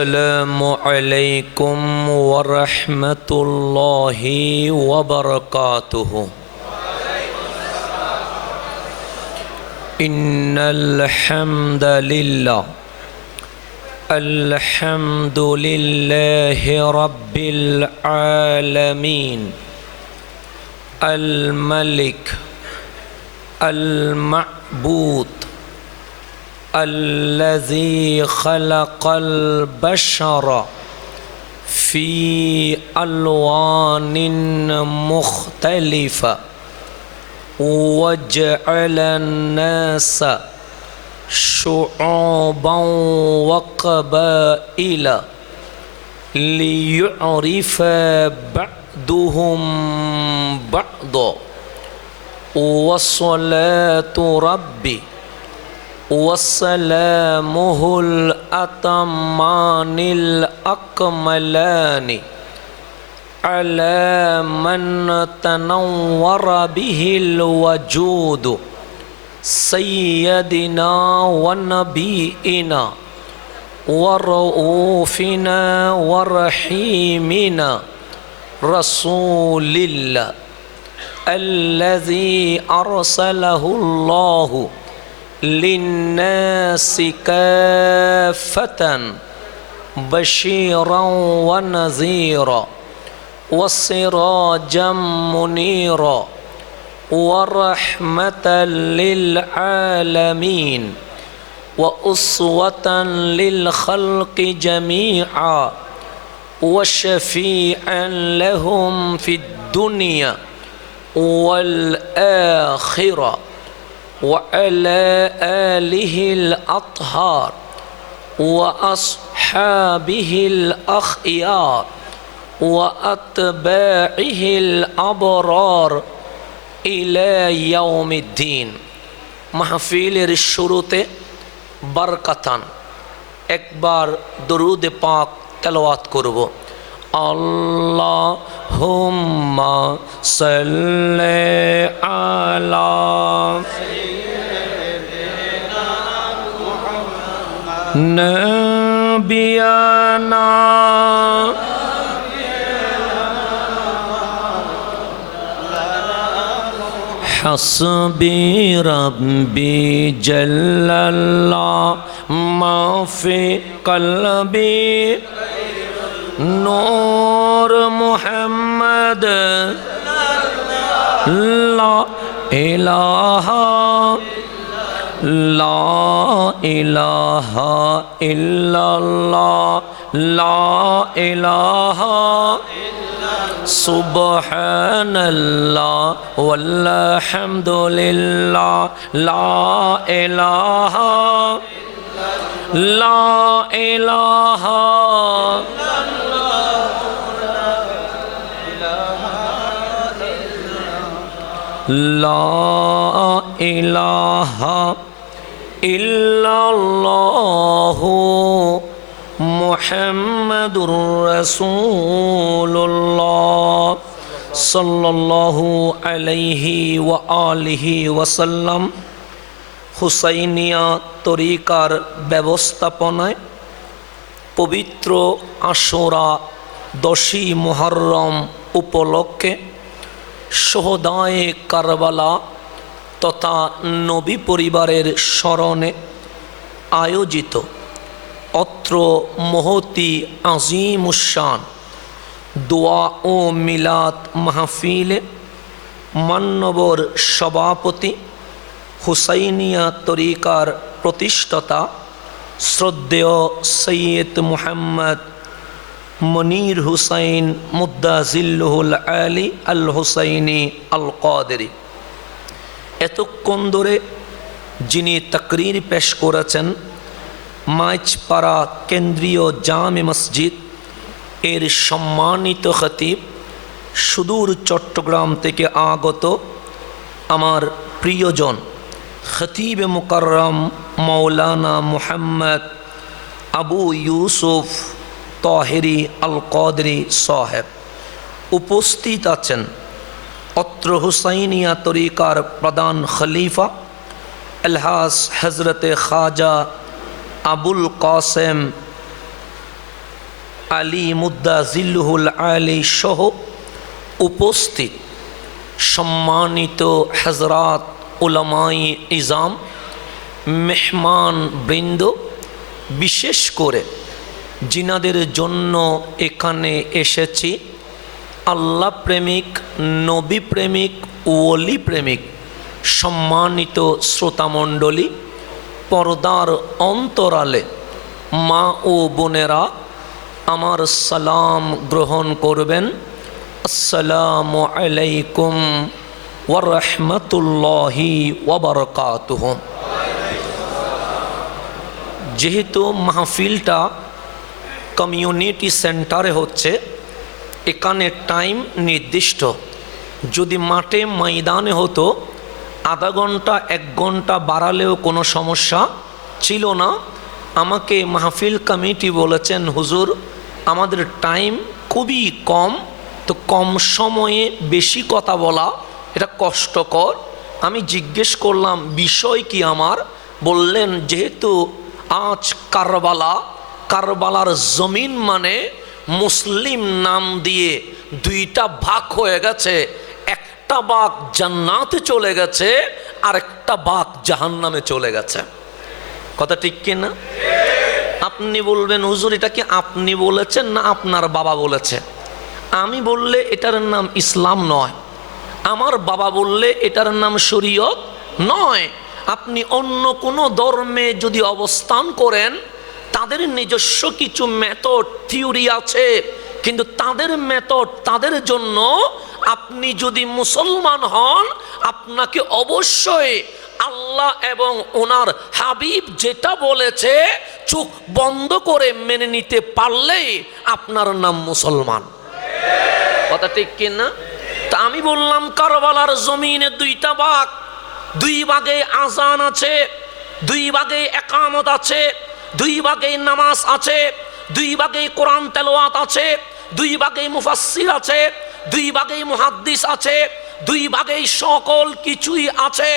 السلام عليكم ورحمة الله وبركاته. إن الحمد لله رب العالمين الملك المعبود الذي خلق البشر في ألوان مختلفة وجعل الناس شعوبا وقبائل ليعرف بعضهم بعضا. والصلاة ربي وسلامه الأتمان الأكملان على من تنور به الوجود سيدنا ونبينا ورؤوفنا ورحيمنا رسول الله الذي أرسله الله للناس كافة بشيرا ونذيرا وسراجا منيرا ورحمة للعالمين وأسوة للخلق جميعا وشفيعا لهم في الدنيا والآخرة وعلى آله الأطهار وأصحابه الأخيار وأتباعه الأبرار إلى يوم الدين. মাহফিলের শুরুতে বরকতান একবার দরুদ পাক তেলাওয়াত করব। আল্লাহুম্মা সাল্লি আলা নবিয়ানা حسبي ربي جل الله ما في قلبي نور محمد لا إله إلا الله لا إله سبحان الله والحمد لله لا إله إلا الله মুহাম্মাদুর রাসূলুল্লাহ সাল্লাল্লাহু আলাইহি ওয়া আলিহি ওয়াসাল্লাম হুসাইনিয়া তরিকার ব্যবস্থাপনায় পবিত্র আশুরা 10ই মুহররম উপলক্ষে শহদায়ে কারবালা তথা নবী পরিবারের স্মরণে আয়োজিত অত্র মহতি আজিমুশান দোয়া ও মিলাদ মাহফিলে মান্যবর সভাপতি হুসাইনিয়া তরিকার প্রতিষ্ঠাতা শ্রদ্ধেয় সৈয়দ মুহাম্মদ মনির হুসাইন মুদ্দাজিল্লুহুল আলী আল হুসাইনি আল কাদেরি এতক্ষণ ধরে যিনি তাকরীর পেশ করেছেন মাইজপাড়া কেন্দ্রীয় জামে মসজিদ এর সম্মানিত খতিব সুদূর চট্টগ্রাম থেকে আগত আমার প্রিয়জন খতিবে মুকাররম মৌলানা মুহাম্মদ আবু ইউসুফ তাহেরি আল কাদরি সাহেব উপস্থিত আছেন অত্র হুসাইনিয়া তরিকার প্রধান খলিফা আলহাজ হজরতে খাজা আবুল কাসেম আলী মুদ্দাজিল্লুহুল আলী সহ উপস্থিত সম্মানিত হযরত উলামায়ে ইজাম, মেহমান বৃন্দ, বিশেষ করে জিনাদের জন্য এখানে এসেছি আল্লাহ প্রেমিক, নবী প্রেমিক, ওলি প্রেমিক সম্মানিত শ্রোতামণ্ডলী, পর্দার অন্তরালে মা ও বোনেরা আমার সালাম গ্রহণ করবেন। আসসালামু আলাইকুম ওয়া রাহমাতুল্লাহি ওয়া বারাকাতুহু। যেহেতু মাহফিলটা কমিউনিটি সেন্টারে হচ্ছে, এখানে টাইম নির্দিষ্ট। যদি মাঠে ময়দানে হতো আধা ঘন্টা 1 ঘন্টা বাড়ালেও কোনো সমস্যা ছিল না। আমাকে মাহফিল কমিটি বলেছেন, হুজুর আমাদের টাইম খুবই কম, তো কম সময়ে বেশি কথা বলা এটা কষ্টকর। আমি জিজ্ঞেস করলাম বিষয় কি আমার, বললেন যেহেতু আজ কারবালার জমিন মানে মুসলিম নাম দিয়ে 2টা ভাগ হয়ে গেছে, একটা ভাগ জান্নাতে চলে গেছে আর একটা ভাগ জাহান্নামে চলে গেছে। কথা ঠিক কিনা? আপনি বলবেন হুজুর এটা কি আপনি বলেছেন না আপনার বাবা বলেছে? আমি বললে এটার নাম ইসলাম নয়, আমার বাবা বললে এটার নাম শরীয়ত নয়। আপনি অন্য কোনো ধর্মে যদি অবস্থান করেন, তাদের নিজস্ব কিছু মেথড থিওরি আছে, কিন্তু তাদের মেথড তাদের জন্য। আপনি যদি মুসলমান হন, আপনাকে অবশ্যই আল্লাহ এবং ওনার হাবিব যেটা বলেছে চোখ বন্ধ করে মেনে নিতে পারলেই আপনার নাম মুসলমান। কথা ঠিক কিনা? তা আমি বললাম কারবালার জমিনে 2টা ভাগ, 2 ভাগে আজান আছে, 2 ভাগে একামত আছে, 2 ভাগে নামাজ আছে, 2 ভাগে কোরআন তেলাওয়াত আছে, 2 ভাগে মুফাসসির আছে, 2 ভাগে মুহাদ্দিস আছে, 2 ভাগে সকল কিছুই আছে।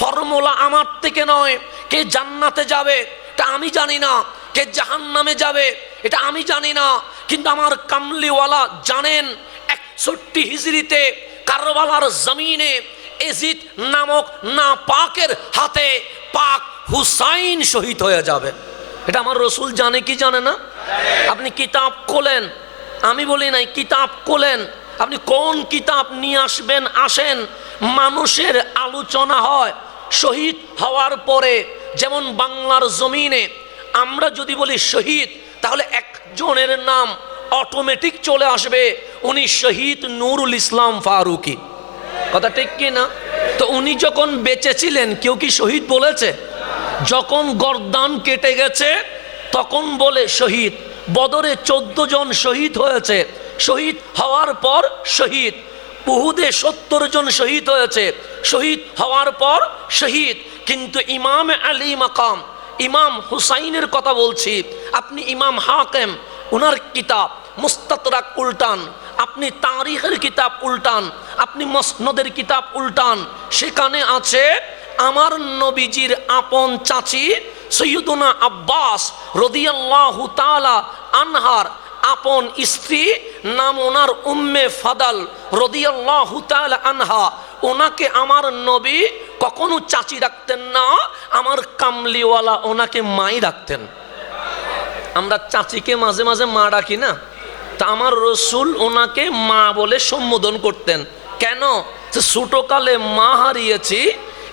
ফর্মুলা আমার থেকে নয়। কে জান্নাতে যাবে এটা আমি জানি না, কে জাহান্নামে যাবে এটা আমি জানি না, কিন্তু আমার কামলিওয়ালা জানেন 61 হিজরিতে কারবালার জমিনে এজিদ নামক নাপাকের হাতে পাক হুসাইন শহীদ হয়ে যাবে। এটা আমার রসুল জানে কি জানে না? আপনি কিতাব খোলেন, আমি বলি নাই, কিতাব খোলেন, আপনি কোন কিতাব নিয়ে আসবেন আসেন, মানুষের আলোচনা হয় শহীদ হওয়ার পরে। যেমন বাংলার জমিনে আমরা যদি বলি শহীদ, তাহলে একজনের নাম অটোমেটিক চলে আসবে, উনি শহীদ নুরুল ইসলাম ফারুকি। কথা ঠিক কি না? তো উনি যখন বেঁচে ছিলেন কেউ কি শহীদ বলেছে? যখন গর্দান কেটে গেছে তখন বলে শহীদ। বদরে 14 জন শহীদ হয়েছে, শহীদ হওয়ার পর শহীদ। উহুদে 70 জন শহীদ হয়েছে, শহীদ হওয়ার পর শহীদ। কিন্তু ইমাম আলী মাকাম, ইমাম হুসাইনের কথা বলছি, আপনি ইমাম হাকিম ওনার কিতাব মুস্তাদরাক উল্টান, আপনি তারিখের কিতাব উল্টান, আপনি মুসনদের কিতাব উল্টান, সেখানে আছে আমার নবীজির আপন চাচি সৈয়দুনা আব্বাস রাদিয়াল্লাহু তাআলা আনহার আপন স্ত্রী, নাম ওনার উম্মে ফাদাল রাদিয়াল্লাহু তাআলা আনহা। ওনাকে আমার নবী কখনো চাচি ডাকতেন না, আমার কামলিওয়ালা ওনাকে মাই ডাকতেন। আমরা চাচিকে মাঝে মাঝে মা ডাকি না, তা আমার রসুল ওনাকে মা বলে সম্বোধন করতেন। কেন? ছোটকালে মা হারিয়েছি,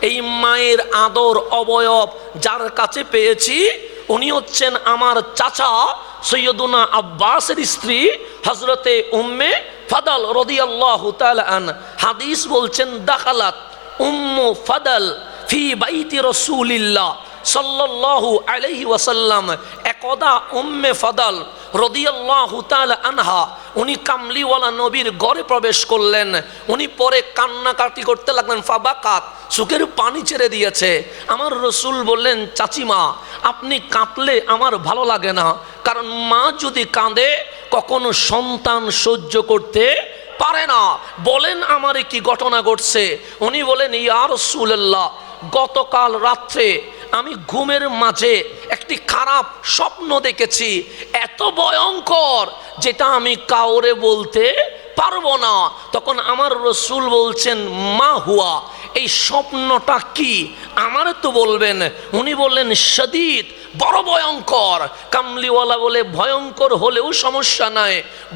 এই মায়ের আদর অবয়ব যার কাছে পেয়েছি উনি হচ্ছেন আমার চাচা সৈয়দুনা আব্বাসের স্ত্রী হযরতে উম্মে ফাদাল রাদিয়াল্লাহু তাআলা আন। হাদিস বলছেন দাখালাত উম্মু ফাদাল ফি বাইতি রাসূলিল্লাহ সাল্লাল্লাহু আলাইহি ওয়াসাল্লাম। একদা উম্মে ফাদাল রাদিয়াল্লাহু তাআলা আনহা উনি কামলিওয়ালা নবীর ঘরে প্রবেশ করলেন। উনি পরে কান্নাকাটি করতে লাগলেন, ফাবাকাত, চোখের পানি ছেড়ে দিয়েছে। আমার রসুল বললেন, চাচিমা আপনি কাঁদলে আমার ভালো লাগে না, কারণ মা যদি কাঁদে কখনো সন্তান সহ্য করতে পারে না। বলেন আমারে কি ঘটনা ঘটছে? উনি বলেন, ইয়া রাসূলুল্লাহ, গতকাল রাত্রে আমি ঘুমের মাঝে একটি খারাপ স্বপ্ন দেখেছি, এত ভয়ঙ্কর যেটা আমি কাউরে বলতে পারবো না। তখন আমার রসুল বলছেন মা হুয়া, এই স্বপ্নটা কি আমার তো বলবেন। উনি বললেন শদীদ, বড় ভয়ঙ্কর। কামলিওয়ালা বলে ভয়ঙ্কর হলেও সমস্যা নাই,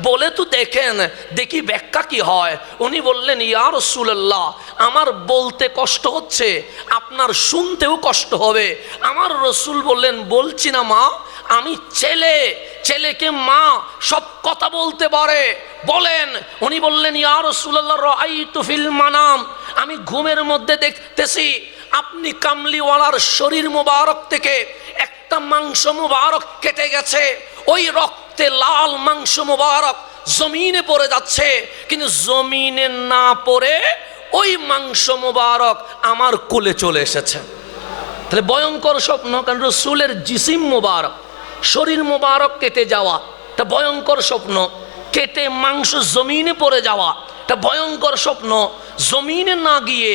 বলে তো দেখেন, দেখি ব্যাখ্যা কি হয়। উনি বললেন ইয়া রাসূলুল্লাহ, আমার বলতে কষ্ট হচ্ছে, আপনার শুনতেও কষ্ট হবে। আমার রসুল বললেন বলছি না মা, আমি ছেলে, ছেলেকে মা সব কথা বলতে পারে, বলেন। উনি বললেন ইয়া রাসূলুল্লাহ রাআইতু ফিল মানাম, আমি ঘুমের মধ্যে দেখতেছি আপনি কামলিওয়ালার শরীর মোবারক থেকে একটা মাংস মোবারক কেটে গেছে, ওই রক্তে লাল মাংস মোবারক জমিনে পড়ে যাচ্ছে, কিন্তু জমিনে না পড়ে ওই মাংস মোবারক আমার কোলে চলে এসেছে। তাহলে ভয়ঙ্কর স্বপ্ন, কারণ রসুলের জিসিম মোবারক, শরীর মোবারক কেটে যাওয়া এটা ভয়ঙ্কর স্বপ্ন। কেটে মাংস জমিনে পড়ে যাওয়া এটা ভয়ঙ্কর স্বপ্ন। জমিনে না গিয়ে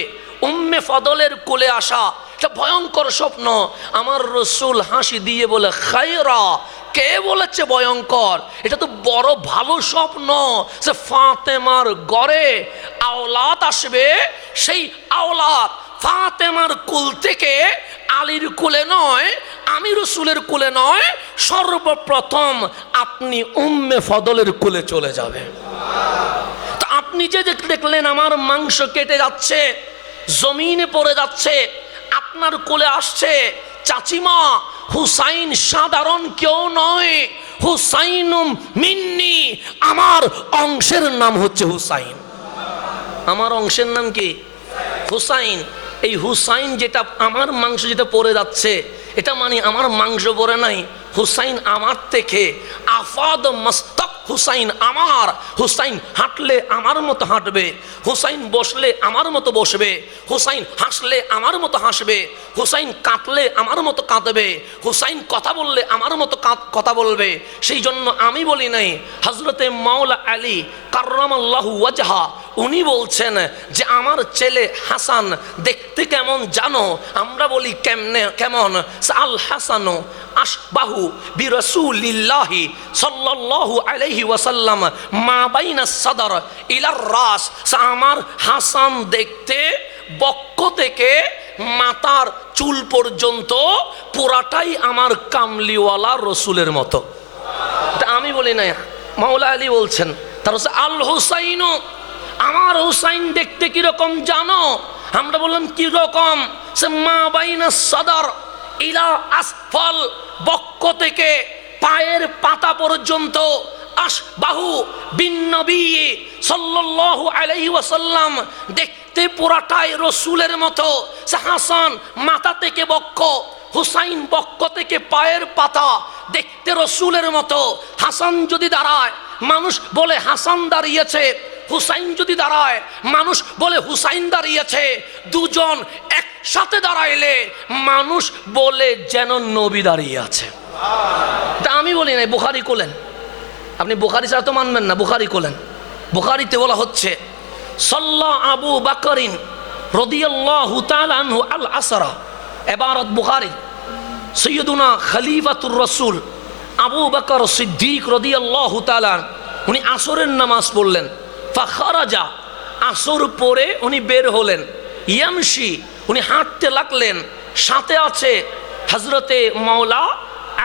উম্মে ফদলের কোলে আসা এটা ভয়ঙ্কর স্বপ্ন। আমার রসুল হাসি দিয়ে বলে খায়রা, কে বলেছে ভয়ঙ্কর? এটা তো বড় ভালো স্বপ্ন, সে ফাতেমার ঘরে আওলাদ আসবে, সেই আওলাদ ফাতেমার কুল থেকে আলীর কুলে নয়, আমি রসুলের কুলে নয়, সর্বপ্রথম আপনি উম্মে ফদলের কুলে চলে যাবে। তো আপনি যে দেখলেন আমার মাংস কেটে যাচ্ছে, জমিনে পড়ে যাচ্ছে, আপনার কোলে আসছে, চাচিমা হুসাইন সাধারণ কেউ নয়, হুসাইনুম মিন্নি, আমার অংশের নাম হচ্ছে হুসাইন। আমার অংশের নাম কি? হুসাইন। এই হুসাইন যেটা আমার মাংস যেটা পড়ে যাচ্ছে, এটা মানে আমার মাংস পড়ে নাই, হুসাইন আমার থেকে আফাদ মস্তক, হুসাইন আমার। হুসাইন হাঁটলে আমার মতো হাঁটবে, হুসাইন বসলে আমার মতো বসবে, হুসাইন হাসলে আমার মতো হাসবে, হুসাইন কাঁদলে আমার মতো কাঁদবে, হুসাইন কথা বললে আমার মতো কথা বলবে। সেই জন্য আমি বলি নাই, হযরতে মাওলা আলী কাররামাল্লাহু ওয়াজহা উনি বলছেন যে আমার ছেলে হাসান দেখতে কেমন জানো? আমরা বলি কেমনে, কেমন? আল হাসানু আশবাহু বিরাসূলিল্লাহি সাল্লাল্লাহু আলাইহি ওয়াসাল্লাম মা বাইনা সাদর ইলার রাস। আমার হাসান দেখতে বক্ষ থেকে মাথার চুল পর্যন্ত পুরাটাই আমার কামলিওয়ালা রসুলের মতো। আমি বলি না, মাওলা আলী বলছেন। তার হচ্ছে আল হুসাইনু, আমার হুসাইন দেখতে কিরকম জানো? আমরা বললাম কিরকম? সে মা বাইনা সাদর ইলা আসফল, বক্ষ থেকে পায়ের পাতা পর্যন্ত, আশবাহু বিন নবী সাল্লাল্লাহু আলাইহি ওয়াসাল্লাম, দেখতে পুরাটাই রসুলের মতো। সে হাসান মাথা থেকে বক্ষ, হুসাইন বক্ষ থেকে পায়ের পাতা, দেখতে রসুলের মতো। হাসান যদি দাঁড়ায় মানুষ বলে হাসান দাঁড়িয়েছে, হুসাইন যদি দাঁড়ায় মানুষ বলে হুসাইন দাঁড়িয়েছে। দুজন একসাথে দাঁড়াইলে মানুষ বলে যেন নবী দাঁড়িয়ে আছে। তা আমি বলি নাই বুখারী কোলেন, আপনি বুখারী ছাড়া তো মানবেন না, বুখারী কোলেন। বুখারীতে বলা হচ্ছে সাল্লা আবু বকরিন রাদিয়াল্লাহু তাআলা আনহু আল আসরা, ইবারত বুখারী, সৈয়দুনা খলিফাতুর রাসূল আবু বকর সিদ্দিক রাদিয়াল্লাহু তাআলা উনি আসরের নামাজ পড়লেন। ফাখারাজা, আসর পরে উনি বের হলেন। ইয়ামশি, উনি হাঁটতে লাগলেন, সাথে আছে হযরতে মাওলা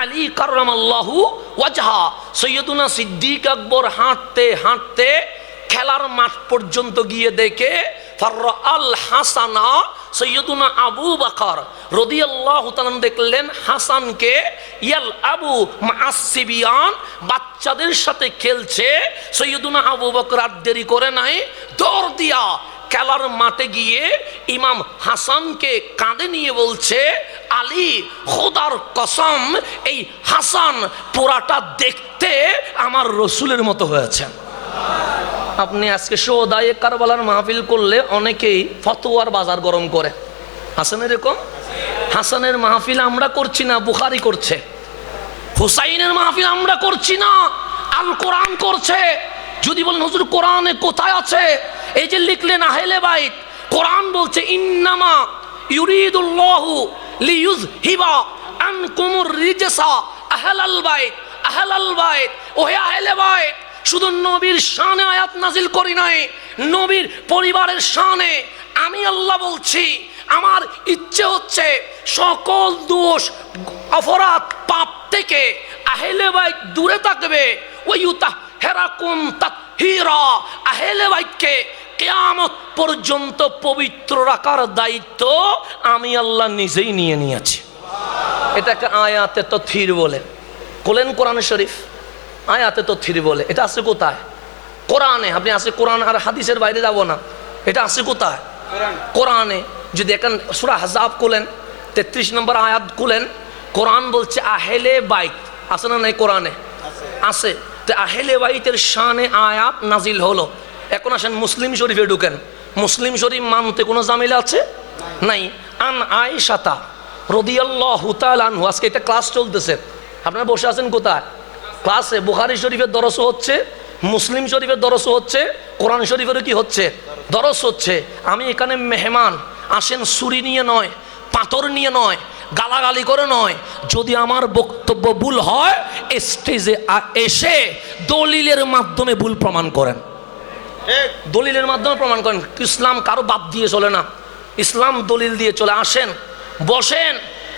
আলী কাররামাল্লাহু ওয়াজহা। সৈয়দুনা সিদ্দিক আকবর হাঁটতে হাঁটতে খেলার মাঠ পর্যন্ত গিয়ে দেখে ফারআল হাসানা, সৈয়দুনা আবু বকর রাদিয়াল্লাহু তাআলা দেখলেন হাসানকে ইয়াল আবু মা'আস-সিবিয়ান, বাচ্চাদের সাথে খেলছে। সৈয়দুনা আবু বকর আর দেরি করে নাই, দৌড় দিয়া খেলার মাঠে গিয়ে ইমাম হাসানকে কাঁধে নিয়ে বলছে আলী খোদার কসম, এই হাসান পুরাটা দেখতে আমার রসুলের মতো হয়েছে। আপনি আজকে সোহদায়ে কারবালার মাহফিল করলে অনেকেই ফতোয়ার বাজার গরম করে, হাসান এরকম। হাসানের মাহফিল আমরা করছি না, বুখারী করছে। হুসাইনের মাহফিল আমরা করছি না, আল কোরআন করছে। যদি বলেন হুজুর কোরআনে কোথায় আছে? এই যে লিখলেন আহলে বাইত, কোরআন বলছে ইন্নামা ইউরিদুল্লাহু লিইয়ুযহিবা আনকুমুর রিজসা আহলাল বাইত। আহলাল বাইত, ওহে আহলে বাইত, শুধু নবীর শানে আয়াত নাজিল করি নাই, নবীর পরিবারের শানে আমি আল্লাহ বলছি, আমার ইচ্ছে হচ্ছে সকল দোষ অপরাধ পাপ থেকে আহলে বাইত দূরে থাকবে। ওয়ায়ুতাহহিরাকুম তাতহীরা, আহলে বাইতকে কিয়ামত পর্যন্ত পবিত্র রাখার দায়িত্ব আমি আল্লাহ নিজেই নিয়ে নিয়েছি। এটাকে আয়াতে তাতহীর বলে। বলেন কোরআন শরীফ আয়াতে তাতহীর বলে। এটা আছে কোথায়? কোরআনে। আপনি আছে কোরআন আর হাদিসের বাইরে যাব না, এটা আছে কোথায়? কোরআনে। যদি এখন সূরা আহজাব খুলেন 33 নম্বর আয়াত খুলেন, কোরআন বলছে আহলে বাইত, আছে না নাই? কোরআনে আছে। তো আহলে বাইতের শানে আয়াত নাজিল হলো। এখন আসেন মুসলিম শরীফে ঢুকেন। মুসলিম শরীফ মানতে কোনো ঝামেলা আছে? নাই। আন আয়েশাতা রাদিয়াল্লাহু তাআলা আনহু, আজকে এটা ক্লাস চলতেছে, আপনারা বসে আছেন কোথায়? ক্লাসে। বুখারী শরীফের দরস হচ্ছে, মুসলিম শরীফের দরস হচ্ছে, কোরআন শরীফেরও কি হচ্ছে? দরস হচ্ছে। আমি এখানে মেহমান, আসেন ছুরি নিয়ে নয়, পাথর নিয়ে নয়, গালাগালি করে নয়। যদি আমার বক্তব্য ভুল হয় স্টেজে এসে দলিলের মাধ্যমে ভুল প্রমাণ করেন, দলিলের মাধ্যমে প্রমাণ করেন। ইসলাম কারো বাদ দিয়ে চলে না, ইসলাম দলিল দিয়ে চলে। আসেন বসেন,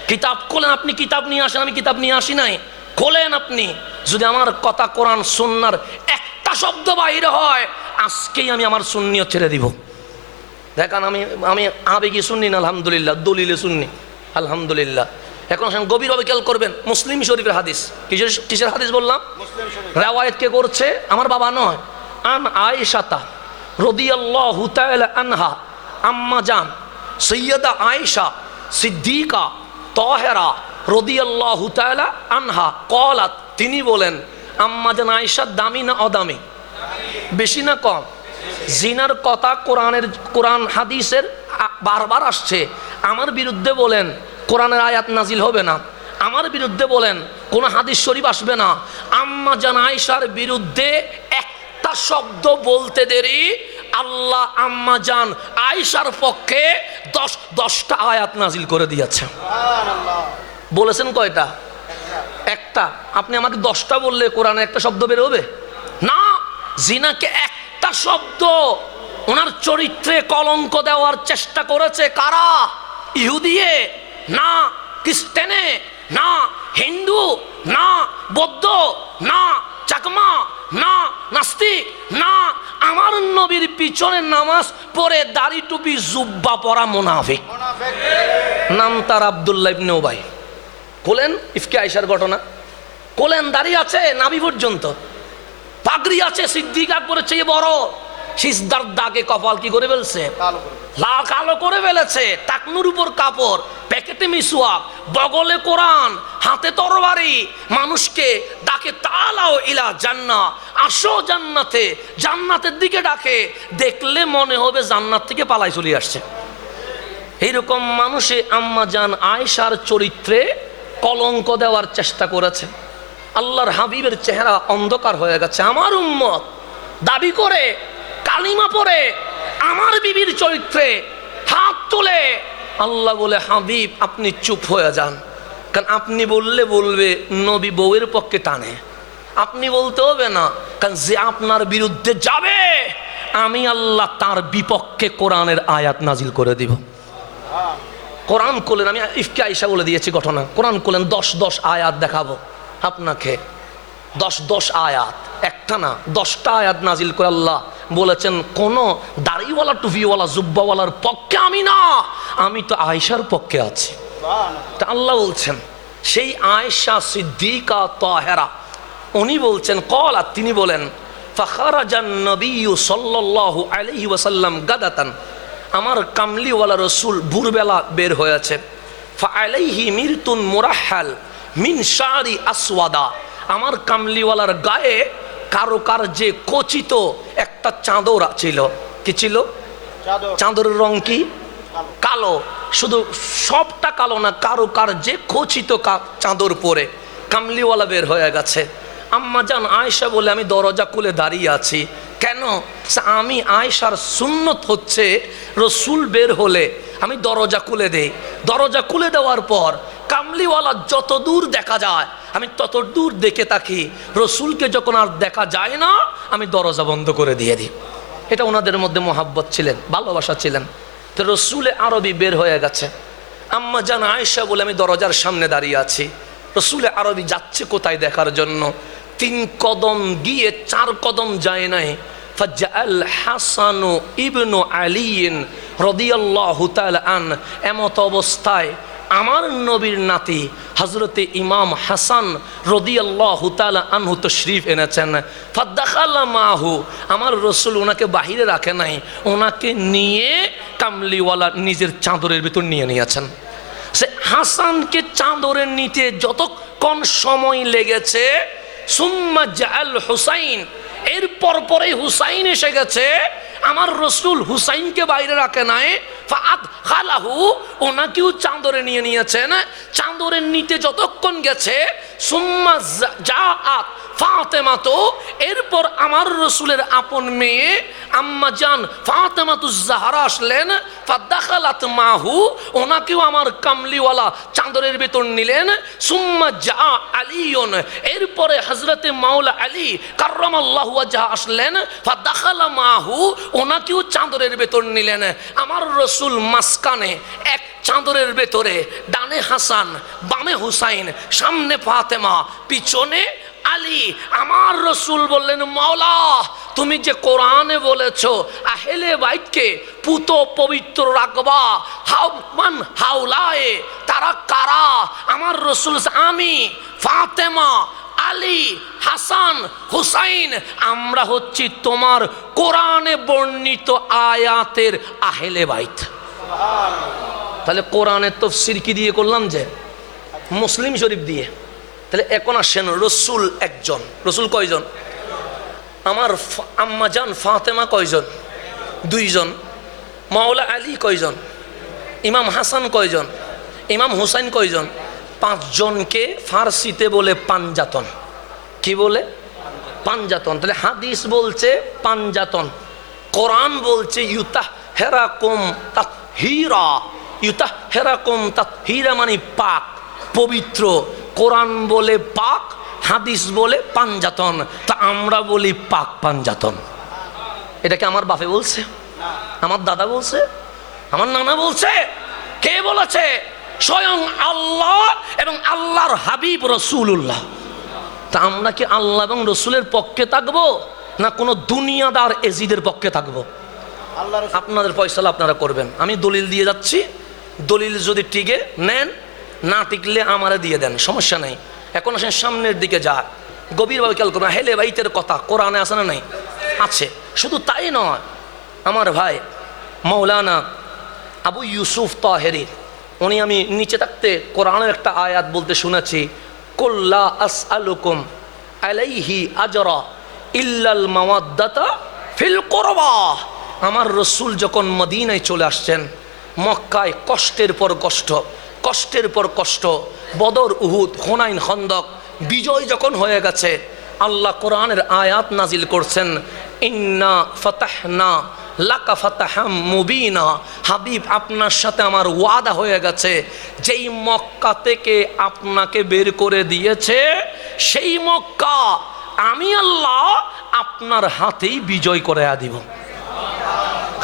কিতাব খোলেন। আপনি কিতাব নিয়ে আসেন, আমি কিতাব নিয়ে আসি নাই। খোলেন আপনি। যদি আমার কথা কোরআন সুন্নাহর একটা শব্দ বাইরে হয়, আজকেই আমি আমার সুন্নিয়ত ছেড়ে দিব। দেখেন আমি আবেগী সুন্নি না, আলহামদুলিল্লাহ, দলিলে সুন্নি, আলহামদুলিল্লাহ। এখন আসেন গভীরভাবে খেয়াল করবেন। মুসলিম শরীফের হাদিস। কিসের হাদিস বললাম? রিওয়ায়াত কে করছে? আমার বাবা নয়। আন আয়েশাতা রাদিয়াল্লাহু তাআলা আনহা, আম্মা জান সৈয়দা আয়েশা সিদ্দিকা তাহেরা রাদিয়াল্লাহু তাআলা আনহা ক্বালাত, তিনি বলেন, আম্মা জান আয়েশা দামি না অদামি? বেশি না কম? জিনার কথা কোরআন হাদিসের বারবার আসছে। আমার বিরুদ্ধে বলেন কোরআনের আয়াত নাজিল হবে না, আমার বিরুদ্ধে বলেন কোন হাদিস শরীফ আসবে না। আম্মা জান আয়েশার বিরুদ্ধে একটা শব্দ বলতে দেরি, আল্লাহ আম্মা জান আয়েশার পক্ষে 10টা আয়াত নাজিল করে দিয়েছে। বলেছেন কয়টা? একটা। আপনি আমাকে 10টা বললে কোরআনে একটা শব্দ বের হবে না। জিনাকে একটা শব্দ ওনার চরিত্রে কলঙ্ক দেওয়ার চেষ্টা করেছে কারা? ইহুদিয়ে না, খ্রিস্টানে না, হিন্দু না, বৌদ্ধ না, চাকমা না, নাস্তিক না, আমার নবীর পিছনে নামাজ পড়ে দাড়ি টুপি জুব্বা পরা মুনাফিক, নাম তার আব্দুল্লাহ ইবনে উবাই। বলেন ইফকে আয়েশার ঘটনা, কোলেন দাড়ি আছে নাভি পর্যন্ত, পাগড়ি আছে সিদ্দিক আকবরের চেয়ে বড়, সিজদার দাগে কপাল কি করে ফেলছে? লাল কালো করে ফেলেছে। টাকনুর উপর কাপড়, প্যাকেটে মিসওয়াক, বগলে কোরআন, হাতে তরবারি, মানুষকে ডাকে তালাও ইলা জান্নাহ, আসো জান্নাতে, জান্নাতের দিকে ডাকে। দেখলে মনে হবে জান্নাত থেকে পালাই চলে আসছে। এইরকম মানুষে আম্মা জান আয়েশার চরিত্রে কলঙ্ক দেওয়ার চেষ্টা করেছে। আল্লাহর হাবিবের চেহারা অন্ধকার হয়ে গেছে। আমার উম্মত দাবি করে কালিমা পড়ে আমার বিবির চরিত্রে হাত তোলে। আল্লাহ বলে, হাবিব আপনি চুপ হয়ে যান, কারণ আপনি বললে বলবে নবী বউয়ের পক্ষে টানে, আপনি বলতে হবে না, কারণ যে আপনার বিরুদ্ধে যাবে আমি আল্লাহ তার বিপক্ষে কোরআনের আয়াত নাজিল করে দিব। কোরআন খুলেন, আমি ইফকে আয়েশা বলে দিয়েছি ঘটনা। কোরআন খুলেন, 10 আয়াত দেখাবো আপনাকে। 10 আয়াত, একটা না 10টা আয়াত নাজিল করে আল্লাহ বলেছেন কোন দাড়িওয়ালা টুপিওয়ালা জুব্বাওয়ালার পক্ষে আমি না, আমি তো আয়েশার পক্ষে আছি। তা আল্লাহ বলছেন সেই আয়েশা সিদ্দিকা তাহেরা, উনি বলছেন ক্বালাত, তিনি বলেন, ফাখারাজান নবিয়্যু সাল্লাল্লাহু আলাইহি ওয়াসাল্লাম গাদাতান, আমার কামলিওয়ালা রসুল ভোরবেলা বের হয়েছে। ফাআলাইহি মিরতুন মুরাহহাল মিন শারি আসওয়াদা, আমার কামলিওয়ালার গায়ে কারো যে কচিত একটা চাদর ছিল। কি ছিল? চাদরের রং কি? কালো। শুধু সবটা কালো না, কার যে কচিত চাদর পরে কামলিওয়ালা বের হয়ে গেছে। আম্মা জান আয়েশা বলে, আমি দরজা খুলে দাঁড়িয়ে আছি। কেন? আমি আয়েশার সুন্নত হচ্ছে রসুল বের হলে আমি দরজা খুলে দেই। দরজা খুলে দেওয়ার পর কামলিওয়ালা যত দূর দেখা যায় আমি তত দূর দেখে থাকি, রসুলকে যখন আর দেখা যায় না আমি দরজা বন্ধ করে দিয়ে দিই। এটা ওনাদের মধ্যে মোহাব্বত ছিলেন, ভালোবাসা ছিলেন। তো রসুলে আরবি বের হয়ে গেছে, আম্মা জান আয়েশা বলে আমি দরজার সামনে দাঁড়িয়ে আছি, রসুলে আরবি যাচ্ছে কোথায় দেখার জন্য। 3 কদম গিয়ে 4 কদম যায় নাই, ফাজআল হাসানু ইবনু আলিন রাদিয়াল্লাহু তাআলা আন, এমত অবস্থায় আমার নবীর নাতি হযরতে ইমাম হাসান রাদিয়াল্লাহু তাআলা আনহু তশরীফ এনেছেন। ফাদাখালা মাহু, আমার রসুল ওনাকে বাহিরে রাখে নাই, ওনাকে নিয়ে কামলিওয়ালা নিজের চাদরের ভিতর নিয়ে নিয়েছেন। সে হাসানকে চাদরে নিতে যতক্ষণ সময় লেগেছে, সুম্মা জাআল হুসাইন, এরপর পরে হুসাইন এসে গেছে, আমার রসুল হুসাইনকে বাইরে রাখে নাই, ফাআদ খালাহু, ওনাকেও চাঁদরে নিয়ে নিয়েছেন। চাঁদরে নিতে যতক্ষণ গেছে, সুম্মা জাআত ফাতেমা, তো এরপর আমার রসুলের আপন মেয়ে আম্মা জান ফাতেমাতু জাহরা আসলেন, ফাদাখালাত মাহু, ওনাকেও আমার কামলিওয়ালা চাঁদরের ভেতর নিলেন। সুম্মা জা আলিয়ন, এরপরে হযরতে মাওলা আলী কাররামাল্লাহু ওয়াজহা আসলেন, ফাদাখালা মাহু, ওনাকেও চাঁদরের ভেতর নিলেন। আমার রসুল মাঝখানে এক চাঁদরের ভেতরে, ডানে হাসান বামে হুসাইন, সামনে ফাতেমা পিছনে আলী। আমার রসুল বললেন, মাওলা তুমি যে কোরআনে বলেছো আহলে বাইতকে পুত পবিত্র রাখবা, হাওমান হাওলায়ে, তারা কারা? আমার রসুল, আমি ফাতেমা আলী হাসান হুসাইন, আমরা হচ্ছি তোমার কোরআনে বর্ণিত আয়াতের আহলে বাইত। তাহলে কোরআনের তাফসীর কি দিয়ে করলাম? যে মুসলিম শরীফ দিয়ে। তাহলে এখন আসেন, রসুল একজন, রসুল কয়জন? আমার আম্মা জান ফাতেমা কয়জন? 2 জন। মাওলা আলী কয়জন? ইমাম হাসান কয়জন? ইমাম হুসাইন কয়জন? 5 জনকে ফার্সিতে বলে পাঞ্জাতন। কি বলে? পাঞ্জাতন। তাহলে হাদিস বলছে পাঞ্জাতন, কোরআন বলছে ইউতাহহিরাকুম তাতহীরা। ইউতাহহিরাকুম তাতহীরা মানে পাক, পবিত্র। কোরআন বলে পাক, হাদিস বলে পাঞ্জাতন, তা আমরা বলি পাক পাঞ্জাতন। এটা কি আমার বাপে বলছে? আমার দাদা বলছে? আমার নানা বলছে? কে বলেছে? স্বয়ং আল্লাহ এবং আল্লাহর হাবিব রাসূলুল্লাহ। তা আমরা কি আল্লাহ এবং রসুলের পক্ষে থাকবো, না কোনো দুনিয়াদার এজিদের পক্ষে থাকবো? আপনাদের ফয়সালা আপনারা করবেন। আমি দলিল দিয়ে যাচ্ছি, দলিল যদি টিকে নেন, না টিকলে আমারে দিয়ে দেন, সমস্যা নেই। এখন আসেন সামনের দিকে, যা গভীরভাবে খেয়াল করবেন। হেলে বাইতের কথা কোরআনে আছে না? নাই, আছে। শুধু তাই নয়, আমার ভাই মাওলানা আবু ইউসুফ তাহেরি, উনি আমি নিচে থাকতে কোরআনের একটা আয়াত বলতে শুনেছি, কুল্লা আসআলুকুম আলাইহি আজরা ইল্লাল মাওয়াদ্দাতা ফিল কুরবা। আমার রসুল যখন মদিনায় চলে আসছেন, মক্কায় কষ্টের পর কষ্ট, কষ্টের পর কষ্ট, বদর উহুদ হুনাইন খন্দক বিজয় যখন হয়ে গেছে, আল্লাহ কোরআনের আয়াত নাজিল করছেন, ইন্না ফাতাহনা লাকা ফাতাহাম মুবিনা। হাবিব, আপনার সাথে আমার ওয়াদা হয়ে গেছে, যেই মক্কা থেকে আপনাকে বের করে দিয়েছে, সেই মক্কা আমি আল্লাহ আপনার হাতেই বিজয় করে দিব।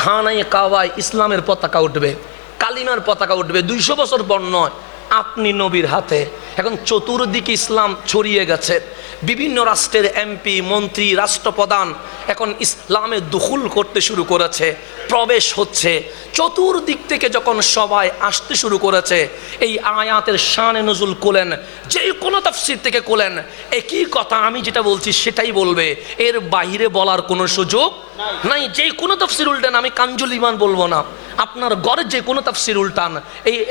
খানায় কাবায় ইসলামের পতাকা উঠবে, কালিমার পতাকা উঠবে, 200 বছর পর নয়, আপনি নবীর হাতে। এখন চতুর্দিকে ইসলাম ছড়িয়ে গেছে, বিভিন্ন রাষ্ট্রের এমপি মন্ত্রী রাষ্ট্রপ্রধান এখন ইসলামে দখল করতে শুরু করেছে, প্রবেশ হচ্ছে। চতুর্দিক থেকে যখন সবাই আসতে শুরু করেছে, এই আয়াতের শানে নজুল কোলেন, যে কোনো তাফসীর থেকে কোলেন, একই কথা আমি যেটা বলছি সেটাই বলবে, এর বাইরে বলার কোনো সুযোগ নাই। যে কোনো তাফসীর উল্টান, আমি কানজুল ইমান বলবো না, আপনার ঘরে যে কোনো তাফসীর উল্টান,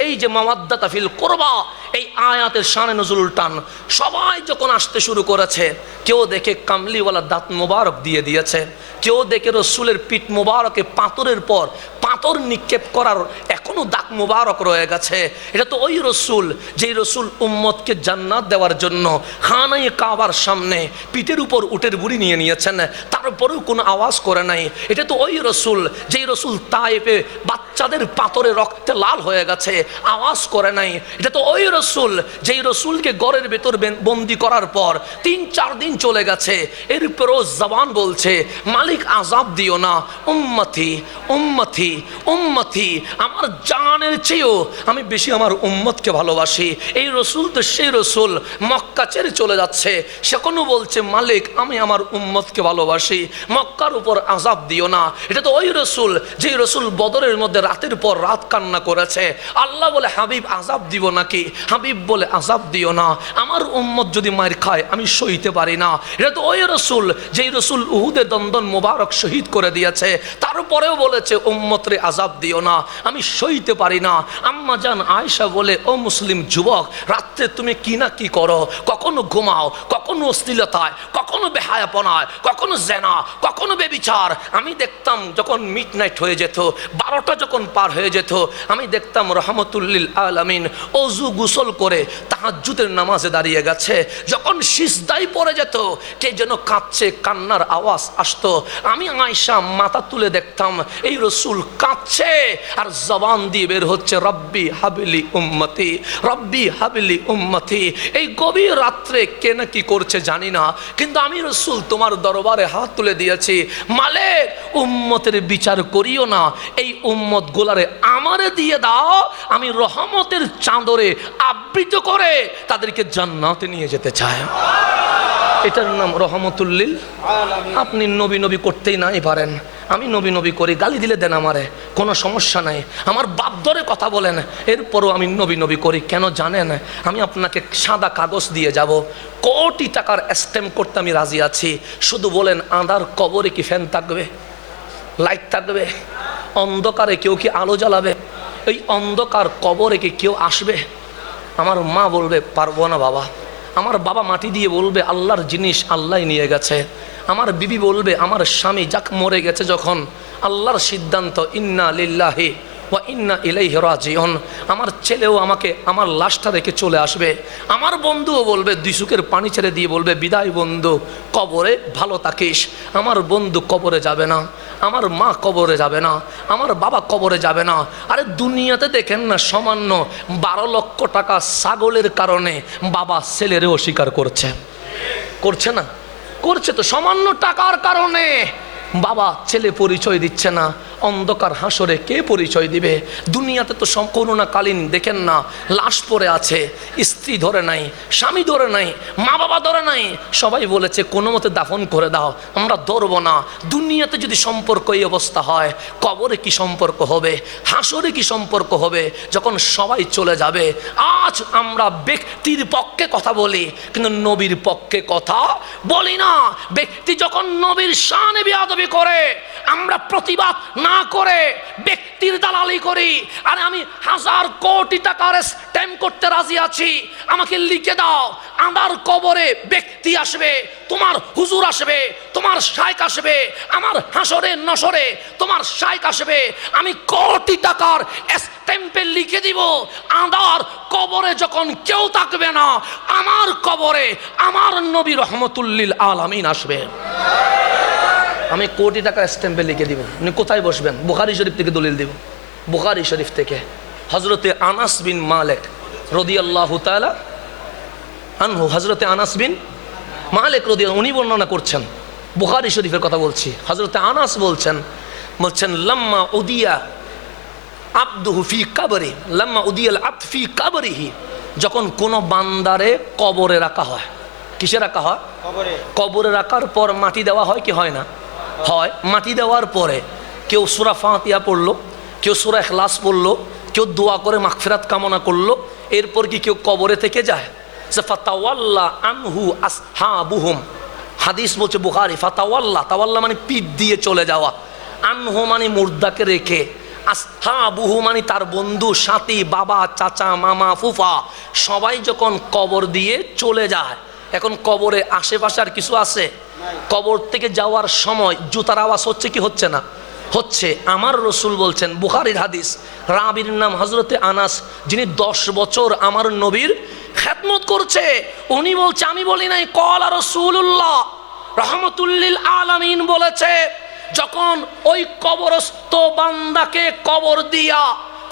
এই যে মাওয়াদ্দাতা ফিল কুরবা, এই আয়াতের শানে নজুল উল্টান। সবাই যখন আসতে শুরু করেছে, কেউ দেখে কামলিওয়ালা দাঁত মোবারক দিয়ে দিয়েছে, কেউ দেখে রসুলের পিঠ মোবারকে পাথরের পর পাথর নিক্ষেপ করার এখন এখনো দাগ মুবারক রয়ে গেছে। এটা তো ওই রসুল যেই রসুল উম্মতকে জান্নাত দেওয়ার জন্য খানায়ে কাবার সামনে পিঠের উপর উটের বুড়ি নিয়ে নিয়েছেন, তারপরেও কোনো আওয়াজ করে নাই। এটা তো ওই রসুল যেই রসুল তায়েফে বাচ্চাদের পাথরে রক্তে লাল হয়ে গেছে, আওয়াজ করে নাই। এটা তো ওই রসুল যেই রসুলকে ঘরের ভেতর বন্দি করার পর 3-4 দিন চলে গেছে, এরপরও জবান বলছে মালিক আযাব দিও না, উম্মতি উম্মতি উম্মতি, আমার জানের চেয়েও আমি বেশি আমার উম্মতকে ভালোবাসি। এই রসুল তো সেই রসুল মক্কা ছেড়ে চলে যাচ্ছে, সেখানেও বলছে মালিক আমি আমার উম্মতকে ভালোবাসি, মক্কার উপর আযাব দিও না। এটা তো ওই রসুল যেই রসুল বদরের মধ্যে রাতের পর রাত কান্না করেছে। আল্লাহ বলে হাবিব আযাব দিব নাকি? হাবিব বলে আযাব দিও না, আমার উম্মত যদি মার খায় আমি সইতে পারি না। এটা তো ওই রসুল যেই রসুল উহুদে দন্দন মোবারক শহীদ করে দিয়েছে, তারপরেও বলেছে উম্মতরে আযাব দিও না, আমি সইতে পারি না। আম্মা জান আয়েশা বলে ও মুসলিম যুবক, রাত্রে তুমি কি না কি করো, কখনো ঘুমাও, কখনো অশ্লীলতায়, কখনো বেহায়াপনায়, কখনো জেনা, কখনো বেবিচার। আমি দেখতাম যখন মিড নাইট হয়ে যেত, 12টা যখন পার হয়ে যেত, আমি দেখতাম রহমতুল্লিল আলামিন অজু গোসল করে তাহাজ্জুদের নামাজে দাঁড়িয়ে গেছে। যখন সিজদায় পড়ে যেত, কে যেন কাঁদছে, কান্নার আওয়াজ আসতো। আমি আয়েশা মাথা তুলে দেখতাম এই রসুল কাঁদছে আর জবান দিয়ে বের হচ্ছে রব্বি হাবিলি উম্মতি, রব্বি হাবিলি উম্মতি। এই গভীর রাত্রে কে না কি করছে জানি না, কিন্তু আমি রসুল তোমার দরবারে হাত তুলে দিয়েছি, মালিক উম্মতের বিচার করিও না, এই উম্মত গোলারে আমারে দিয়ে দাও, আমি রহমতের চাদরে আবৃত করে তাদেরকে জান্নাতে নিয়ে যেতে চাই। এটার নাম রহমতুল্লিল। আপনি নবী নবী করতেই নাই পারেন, আমি নবী নবী করি, গালি দিলে দেন আমারে, কোনো সমস্যা নাই, আমার বাপ ধরে কথা বলেন, এরপরও আমি নবী নবী করি। কেন জানেন? আমি আপনাকে সাদা কাগজ দিয়ে যাব, কোটি টাকার স্ট্যাম্প করতে আমি রাজি আছি, শুধু বলেন আঁধার কবরে কি ফ্যান থাকবে, লাইট থাকবে? অন্ধকারে কেউ কি আলো জ্বালাবে? এই অন্ধকার কবরে কি কেউ আসবে? আমার মা বলবে পারবো না বাবা, আমার বাবা মাটি দিয়ে বলবে আল্লাহর জিনিস আল্লাহ নিয়ে গেছে, আমার বিবি বলবে আমার স্বামী যাক মরে গেছে যখন, আল্লাহর সিদ্ধান্ত ইন্না লিল্লাহি ওয়া ইন্না ইলাইহি রাজিউন, আমার ছেলেও আমাকে আমার লাশটা রেখে চলে আসবে। আমার বন্ধুও বলবে, দুই চোখের পানি ছেড়ে দিয়ে বলবে বিদায় বন্ধু, কবরে ভালো থাকিস। আমার বন্ধু কবরে যাবে না, আমার মা কবরে যাবে না, আমার বাবা কবরে যাবে না। আরে দুনিয়াতে দেখেন না, সামান্য 12 লক্ষ টাকা ছাগলের কারণে বাবা ছেলেরে অস্বীকার করছে, করছে না? করছে তো, সামান্য টাকার কারণে বাবা ছেলে পরিচয় দিচ্ছে না। অন্ধকার হাসরে কে পরিচয় দিবে? দুনিয়াতে তো করোনাকালীন দেখেন না, লাশ পড়ে আছে, স্ত্রী ধরে নাই, স্বামী ধরে নাই, মা বাবা ধরে নাই, সবাই বলেছে কোনো মতে দাফন করে দাও, আমরা ধরবো না। দুনিয়াতে যদি সম্পর্ক এই অবস্থা হয়, কবরে কি সম্পর্ক হবে, হাসরে কি সম্পর্ক হবে যখন সবাই চলে যাবে? আজ আমরা ব্যক্তির পক্ষে কথা বলি, কিন্তু নবীর পক্ষে কথা বলি না। ব্যক্তি যখন নবীর শানে বেয়াদবি করে, আমরা প্রতিবাদ না করে ব্যক্তির দালালি করি। আর আমি 1000 কোটি টাকার স্ট্যাম্প করতে রাজি আছি, আমাকে লিখে দাও, আমার কবরে ব্যক্তি আসবে, তোমার হুজুর আসবে, তোমার শাইখ আসবে, আমার হাসরে নসরে তোমার শাইখ আসবে, আমি কোটি টাকার স্ট্যাম্পে লিখে দিব, আমার কবরে যখন কেউ থাকবে না, আমার কবরে আমার নবী রহমতুল্লিল আলামিন আসবে। আমি কোটি টাকা স্ট্যাম্পে লিখে দিব। উনি কোথায় বসবেন? বুখারী শরীফ থেকে দলিল দিব, বুখারী শরীফ থেকে। হযরতে আনাস বিন মালিক রাদিয়াল্লাহু তাআলা আনহু, হযরতে আনাস বিন মালিক রাদিয়াল্লাহু, উনি বর্ণনা করছেন, বুখারী শরীফের কথা বলছি। হযরতে আনাস বলছেন লাম্মা উদিয়া আবদুহু ফি কবরি, লাম্মা উদিয়াল আবদ ফি কবরিহি, যখন কোনো বান্দারে কবরে রাখা হয়। কিসে রাখা হয়? কবরে রাখার পর মাটি দেওয়া হয় কি হয় না? হয়। মাটি দেওয়ার পরে কেউ সূরা ফাতিহা পড়লো, কেউ সূরা ইখলাস পড়লো, কেউ দোয়া করে মাগফিরাত কামনা করলো, এরপর কি কেউ কবরে থেকে যায়? ফাতাওয়াল্লা আনহু আসহাবুহুম, হাদিস বলছে বুখারী, ফাতাওয়াল্লা, তাওয়াল্লা মানে পিঠ দিয়ে চলে যাওয়া, আনহু মানে মুর্দাকে রেখে, আসহাবুহু মানে তার বন্ধু সাথী, বাবা চাচা মামা ফুফা সবাই যখন কবর দিয়ে চলে যায়। এখন কবরে আশেপাশে আর কিছু আছে? কবর থেকে যাওয়ার সময় জুতার আওয়াজ হচ্ছে কি হচ্ছে না? হচ্ছে আমার রসুল বলছেন, বুখারীর হাদিস, রাবির নাম হযরতে আনাস, যিনি 10 বছর আমার নবীর খেদমত করছে, উনি বলছে, আমি বলি নাই, কলা রাসূলুল্লাহ রাহমাতুল্লিল আলামিন বলেছে, যখন ওই কবরস্থ বান্দাকে কবর দিয়া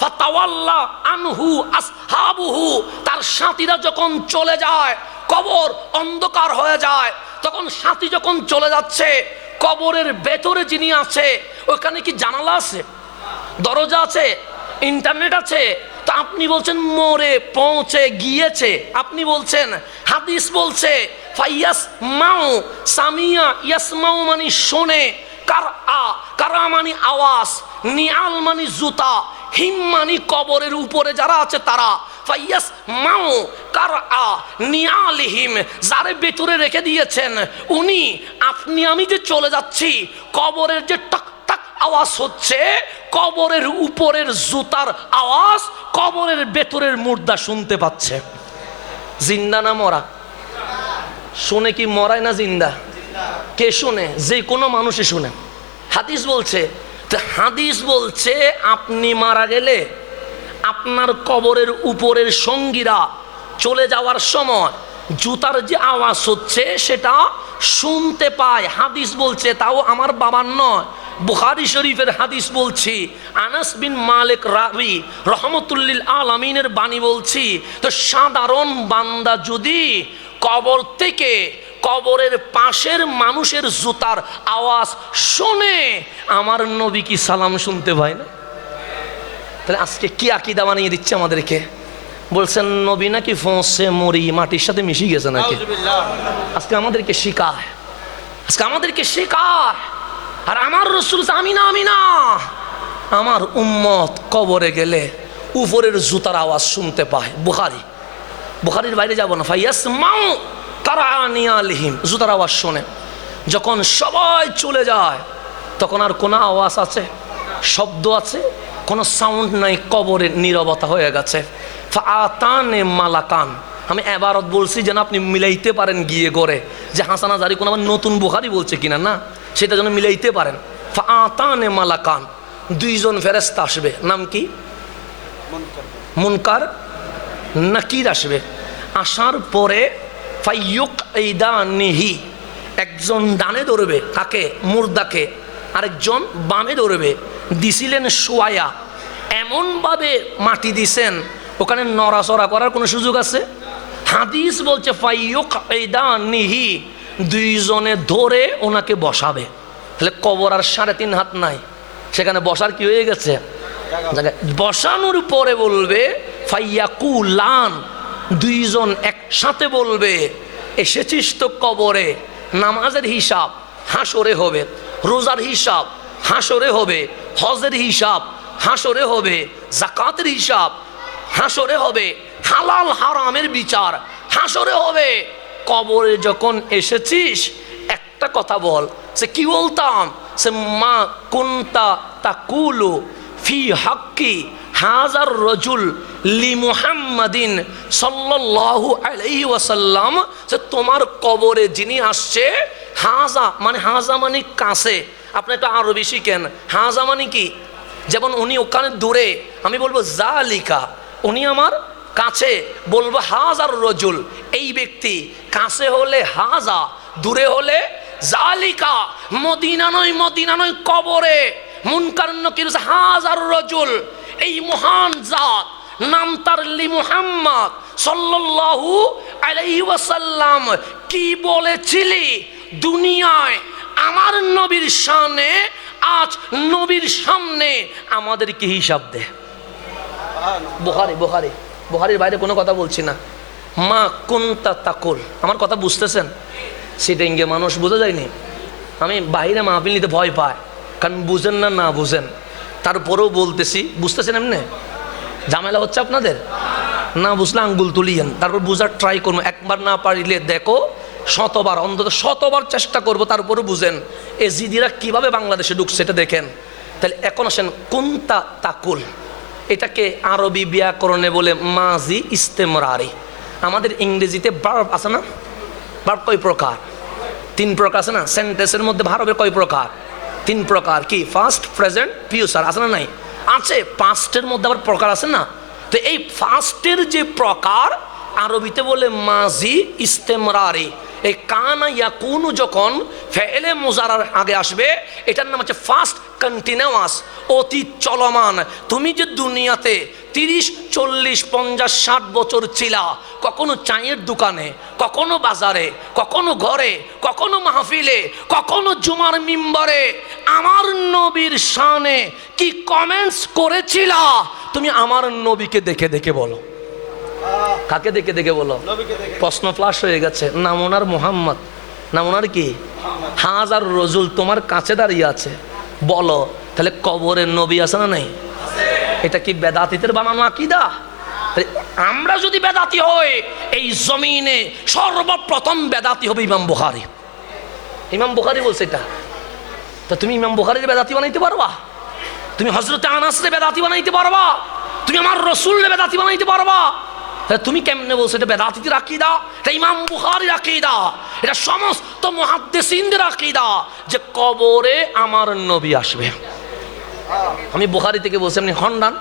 ফাতাওয়াল্লা আনহু আসহাবুহু, তার সাথীরা যখন চলে যায়, কবর অন্ধকার হয়ে যায়, তখন সাথী যখন চলে যাচ্ছে, কবরের ভেতরে যিনি আছে, ওখানে কি জানালা আছে, দরজা আছে, ইন্টারনেট আছে? তো আপনি বলছেন মরে পৌঁছে গিয়েছে, আপনি বলছেন, হাদিস বলছে ফাইয়াস মাউ, সামিয়া ইয়াসমাউ মানে শোনে, কারা মানে আওয়াজ, নিয়াল মানে জুতা, হিম মানে কবরের উপরে যারা আছে তারা, ফাইয়াস মাউ কারা নিয়ালিহিম, যারে ভেতরে রেখে দিয়েছেন উনি, আপনি আমি যে চলে যাচ্ছি, কবরের যে টাক টাক আওয়াজ হচ্ছে, কবরের উপরের জুতার আওয়াজ কবরের ভেতরের মুর্দা শুনতে পাচ্ছে। জিন্দা না মরা? শুনে কি মরায় না জিন্দা? কে শুনে? যে কোনো মানুষই শুনে। হাদিস বলছে, তো হাদিস বলছে আপনি মারা গেলে আপনার কবরের উপরের সঙ্গীরা চলে যাওয়ার সময় জুতার যে আওয়াজ হচ্ছে সেটা শুনতে পায়। হাদিস বলছে, তাও আমার বাবার নয়, বুখারী শরীফের হাদিস বলছি, আনাস বিন মালিক রাবি রহমতুল্লিল আলামিনের বাণী বলছি। তো সাধারণ বান্দা যদি কবর থেকে কবরের পাশের মানুষের জুতার আওয়াজ শোনে, আমার নবী কি সালাম শুনতে পায় না? তাহলে আজকে কি আকীদা বানিয়ে দিচ্ছে আমাদেরকে? বলছেন নবী নাকি ফোঁসে মরি, মাটির সাথে মিশে গেছে নাকি? আজকে আমাদেরকে শেখায়, আজকে আমাদেরকে শেখায়। আর আমার রাসূল আমি না, আমার উম্মত কবরে গেলে উপরের জুতার আওয়াজ শুনতে পায়। বুখারীর বাইরে যাব না। ফাইয়াসমাউ কারানিয়ালিহিম, জুতার আওয়াজ শোনে। যখন সবাই চলে যায় তখন আর কোনো আওয়াজ আছে, শব্দ আছে? কোনো সাউন্ড নাই, কবরের নীরবতা হয়ে গেছে। ফাআতানে মালাকান, আমি এবারত বলছি যেন আপনি মিলাইতে পারেন গিয়ে করে, যে হাসান আজারি কোন আবার নতুন বুখারী বলছে কিনা, না, সেটা যেন মিলাইতে পারেন। ফাআতানে মালাকান, দুইজন ফেরেশতা আসবে। নাম কি? মুনকার নাকির আসবে। আসার পরে ফাইয়ুকঈদানিহি, একজন ডানে ধরবে কাকে? মুর্দাকে। আরেকজন বামে ধরবে। দিছিলেন শোয়া, এমনভাবে মাটি দিছেন ওখানে নড়াচড়া করার কোনো সুযোগ আছে? হাদিস বলছে ফাইয়ুকঈদানিহি, দুইজনে ধরে ওনাকে বসাবে। তাহলে কবর আর 3.5 হাত নাই, সেখানে বসার কি হয়ে গেছে? বসানোর পরে বলবে ফাইয়াকুলান, দুইজন একসাথে বলবে, এসেছিস তো কবরে, নামাজের হিসাব হাসরে হবে, রোজার হিসাব হাসরে হবে, হজের হিসাব হাসরে হবে, যাকাতের হিসাব হাসরে হবে, হালাল হারামের বিচার হাসরে হবে। কবরে যখন এসেছিস একটা কথা বল। সে কি বলতাম? সে মা কুনতা তাকুলু ফি হাক্কি হাজার রজুল লি মুহাম্মাদিন সাল্লাল্লাহু আলাইহি ওয়াসাল্লাম, যে তোমার কবরে যিনি আসছে, হাজা মানে কাছে। আপনি একটা আরবি শিখেন, হাজা মানে কি? যেমন উনি ওখানে দূরে, আমি বলবো জালিকা, উনি আমার কাছে, বলবো হাজার রজুল, এই ব্যক্তি। কাছে হলে হাজা, দূরে হলে জালিকা। মদিনা নয় কবরে মুনকার নকির হাজার রজুল, এই মহান জাত, নাম তার লি মুহাম্মদ সাল্লাল্লাহু আলাইহি ওয়াসাল্লাম, কি বলেছিলি দুনিয়ায় আমার নবীর শানে, আজ নবীর সামনে আমাদের কি হিসাব দে। বুখারীর বাইরে কোনো কথা বলছি না। মা কুনতা তাকুল, আমার কথা বুঝতেছেন? সিটিংয়ে মানুষ বোঝা যায়নি। আমি বাইরে মাহফিল নিতে ভয় পাই, কারণ বুঝেন না বুঝেন, তারপরেও বলতেছি। বুঝতেছেন? এমনি ঝামেলা হচ্ছে আপনাদের? না বুঝলে আঙ্গুল তুলিয়েন, তারপর বুঝার ট্রাই করবো। একবার না পারিলে দেখো, শতবার, অন্তত শতবার চেষ্টা করবো, তারপরে বুঝেন এ জিদিরা কিভাবে বাংলাদেশে ঢুকছে এটা দেখেন। তাহলে এখন আসেন, কুনতা তাকুল, এটাকে আরবি ব্যাকরণে বলে মাজি ইস্তেমরারি। আমাদের ইংরেজিতে ভার্ব আছে না? ভার্ব কয় প্রকার? 3 প্রকার আছে না? সেন্টেন্সের মধ্যে ভার্বের কয় প্রকার? তিন প্রকার কি? First, present, future. আছে না নাই? আছে। পাস্টের মধ্যে আবার প্রকার আছে না? তো এই ফার্স্টের যে প্রকার আরবিতে বলে মাজি ইস্তেমরারি। এই কানা ইয়াকুনু যখন ফেলে মুজারার আগে আসবে, এটার নাম হচ্ছে ফার্স্ট কন্টিনিউয়াস, অতি চলমান। তুমি যে দুনিয়াতে 30, 40, 50, 60 বছর ছিলা, কখনো চায়ের দোকানে, কখনো বাজারে, কখনো ঘরে, কখনো মাহফিলে, কখনো জুমার মিম্বরে আমার নবীর শানে কি কমেন্টস করেছিলা? তুমি আমার নবীকে দেখে দেখে বলো। কাকে দেখে দেখে বলো? প্রশ্ন ফ্লাশ হয়ে গেছে। নাম ওনার মোহাম্মদ, নাম ওনার কি? হাজার রজুল তোমার কাছে দাঁড়িয়ে আছে, বলো। তাহলে কবরের নবী আছে না নাই? এটা কি বেদাতীদের বানানো আকীদা? আমরা যদি বেদাতি হই, এই জমিনে সর্বপ্রথম বেদাতি হবে ইমাম বুখারী। ইমাম বুখারী বলছে এটা। তো তুমি ইমাম বুখারীর বেদাতি বানাইতে পারবা? তুমি হযরত আনাসরে বেদাতি বানাইতে পারবা? তুমি আমার রাসূলরে বেদাতি বানাইতে পারবা? তুমি কেমনে বলছো এটা বেদাতীদের আকীদা? এটা ইমাম বুখারীর আকীদা, এটা সমস্ত মুহাদ্দিসিনদের আকীদা যে কবরে আমার নবী আসবে। আমি বুখারী থেকে বলছি, আপনি হন্ডান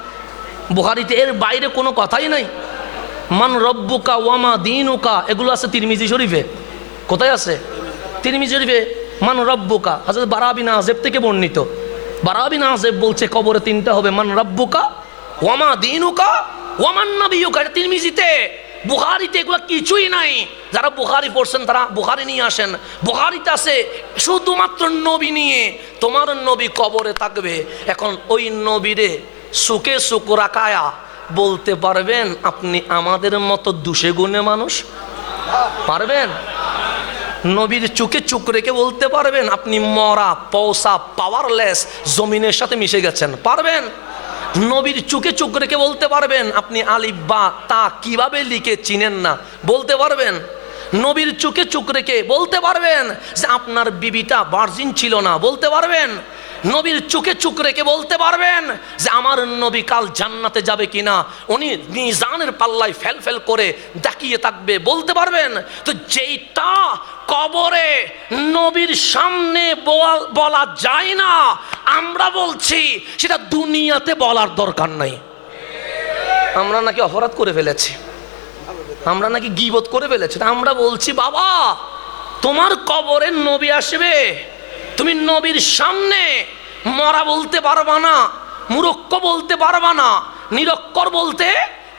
বুখারীতে এর বাইরে কোনো কথাই নাই। মান রব্বুকা ওয়ামা দীনুকা এগুলো আছে তিরমিজি শরীফে। কোথায় আছে? তিরমিজি শরীফে। মান রব্বুকা হযরত বারা বিন আযিব থেকে বর্ণিত। বারা বিন আযিব বলছে কবরে তিনটা হবে, মান রব্বুকা ওয়ামা দীনুকা ওয়ামান নবিয়ুকা। এটা তিরমিজিতে। বুখারীতে এগুলো কিছুই নাই। যারা বুখারী পড়ছেন তারা বুখারী নিয়ে আসেন। বুখারীতে আছে শুধুমাত্র নবী নিয়ে। তোমার নবী কবরে থাকবে। এখন ওই নবীরে সুখে সুখ রাখায়া বলতে পারবেন আপনি আমাদের মতো দুষে গুণে মানুষ? পারবেন? নবীর চোখে চোখ রেখে বলতে পারবেন আপনি মরা, পৌসা, পাওয়ারলেস, জমিনের সাথে মিশে গেছেন? পারবেন? নবীর চোখে চোখ রেখে বলতে পারবেন আপনি আলিফ বা তা কিভাবে লিখে চিনেন না? বলতে পারবেন? নবীর চোখে চোখ রেখে বলতে পারবেন যে আপনার বিবিটা ভার্জিন ছিল না? বলতে পারবেন? নবীর চোখে চোখ রেখে বলতে পারবেন যে আমার নবী কাল জান্নাতে যাবে কিনা, উনি মিজানের পাল্লায় ফেল ফেল করে তাকিয়ে থাকবে? বলতে পারবেন? তো যেইটা কবরে নবীর সামনে বলা যায় না, আমরা বলছি সেটা দুনিয়াতে বলার দরকার নাই। আমরা নাকি অপরাধ করে ফেলেছি, আমরা নাকি গীবত করে ফেলেছি। আমরা বলছি বাবা তোমার কবরে নবী আসবে, তুমি নবীর সামনে মরা বলতে পারবা না, মূর্খ বলতে পারবা না, নিরক্ষর বলতে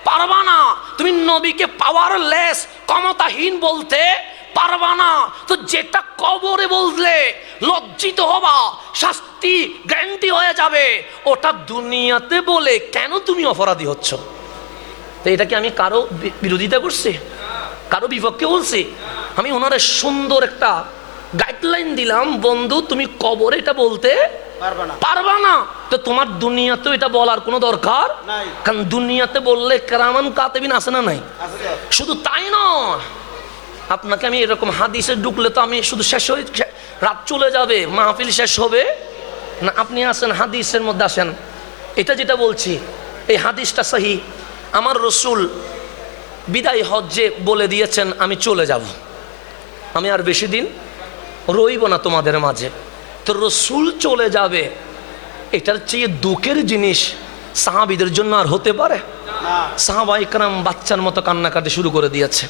পারবা না, তুমি নবীকে পাওয়ারলেস, ক্ষমতাহীন বলতে পারবা না। তো যেটা কবরে বললে লজ্জিত হবা, শাস্তি গ্যারান্টি হয়ে যাবে, ওটা দুনিয়াতে বলে কেন তুমি অপরাধী হচ্ছ? তো এটা কি আমি কারো বিরোধিতা করছি, কারো বিপক্ষে বলছি? আমি ওনারে সুন্দর একটা গাইডলাইন দিলাম, বন্ধু তুমি কবরে এটা বলতে পারবা না। তো তোমার দুনিয়াতে এটা বলার কোনো দরকার নাই, কারণ দুনিয়াতে বললে কেরামান কাতেবিন আছে না নাই? শুধু তাই নয়, আপনাকে আমি এরকম হাদিসে ঢুকলে তো আমি শুধু শেষ হয়ে রাত চলে যাবে, মাহফিল শেষ হবে না। আপনি আসেন হাদিসের মধ্যে আসেন, এটা যেটা বলছি এই হাদিসটা সহি। আমার রসুল বিদায় হজ্জে বলে দিয়েছেন আমি চলে যাব, আমি আর বেশি দিন রইব না তোমাদের মাঝে। তো রসুল চলে যাবে, এটার চেয়ে দুঃখের জিনিস সাহাবীদের জন্য আর হতে পারে? সাহাবা ইকরাম বাচ্চার মতো কান্নাকাটি শুরু করে দিয়েছে।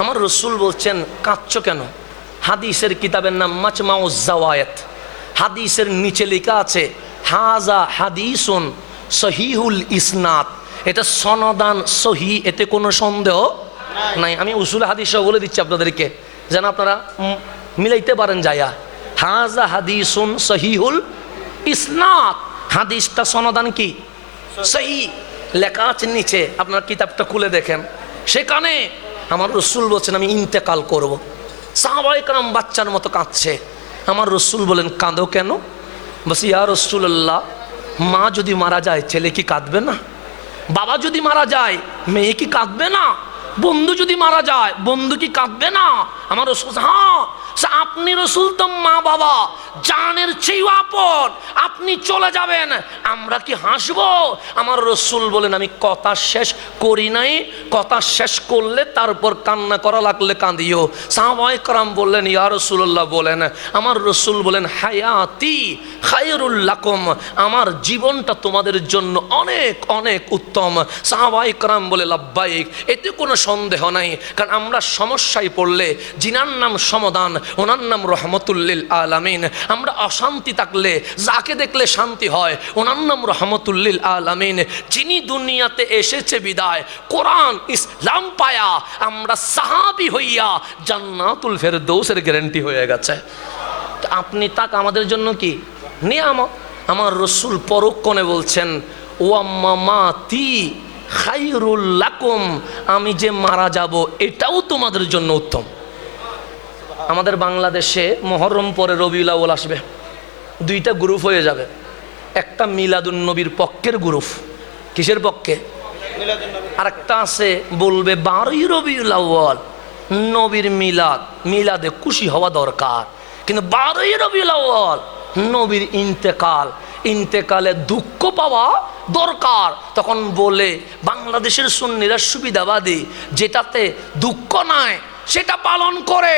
আমার রসুল বলছেন কাঁদছো কেন? হাদিসের কিতাবের নাম মাজমাউজ জাওয়ায়েত। হাদিসের নিচে লেখা আছে হাজা হাদিসুন সহিহুল ইসনাদ, এটা সনদান সহি, এতে কোনো সন্দেহ নাই। আমি উসুল হাদিস বলে দিচ্ছি আপনাদেরকে যেন আপনারা মিলাইতে পারেন যায়া। হাজা হাদিসুন সহিহুল ইসনাদ, হাদিসটা সনদান কি সহি, লেখা আছে নিচে, আপনার কিতাবটা খুলে দেখেন। সেখানে আমার রসুল বলছেন আমি ইন্তেকাল করব। সাহাবায়ে কেরাম বাচ্চার মতো কাঁদছে। আমার রসুল বলেন কাঁদো কেন? বলছি ইয়া রাসূলুল্লাহ, মা যদি মারা যায় ছেলে কি কাঁদবে না? বাবা যদি মারা যায় মেয়ে কি কাঁদবে না? বন্ধু যদি মারা যায় বন্ধু কি কাঁদবে না? আমার রসুল হ্যাঁ আপনি রসুল তো মা বাবা জানের চেয়েও আপন, আপনি চলে যাবেন, আমরা কি হাসবো? আমার রসুল বলেন আমি কথা শেষ করি নাই, কথা শেষ করলে তারপর কান্না করা লাগলে কাঁদিও। সাহাবায়ে কেরাম বললেন ইয়া রাসূলুল্লাহ বলেন, আমার রসুল বলেন হায়াতি খায়রুল লাকুম, আমার জীবনটা তোমাদের জন্য অনেক অনেক উত্তম। সাহাবায়ে কেরাম বলে লাব্বাইক, এতে কোনো সন্দেহ নাই, কারণ আমরা সমস্যায় পড়লে যিনার নাম সমাধান, ওনার নাম রহমতুল্লিল আলামিন। আমরা অশান্তি থাকলে যাকে দেখলে শান্তি হয়, ওনার নাম রহমতুল্লিল আলামিন। যিনি দুনিয়াতে এসেছে বিদায় কোরআন ইসলাম পায়া আমরা সাহাবী হইয়া জান্নাতুল ফেরদৌসের গ্যারান্টি হয়ে গেছে। আপনি তাক আমাদের জন্য কি নিয়ামত। আমার রসুল পরক্ষণে বলছেন ওয়াম্মামাতি খায়রুল লাকুম, আমি যে মারা যাব এটাও তোমাদের জন্য উত্তম। আমাদের বাংলাদেশে মহরম পরে রবিউল আউয়াল আসবে, দুইটা গ্রুপ হয়ে যাবে। একটা মিলাদুন নবীর পক্ষের গ্রুপ, কিসের পক্ষে? আর একটা আছে বলবে 12ই রবিউল আউয়াল নবীর মিলাদ, মিলাদে খুশি হওয়া দরকার, কিন্তু 12ই রবিউল আউয়াল নবীর ইন্তেকাল, ইন্তেকালে দুঃখ পাওয়া দরকার। তখন বলে বাংলাদেশের সুন্নিরা সুবিধাবাদী, যেটাতে দুঃখ নাই সেটা পালন করে,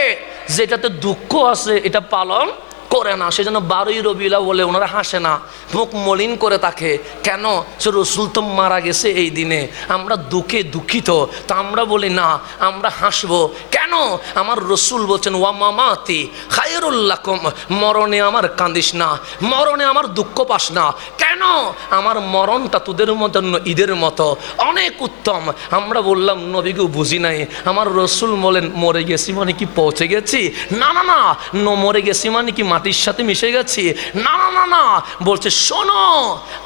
যেটাতে দুঃখ আছে এটা পালন করে না। সেজন্য 12ই রবিউল আউয়ালে ওনারা হাসে না, মুখ মলিন করে থাকে। কেন? সে রসুল তো মারা গেছে এই দিনে, আমরা দুঃখে দুঃখিত, তা আমরা বলি না, আমরা হাসবো। কেন? আমার রসুল বলছেন ওয়ামামাতি খায়রুল লাকুম, মরণে আমার কাঁদিস না, মরণে আমার দুঃখ পাস না। কেন? আমার মরণটা তোদের মতো ঈদের মতো অনেক উত্তম। আমরা বললাম নবীকেও বুঝি নাই। আমার রসুল বলেন মরে গেছি মানে কি পৌঁছে গেছি? না না না, মরে গেছি মানে কি মাটির সাথে মিশে গেছি? না না না না, বলছে শোনো,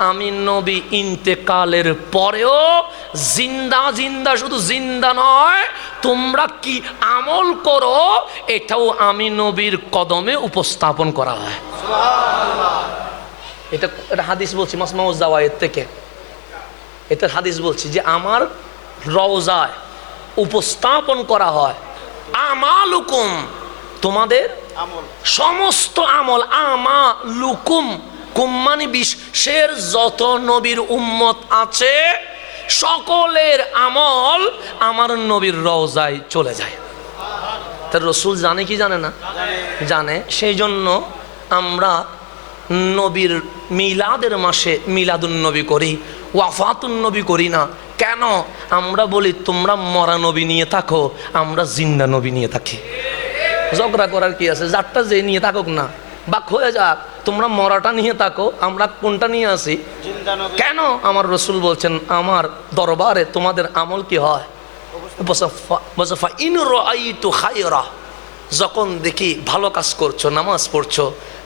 আমি নবী ইন্তেকালের পরেও জিন্দা, জিন্দা শুধু জিন্দা নয়, তোমরা কি আমল করো এটাও আমি নবীর কদমে উপস্থাপন করা হয়। এটা হাদিস বলছি মাজমাউজ জাওয়ায়েদ থেকে, এটা হাদিস বলছি যে আমার রওজায় উপস্থাপন করা হয় আমালুকুম, তোমাদের সমস্ত আমল। আমালুকুম কুম্মানি বিশ্বের যত নবীর উম্মত আছে সকলের আমল আমার নবীর রওজায় চলে যায়। তার রসুল জানে কি জানে না? জানে। সেই জন্য আমরা নবীর মিলাদের মাসে মিলাদুন নবী করি, ওয়াফাতুন নবী করি না। কেন? আমরা বলি তোমরা মরা নবী নিয়ে থাকো, আমরা জিন্দা নবী নিয়ে থাকি। ঝগড়া করার কি আছে? যারটা যে নিয়ে থাকুক না, বাক হয়ে যাক। তোমরা মরাটা নিয়ে থাকো, আমরা কোনটা নিয়ে আসি? কেন? আমার রসুল বলছেন আমার দরবারে তোমাদের আমল কি হয়? যখন দেখি ভালো কাজ করছো, নামাজ পড়ছো,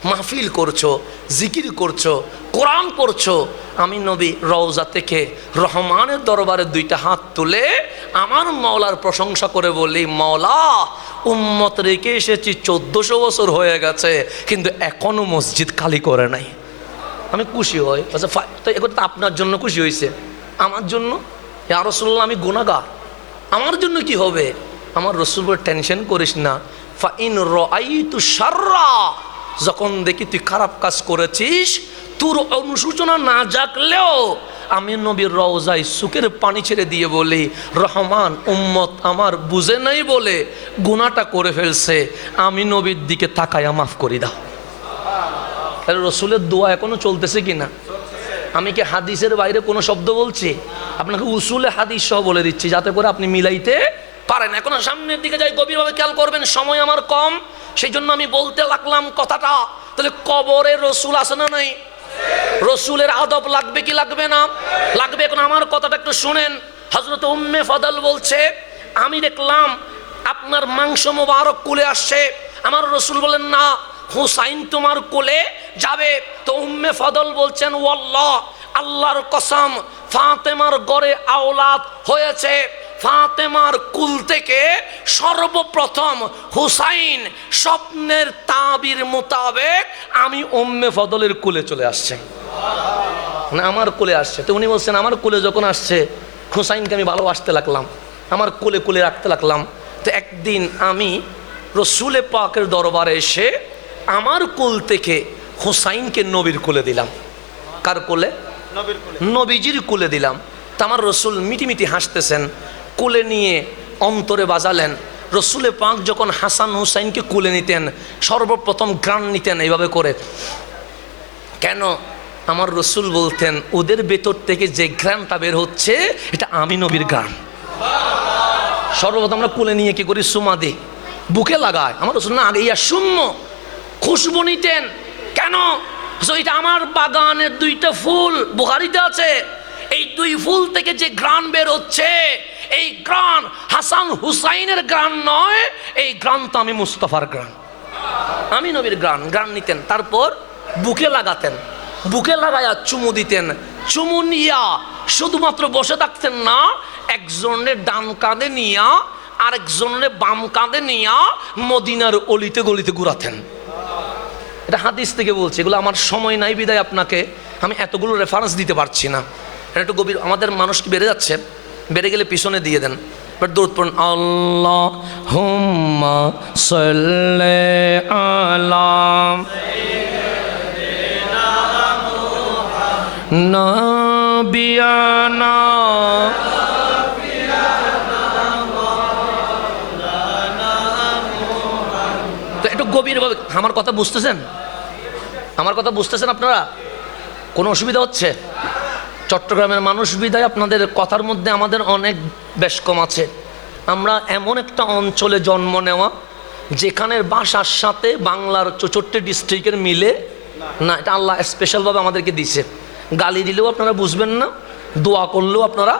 মাহফিল করছো, জিকির করছো, কোরআন পড়ছো, আমি নবী রওজা থেকে রহমানের দরবারে দুইটা হাত তুলে আমার মাওলার প্রশংসা করে বলি, মাওলা উম্মত রেখে এসেছি 1400 বছর হয়ে গেছে, কিন্তু এখনো মসজিদ খালি করে নাই। আমি খুশি হই। আচ্ছা তো এখন তো আপনার জন্য খুশি হয়েছে, আমার জন্য? ইয়া রাসূলুল্লাহ আমি গুনাহগার, আমার জন্য কি হবে? আমার রসুল বলে টেনশন করিস না। ফাইন রাআইতু শাররা, যখন দেখি তুই খারাপ কাজ করেছিস, তোর অনুশোচনা না জাগলেও আমি নবীর রওজায় সুখের পানি ছেড়ে দিয়ে বলি, রহমান উম্মত আমার বুঝে নাই বলে গুনাহটা করে ফেলছে, আমি নবীর দিকে তাকায়া মাফ করে দাও। রসুলের দোয়া এখনো চলতেছে কিনা? আমি কি হাদিসের বাইরে কোনো শব্দ বলছি? আপনাকে উসুলে হাদিস সহ বলে দিচ্ছি যাতে করে আপনি মিলাইতে পারেন। এখন সামনের দিকে যাই, গভীরভাবে খেয়াল করবেন, সময় আমার কম, সেই জন্য আমি বলতে লাগলাম কথাটা। তাহলে কবরে রসুল আছে না নাই? রসুলের আদব লাগবে কি লাগবে না? লাগবে। এখন আমার কথাটা একটু শুনেন। হযরত উম্মে ফাদল বলছে, আমি দেখলাম আপনার মাংস মোবারক কুলে আসছে। আমার রসুল বলেন না, হুসাইন তোমার কোলে যাবে। তো উম্মে ফাদল বলছেন, ওয়াল্লাহ আল্লাহর কসম, ফাতেমার গড়ে আওলাদ হয়েছে, ফাতেমার কুল থেকে সর্বপ্রথম হুসাইন স্বপ্নের তাবির মোতাবেক আমি উম্মে ফদলের কুলে চলে আসছে, মানে আমার কোলে আসছে। তো উনি বলছেন আমার কোলে যখন আসছে হুসাইনকে আমি ভালোবাসতে লাগলাম, আমার কোলে কোলে রাখতে লাগলাম। তো একদিন আমি রসুলে পাকের দরবারে এসে আমার কোল থেকে হুসাইনকে নবীর কোলে দিলাম। কার কোলে? নবীজির কোলে দিলাম। তা আমার রসুল মিটিমিটি হাসতেছেন, কোলে নিয়ে অন্তরে বাজালেন। রসুলে পাক যখন হাসান হুসাইনকে কোলে নিতেন সর্বপ্রথম গ্রান নিতেন এইভাবে করে। কেন? আমার রসুল বলতেন ওদের ভেতর থেকে যে গ্রানটা বের হচ্ছে এটা আমি নবীর গ্রান। সর্বপ্রথম আমরা কোলে নিয়ে কি করি? সুমা দিই, বুকে লাগায়। আমার রসুল না আগে ইয়া শূন্য খুশবু নিতেন। কেন? এটা আমার বাগানের 2টা ফুল, বুখারীতে আছে। এই 2 ফুল থেকে যে গ্রান বের হচ্ছে এই গ্রান হাসান হুসাইনের গ্রান নয়, এই গ্রান তো আমি মুস্তাফার গ্রান, আমি নবীর গ্রান। গ্রান নিতেন, তারপর বুকে লাগাতেন, বুকে লাগায়া চুমু দিতেন। চুমু নিয়া শুধুমাত্র বসে থাকতেন না, একজনের ডান কাঁধে নিয়া আরেকজনের বাম কাঁধে নিয়া মদিনার অলিতে গলিতে ঘুরাতেন। এটা হাদিস থেকে বলছি, এগুলো আমার সময় নাই বিদায় আপনাকে আমি এতগুলো রেফারেন্স দিতে পারছি না। এটা একটু গভীর, আমাদের মানুষ কি বেড়ে যাচ্ছে, বেড়ে গেলে পিছনে দিয়ে দেন। বাট দূর পড়ুন, আল্লাহুম্মা সাল্লি আলা নাবিয়ানা। তো একটু গভীরভাবে আমার কথা বুঝতেছেন? আমার কথা বুঝতেছেন আপনারা? কোনো অসুবিধা হচ্ছে? চট্টগ্রামের মানুষ বিদায় আপনাদের কথার মধ্যে আমাদের অনেক বেশ কম আছে। আমরা এমন একটা অঞ্চলে জন্ম নেওয়া যেখানের ভাষার সাথে বাংলার 64 ডিস্ট্রিক্টের মিলে না। এটা আল্লাহ স্পেশালভাবে আমাদেরকে দিছে। গালি দিলেও আপনারা বুঝবেন না, দোয়া করলেও আপনারা,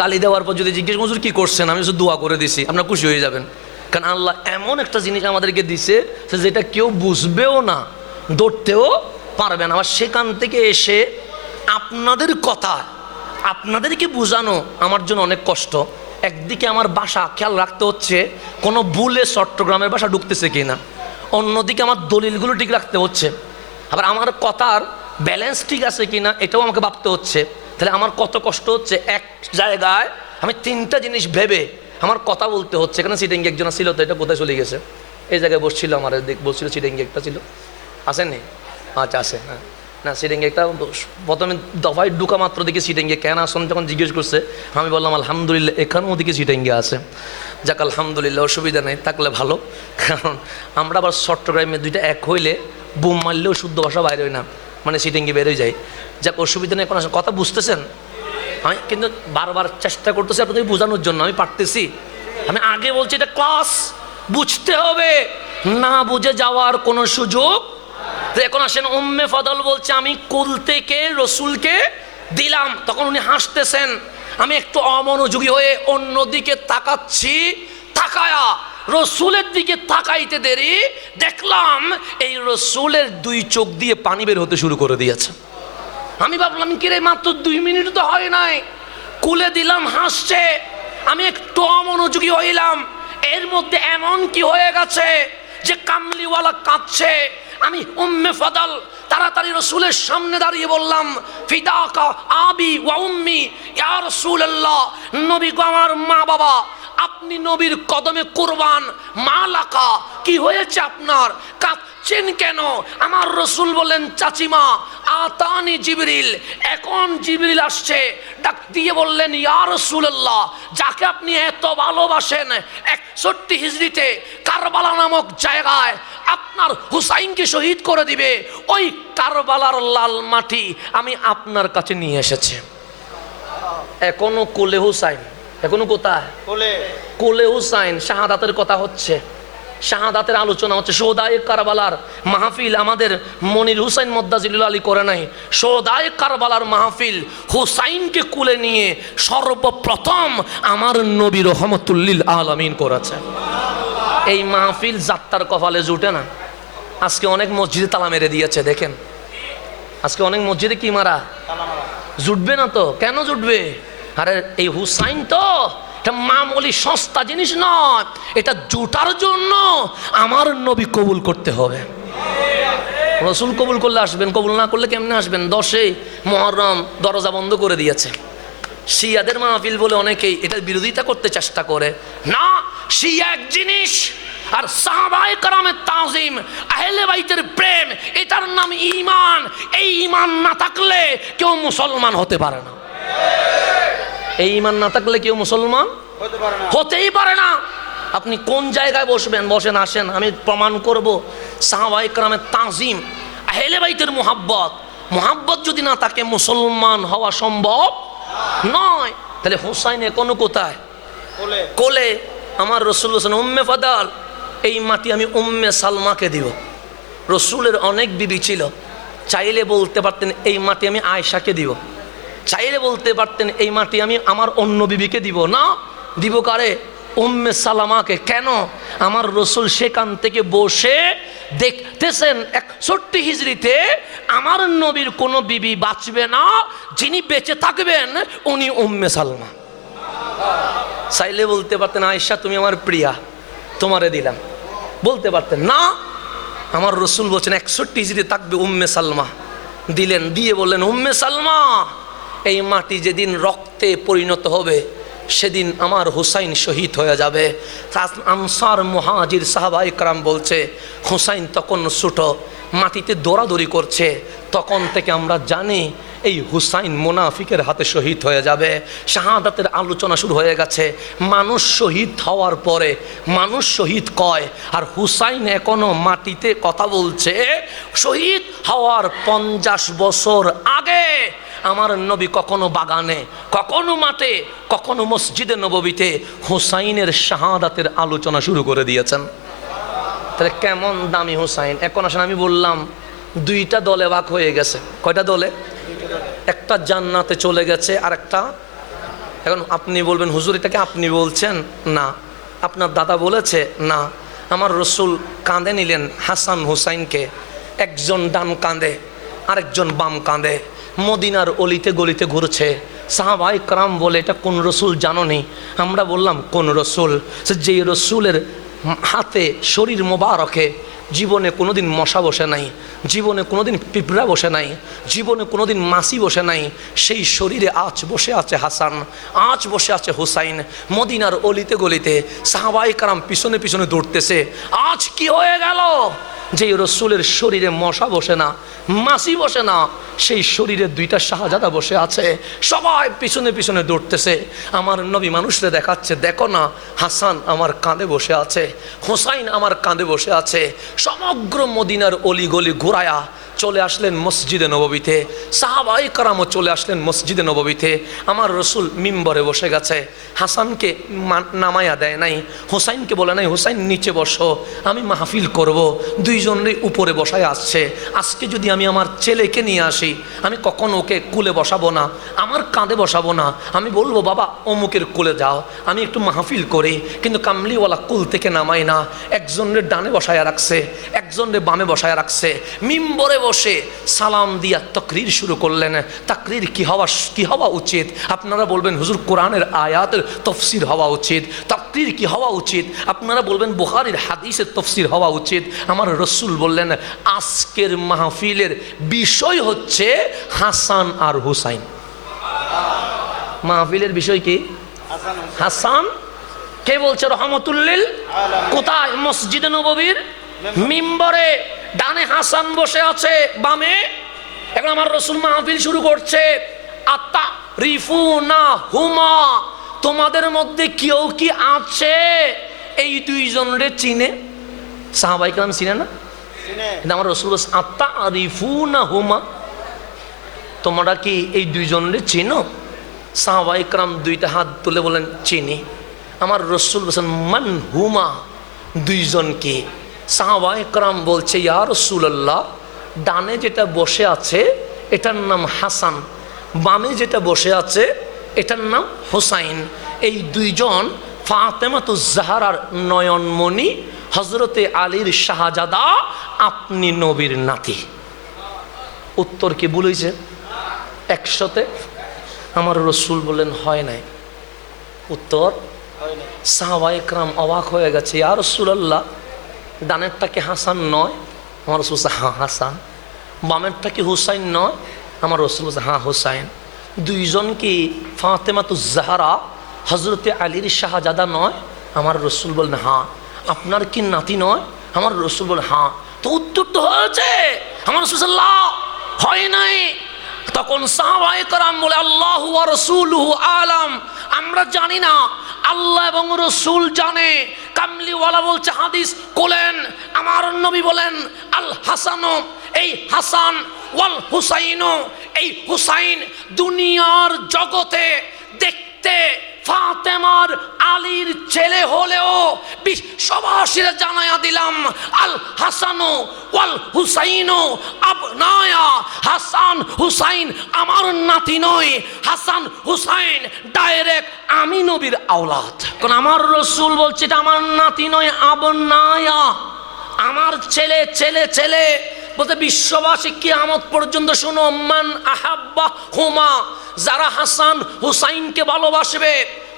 গালি দেওয়ার পর যদি জিজ্ঞেস হুজুর কি করছেন, আমি শুধু দোয়া করে দিছি, আপনারা খুশি হয়ে যাবেন। কারণ আল্লাহ এমন একটা জিনিস আমাদেরকে দিছে যেটা কেউ বুঝবেও না, ধরতেও পারবে না। আবার সেখান থেকে এসে আপনাদের কথা আপনাদেরকে বোঝানো আমার জন্য অনেক কষ্ট। একদিকে আমার বাসা খেয়াল রাখতে হচ্ছে কোনো ভুলে চট্টগ্রামের ভাষা ঢুকতেছে কিনা, অন্যদিকে আমার দলিলগুলো ঠিক রাখতে হচ্ছে, আবার আমার কথার ব্যালেন্স ঠিক আছে কিনা এটাও আমাকে ভাবতে হচ্ছে। তাহলে আমার কত কষ্ট হচ্ছে, এক জায়গায় আমি 3টা জিনিস ভেবে আমার কথা বলতে হচ্ছে। এখানে সিটিংয়ে একজন ছিল, তো এটা কোথায় চলে গেছে? এই জায়গায় বসছিল, আমার বসছিল, সিটিংয়ে একটা ছিল, আসেনি? আচ্ছা আছে, হ্যাঁ না সিটিংয়ে একটা প্রথমে দফায় ঢুকা মাত্র দেখি সিটিংয়ে কেন আসুন যখন জিজ্ঞেস করছে আমি বললাম আলহামদুলিল্লাহ এখানেও ওদিকে সিটিংয়ে আছে। যাক আলহামদুলিল্লাহ, অসুবিধা নেই, থাকলে ভালো। কারণ আমরা আবার চট্টগ্রামে 2টা এক হইলে বুম মারলেও শুদ্ধ ভাষা বাইরে হয় না, মানে সিটিংয়ে বেরোয় যায়। যাক অসুবিধা নেই, কোনো কথা বুঝতেছেন? আমি কিন্তু বারবার চেষ্টা করতেছি আপনাদের বোঝানোর জন্য, আমি পারতেছি। আমি আগে বলছি এটা ক্লাস, বুঝতে হবে, না বুঝে যাওয়ার কোনো সুযোগ। তো এখন আসেন, উম্মে ফদল বলছে আমি কুল থেকে রসুলকে দিলাম, তখন উনি হাসতেছেন। আমি একটু অমনোযোগী হয়ে অন্যদিকে তাকাচ্ছি, তাকায়া রসুলের দিকে তাকাইতে দেরি দেখলাম এই রসুলের 2 চোখ দিয়ে পানি বের হতে শুরু করে দিয়েছে। আমি ভাবলাম কিরে মাত্র 2 মিনিট তো হয় নাই, কুলে দিলাম হাসছে, আমি একটু অমনোযোগী হইলাম। এর মধ্যে এমন কি হয়ে গেছে যে কামলিওয়ালা কাঁদছে। আমি উম্মে ফদল তাড়াতাড়ি রসুলের সামনে দাঁড়িয়ে বললাম ফিদাকা আবি ওয়া উম্মি ইয়া রাসূলুল্লাহ, নবী গো আমার মা বাবা, আপনি নবীর কদমে কুরবান। মা লাকা, কি হয়েছে আপনার, কাঁদছেন কেন? আমার রসুল বললেন চাচিমা আতানি জিবরিল, এখন জিবরিল আসছে। ডাক দিয়ে বললেন ইয়া রাসূলুল্লাহ, যাকে আপনি এত ভালোবাসেন 61 হিজরিতে কারবালা নামক জায়গায় আপনার হুসাইনকে শহীদ করে দিবে, ওই কারবালার লাল মাটি আমি আপনার কাছে নিয়ে এসেছি। এখনো কোলে হুসাইন, এখনো কোথায়? কোলে হুসাইন। শাহাদাতের কথা হচ্ছে, শাহাদাতের আলোচনা হচ্ছে। শোহদায়ে কারবালার মাহফিল আমাদের মনির হুসাইন মোদ্দাজিলুল আলী করে নাই, শোহদায়ে কারবালার মাহফিল হুসাইনকে কুলে নিয়ে সর্বপ্রথম আমার নবী রহমতুল লিল আলামিন করেছে। এই মাহফিল যাত্রার কপালে জুটে না। আজকে অনেক মসজিদে তালা মেরে দিয়েছে, দেখেন আজকে অনেক মসজিদে কি মারা, জুটবে না তো? কেন জুটবে? আরে এই হুসাইন তো এটা মামুলি সস্তা জিনিস নয়, এটা জুটার জন্য আমার নবী কবুল করতে হবে। রসুল কবুল করলে আসবেন, কবুল না করলে কেমনে আসবেন? 10 মুহররম দরজা বন্ধ করে দিয়েছে। শিয়াদের মাহফিল বলে অনেকেই এটার বিরোধিতা করতে চেষ্টা করে। না, শিয়া এক জিনিস, আর সাহাবায়ে কেরামের তাজিম, আহলে বাইতের প্রেম, এটার নাম ঈমান। এই ঈমান না থাকলে কেউ মুসলমান হতে পারে না। এই ঈমান না থাকলে কেউ মুসলমান হতেই পারে না। আপনি কোন জায়গায় বসবেন, বসেন, আসেন, আমি প্রমাণ করব। সাহাবায়ে কেরামের তাজিম, আহলে বাইতের মোহাব্বত যদি না থাকে মুসলমান হওয়া সম্ভব নয়। তাহলে হুসাইন এখনো কোথায়? কোলে। আমার রসুল বলেছেন উম্মে ফাদাল, এই মাটি আমি উম্মে সালমাকে দিব। রসুলের অনেক বিবি ছিল, চাইলে বলতে পারতেন এই মাটি আমি আয়েশাকে দিব, চাইলে বলতে পারতেন এই মাটি আমি আমার অন্য বিবিকে দিব। না, দিব কারে? উম্মে সালামাকে। কেন? আমার রসুল সেখান থেকে বসে দেখতেছেন 61 হিজরিতে আমার নবীর কোনো বিবি বাঁচবে না, যিনি বেঁচে থাকবেন উনি উম্মে সালমা। চাইলে বলতে পারতেন আয়েশা তুমি আমার প্রিয়া, তোমারে দিলাম, বলতে পারতেন। না, আমার রসুল বলছেন 61 হিজরিতে থাকবে উম্মে সালমা। দিলেন, দিয়ে বললেন উম্মে সালমা, এই মাটি যেদিন রক্তে পরিণত হবে সেদিন আমার হুসাইন শহীদ হয়ে যাবে। আনসার মুহাজির সাহাবায়ে কেরাম বলছে হুসাইন তখন ছোট, মাটিতে দৌড়াদৌড়ি করছে, তখন থেকে আমরা জানি এই হুসাইন মুনাফিকের হাতে শহীদ হয়ে যাবে। শাহাদাতের আলোচনা শুরু হয়ে গেছে। মানুষ শহীদ হওয়ার পরে মানুষ শহীদ কয়, আর হুসাইন এখনো মাটিতে কথা বলছে। শহীদ হওয়ার 50 বছর আগে আমার নবী কখনো বাগানে, কখনো মাঠে, কখনো মসজিদে নববীতে হুসাইনের শাহাদাতের আলোচনা শুরু করে দিয়েছেন। তাহলে কেমন দামি হুসাইন। এখন আসেন, আমি বললাম 2টা দলে ভাগ হয়ে গেছে। কয়টা দলে? একটা জান্নাতে চলে গেছে, আর একটা। এখন আপনি বলবেন হুজুর এটাকে আপনি বলছেন? না, আপনার দাদা বলেছে? না, আমার রসুল কাঁধে নিলেন হাসান হুসাইনকে, একজন ডান কাঁধে আরেকজন বাম কাঁধে, মদিনার অলিতে গলিতে ঘুরছে। সাহাবায়ে কেরাম বলে এটা কোন রসুল জানো নি? আমরা বললাম কোন রসুল? যেই রসুলের হাতে শরীর মোবারকে জীবনে কোনোদিন মশা বসে নাই, জীবনে কোনোদিন পিঁপড়া বসে নাই, জীবনে কোনোদিন মাছি বসে নাই, সেই শরীরে আজ বসে আছে হাসান, আজ বসে আছে হুসাইন। মদিনার অলিতে গলিতে সাহাবায়ে কেরাম পিছনে পিছনে দৌড়তেছে। আজ কি হয়ে গেল? যে রসুলের শরীরে মশা বসে না, মাছি বসে না, সেই শরীরে 2টা শাহজাদা বসে আছে। সবাই পিছনে পিছনে দৌড়তেছে। আমার নবী মানুষরে দেখাচ্ছে, দেখো না, হাসান আমার কাঁধে বসে আছে, হুসাইন আমার কাঁধে বসে আছে। সমগ্র মদিনার অলি গলি ঘুরায়া চলে আসলেন মসজিদে নববীতে। সাহাবায়ে কেরামও চলে আসলেন মসজিদে নববীতে। আমার রসুল মিম্বরে বসে গেছে। হাসানকে নামায়া দেয় নাই, হুসাইনকে বলে নাই হুসাইন নিচে বসো, আমি মাহফিল করব। 2জনেরই উপরে বসায় আসছে। আজকে যদি আমি আমার ছেলেকে নিয়ে আসি, আমি কখনো ওকে কুলে বসাবো না, আমার কাঁধে বসাবো না। আমি বলবো বাবা অমুকের কুলে যাও, আমি একটু মাহফিল করি। কিন্তু কামলিওয়ালা কুল থেকে নামাই না, একজনের ডানে বসায় রাখছে, একজনের বামে বসায় রাখছে। মিম্বরে বসে সালাম দিয়া তাকরীর শুরু করলেন। তাকরীর কি হওয়া উচিত? আপনারা বলবেন হুজুর কোরআনের আয়াতের তফসির হওয়া উচিত। তাকরীর কি হওয়া উচিত? আপনারা বলবেন বুখারীর হাদিসের তফসির হওয়া উচিত। আমার রসুল বললেন আজকের মাহফিলের বিষয় হচ্ছে হাসান আর হুসাইন। মাহফিলের বিষয় কি? হাসান। কে বলছে? রহমতুল্লিল। কোথায়? মসজিদে নববীর মিম্বরে। ডানে হাসান বসে আছে, বামে। এখন আমার রসুল মাহফিল শুরু করছে। আতা রিফুনা হুমা, তোমাদের মধ্যে কেউ কি আছে এই 2জনরে চিনে? সাহাবায়ে কেরাম চিনে না? আমার রসুল বলছে আতা রিফুনা হুমা, তোমরা কি এই 2জনরে চিনো? সাহাবায়ে কেরাম 2টা হাত তুলে বলেন চিনি। আমার রসুল বলছেন মান হুমা, 2জন কি? সাহাবায়ে কেরাম বলছে ইয়া রাসূলুল্লাহ, ডানে যেটা বসে আছে এটার নাম হাসান, বামে যেটা বসে আছে এটার নাম হুসাইন। এই 2জন ফাতেমাতুজ জাহরার নয়নমণি, হযরতে আলীর শাহজাদা, আপনি নবীর নাতি। উত্তর কি ভুল হয়েছে? 100তে? আমার রসুল বললেন হয় নাই। উত্তর সাহাবায়ে কেরাম অবাক হয়ে গেছে, ইয়া রাসূলুল্লাহ, ডানেরটা কি হাসান নয়? আমার রসুল বলছে হ্যাঁ হাসান। বামেরটা কি হুসাইন নয়? আমার রসুল বলছে হ্যাঁ হুসাইন। 2জন কি ফাতেমাতুজ জাহরা হযরতে আলীর শাহজাদা নয়? আমার রসুল বললেন হ্যাঁ। আপনার কি নাতি নয়? আমার রসুল বলে হ্যাঁ। তো উত্তর তো হয়েছে। আমার রসুল সাল্লাল্লাহ হয় নাই। তখন সাহাবায়ে কেরাম বলে আল্লাহু ওয়া রাসূলুহু আলাম, আমরা জানি না, আল্লাহ এবং রসুল জানে। কামলিওয়ালা বলছে হাদিস কোলেন, আমার নবী বলেন আল হাসানো, এই হাসান, ওয়াল হুসাইন, এই হুসাইন দুনিয়ার জগতে দেখতে ফাতেমার আলীর ছেলে হলেও বিশ্ববাসীরা জানায়া দিলাম আল হাসানো ওয়াল হুসাইন আবনায়া, হাসান হুসাইন আমার নাতি নয়, হাসান হুসাইন ডাইরেক্ট আমি নবীর আওলাদ। কারণ আমার রসুল বলছে এটা আমার নাতি নয়, আবনায়া, আমার ছেলে ছেলে ছেলে। বলতে বিশ্ববাসী কিয়ামত পর্যন্ত শুনো, মান আহাব্বা হুমা, যারা হাসান হুসাইনকে ভালোবাসবে,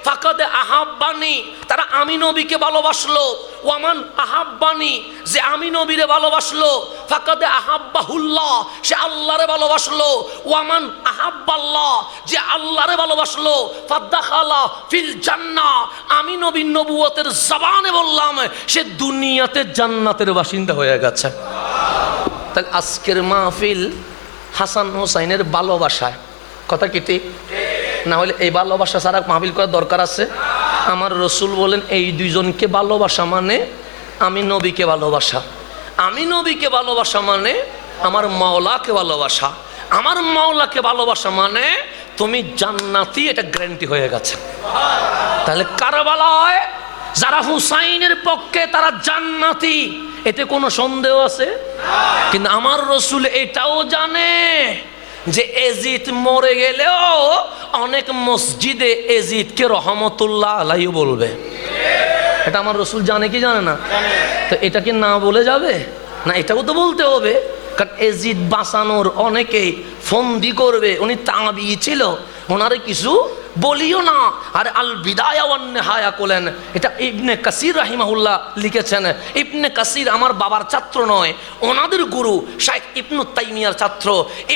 ফাকাদ আহাব্বানি, তারা আমি নবীকে ভালোবাসলো। ওয়ামান আহাব্বানি, যে আমি নবীরে ভালোবাসলো, ফাকাদ আহাব্বাহুল্লাহ, সে আল্লাহরে ভালোবাসলো। ওয়ামান আহাব্বাল্লাহ, যে আল্লাহরে ভালোবাসলো, ফাদাখালা ফিল জান্নাহ, আমি নবীর নবুয়তের জবানে বললাম, সে দুনিয়াতে জান্নাতের বাসিন্দা হয়ে গেছে। তাহলে আজকের মাহফিল হাসান হুসাইনের ভালোবাসায়, কথা কি ঠিক? না হলে এই ভালোবাসা ছাড়া মাহফিল করার দরকার আছে? আমার রসুল বলেন এই দুইজনকে ভালোবাসা মানে আমি নবীকে ভালোবাসা, আমি নবীকে ভালোবাসা মানে আমার মাওলাকে ভালোবাসা, আমার মাওলাকে ভালোবাসা মানে তুমি জান্নাতি, এটা গ্যারান্টি হয়ে গেছে। তাহলে কারবালায় যারা হুসাইনের পক্ষে তারা জান্নাতি, এতে কোনো সন্দেহ আছে? কিন্তু আমার রসুল এটাও জানে যে এজিদ মরে গেলেও অনেক মসজিদে এজিদকে রহমতুল্লাহ আলাইহি বলবে। এটা আমার রসুল জানে কি জানে না? তো এটা কি না বলে যাবে না? এটাও তো বলতে হবে, কারণ এজিদ বাঁচানোর অনেকেই ফন্দি করবে। উনি তাঁবি ছিল, ওনারে কিছু বলিও না। আর আল বিদায়া ওয়ান নিহায়া করলেন, এটা ইবনে কাসির রাহিমাহুল্লাহ লিখেছেন। ইবনে কাসির আমার বাবার ছাত্র নয়, ওনাদের গুরু শাইখ ইবনু তাইমিয়ার ছাত্র।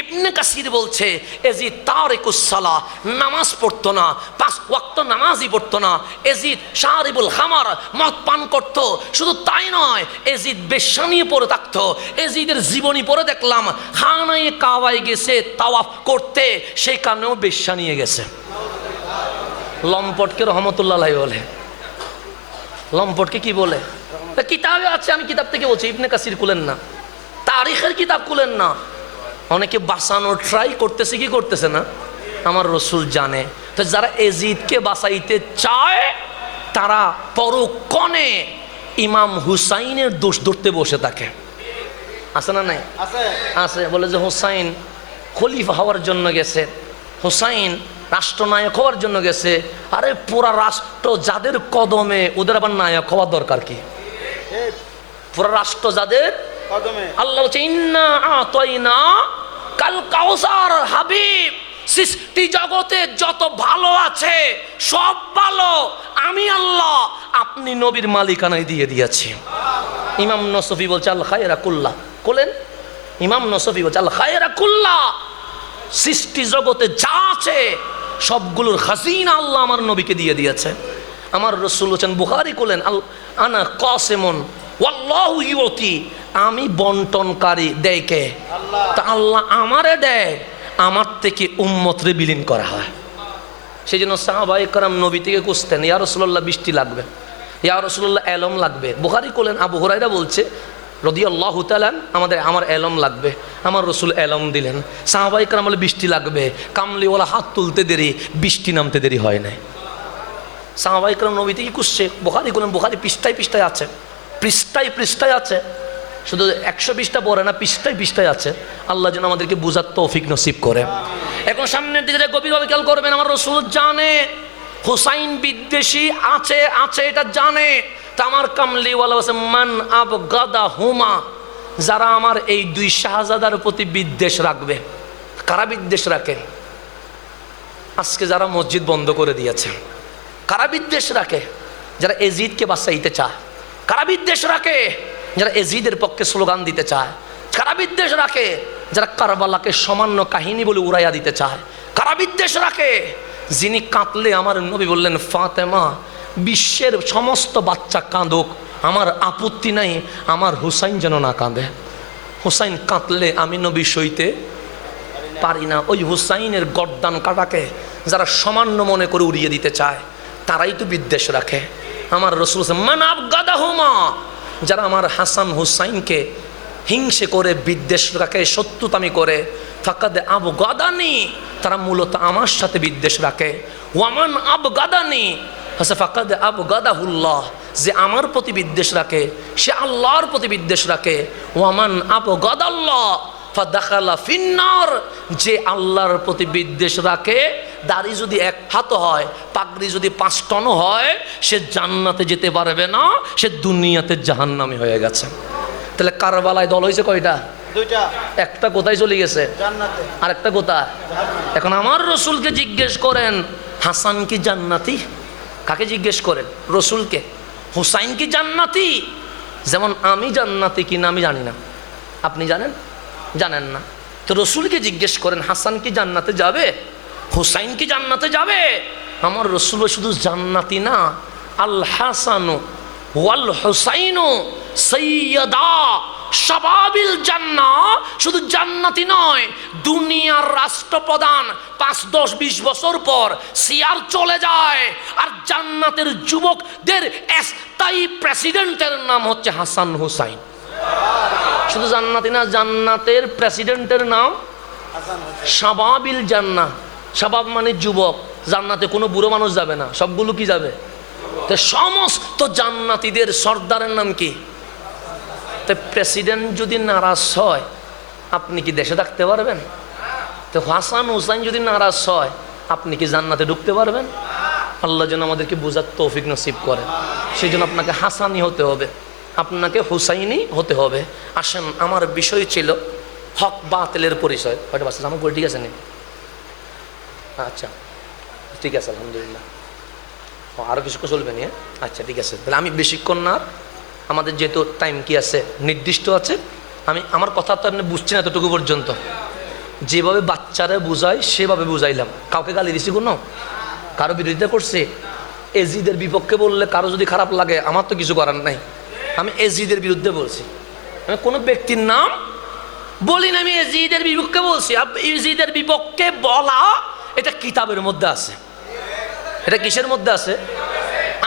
ইবনে কাসির বলছে এজিদ তারিকুস সালাহ, নামাজ পড়তো না, 5 ওয়াক্ত নামাজই পড়তো না। এজিদ শারিবুল খামার, মদ পান করত। শুধু তাই নয়, এজিদ বেশ্যা নিয়ে পড়ে থাকতো। এজিদের জীবনী পড়ে দেখলাম খানায়ে কাবায় গেছে তাওয়াফ করতে, সেই কারণেও বেশ্যা নিয়ে গেছে। লম্পটকে রহমতুল্লাহ বলে, লম্পটকে কি বলে? কিতাবে আছে, আমি কিতাব থেকে বলছি, ইবনে কাসির খুলেন না, তারিখের কিতাব খুলেন না। অনেকে বাঁচানোর ট্রাই করতেছে, কি করতেছে না? আমার রসুল জানে। তো যারা এজিদকে বাঁচাইতে চায় তারা পরক্ষণে ইমাম হুসাইনের দোষ ধরতে বসে থাকে। আছে না নাই? আছে। বলে যে হুসাইন খলিফা হওয়ার জন্য গেছে, হুসাইন রাষ্ট্রনায়ক হওয়ার জন্য গেছে। আরে পুরা রাষ্ট্র যাদের কদমে, ওদের আবার নায়ক হওয়ার দরকার কি? পুরা রাষ্ট্র যাদের কদমে, আল্লাহ বলছে ইন্না আতাইনা কাল কাউসার। হাবিব, সৃষ্টি জগতে যত ভালো আছে সব ভালো আমি আল্লাহ আপনি নবীর মালিকানায় দিয়ে দিয়েছি। ইমাম নসফি বলছে আল খায়রা কুল্লাহ, বলেন ইমাম নসফি বলছে আল খায়রা কুল্লাহ, সৃষ্টি জগতে যা আছে সবগুলোর খাজিনা আল্লাহ আমার নবীকে দিয়ে দিয়েছে। আমার রসুল বলছেন, বুখারী বলেন আল আনা কাসিমুন ওয়াল্লাহু ইউতি, আমি বন্টনকারী, দেয় কে? তা আল্লাহ আমারে দেয়, আমার থেকে উম্মতরে বিলীন করা হয়। সেই জন্য সাহাবায়ে কেরাম নবী থেকে খুঁজতেন, ইয়া রাসূলুল্লাহ বৃষ্টি লাগবে, ইয়া রাসূলুল্লাহ এলম লাগবে। বুখারী বলেন আবু হুরায়রা বলছে রাদিয়াল্লাহু তাআলা আমার এলম লাগবে, আমার রসুল এলম দিলেন। সাহাবায়ে কেরাম বলে বৃষ্টি লাগবে, কামলিওয়ালা হাত তুলতে দেরি, বৃষ্টি নামতে দেরি হয় নাই। সাহাবায়ে কেরাম নবী থেকে খুঁজছে। বুখারী বলেন, বুখারী পৃষ্ঠায় পৃষ্ঠায় আছে, পৃষ্ঠায় পৃষ্ঠায় আছে, শুধু 120টা পড়ে না, পৃষ্ঠায় পৃষ্ঠায় আছে। আল্লাহ যেন আমাদেরকে বুঝার তৌফিক নসিব করে। এখন সামনের দিকে গভীরভাবে খেয়াল করবেন। আমার রসুল জানে হুসাইন বিদ্বেষী আছে, আছে এটা জানে। তা আমার কামলিওয়ালা বলছে মান আবগাদা হুমা, যারা আমার এই দুই শাহজাদার প্রতি বিদ্বেষ রাখবে। কারা বিদ্বেষ রাখে? আজকে যারা মসজিদ বন্ধ করে দিয়েছে, কারা বিদ্বেষ রাখে? যারা এজিদকে বাঁচাইতে চায়। কারা বিদ্বেষ রাখে? যারা এজিদের পক্ষে স্লোগান দিতে চায়। কারা বিদ্বেষ রাখে? যারা কারবালাকে সামান্য কাহিনী বলে উড়াইয়া দিতে চায়। কারা বিদ্বেষ রাখে? যিনি কাঁদলে আমার নবী বললেন ফাতেমা বিশ্বের সমস্ত বাচ্চা কাঁদুক, আমার আপত্তি নাই আমার হুসাইন যেন না কাঁদে। হুসাইন কাঁদলে আমি নবী সইতে পারি না। ওই হুসাইনের গর্দান কাটাকে যারা সামান্য মনে করে উড়িয়ে দিতে চায় তারাই তো বিদ্বেষ রাখে। আমার রাসূল মান আবগাদাহুমা, যারা আমার হাসান হুসাইনকে হিংসে করে বিদ্বেষ রাখে, শত্রুতামি করে, ফাকাদ আবগাদানি, তারা মূলত আমার সাথে বিদ্বেষ রাখে। ওয়ামান আবগাদানি ফাকাদ আবগাদাহুল্লাহ, যে আমার প্রতি বিদ্বেষ রাখে সে আল্লাহর প্রতি বিদ্বেষ রাখে। ওয়ামান আবগাদাল্লাহ ফাদাখালা ফিন্নার, যে আল্লাহর প্রতি বিদ্বেষ রাখে, দাড়ি যদি 1 হাত হয়, পাগড়ি যদি 5 টন হয়, সে জান্নাতে যেতে পারবে না, সে দুনিয়াতে জাহান্নামী হয়ে গেছে। তাহলে কারবালায় দল হয়েছে কয়টা? 2টা। একটা কোথায় চলে গেছে? জান্নাতে। আর একটা কোথায়? এখন আমার রসুলকে জিজ্ঞেস করেন হাসান কি জান্নাতি? কাকে জিজ্ঞেস করেন? রসুলকে। হুসাইন কি জান্নাতি? যেমন আমি জান্নাতি কিনা আমি জানি না, আপনি জানেন? জানেন না। তো রসুলকে জিজ্ঞেস করেন হাসান কি জান্নাতে যাবে, হুসাইন কি জান্নাতে যাবে? আমার রসুল শুধু জান্নাতি না, আল হাসানু ওয়াল হুসাইনু সাইয়্যিদা শাবাবিল জান্নাহ, শুধু জান্নাতি নয়, দুনিয়ার রাষ্ট্রপ্রধান 5, 10, 20 বছর পর সিয়ার চলে যায় আর জান্নাতের যুবকদের স্থায়ী প্রেসিডেন্টের নাম হচ্ছে হাসান হুসাইন। শুধু জান্নাতি না, জান্নাতের প্রেসিডেন্টের নাম শাবাবিল জান্নাহ। শাবাব মানে যুবক, জান্নাতে কোনো বুড়ো মানুষ যাবে না, সবগুলো কি যাবে? তো সমস্ত জান্নাতীদের সর্দারের নাম কি? তো প্রেসিডেন্ট যদি নারাজ হয় আপনি কি দেশে থাকতে পারবেন? তো হাসান হুসাইন যদি নারাজ হয় আপনি কি জান্নাতে ঢুকতে পারবেন? আল্লাহ যেন আমাদেরকে বোঝার তৌফিক নসিব করেন। সেই জন্য আপনাকে হাসানি হতে হবে, আপনাকে হুসাইনি হতে হবে। আসেন, আমার বিষয় ছিল হক বাতিলের পরিচয়। কয়টা বাচ্চা আমার করে ঠিক আছে নি? আচ্ছা ঠিক আছে, আলহামদুলিল্লাহ। আরও কিছুক্ষণ চলবে নি? আচ্ছা ঠিক আছে, তাহলে আমি বেশিক্ষণ না, আমাদের যেহেতু টাইম কি আছে নির্দিষ্ট আছে, আমি আমার কথা তো আপনি বুঝছেন এতটুকু পর্যন্ত। যেভাবে বাচ্চারা বুঝায় সেভাবে বুঝাইলাম। কাউকে গালি দিছি কোনো? কারো বিরোধিতা করছে? এজিদের বিপক্ষে বললে কারো যদি খারাপ লাগে আমার তো কিছু করার নাই, আমি এজিদের বিরুদ্ধে বলছি, আমি কোনো ব্যক্তির নাম বলি না, আমি এজিদের বিপক্ষে বলছি। এজিদের বিপক্ষে বলা এটা কিতাবের মধ্যে আছে। এটা কিসের মধ্যে আছে?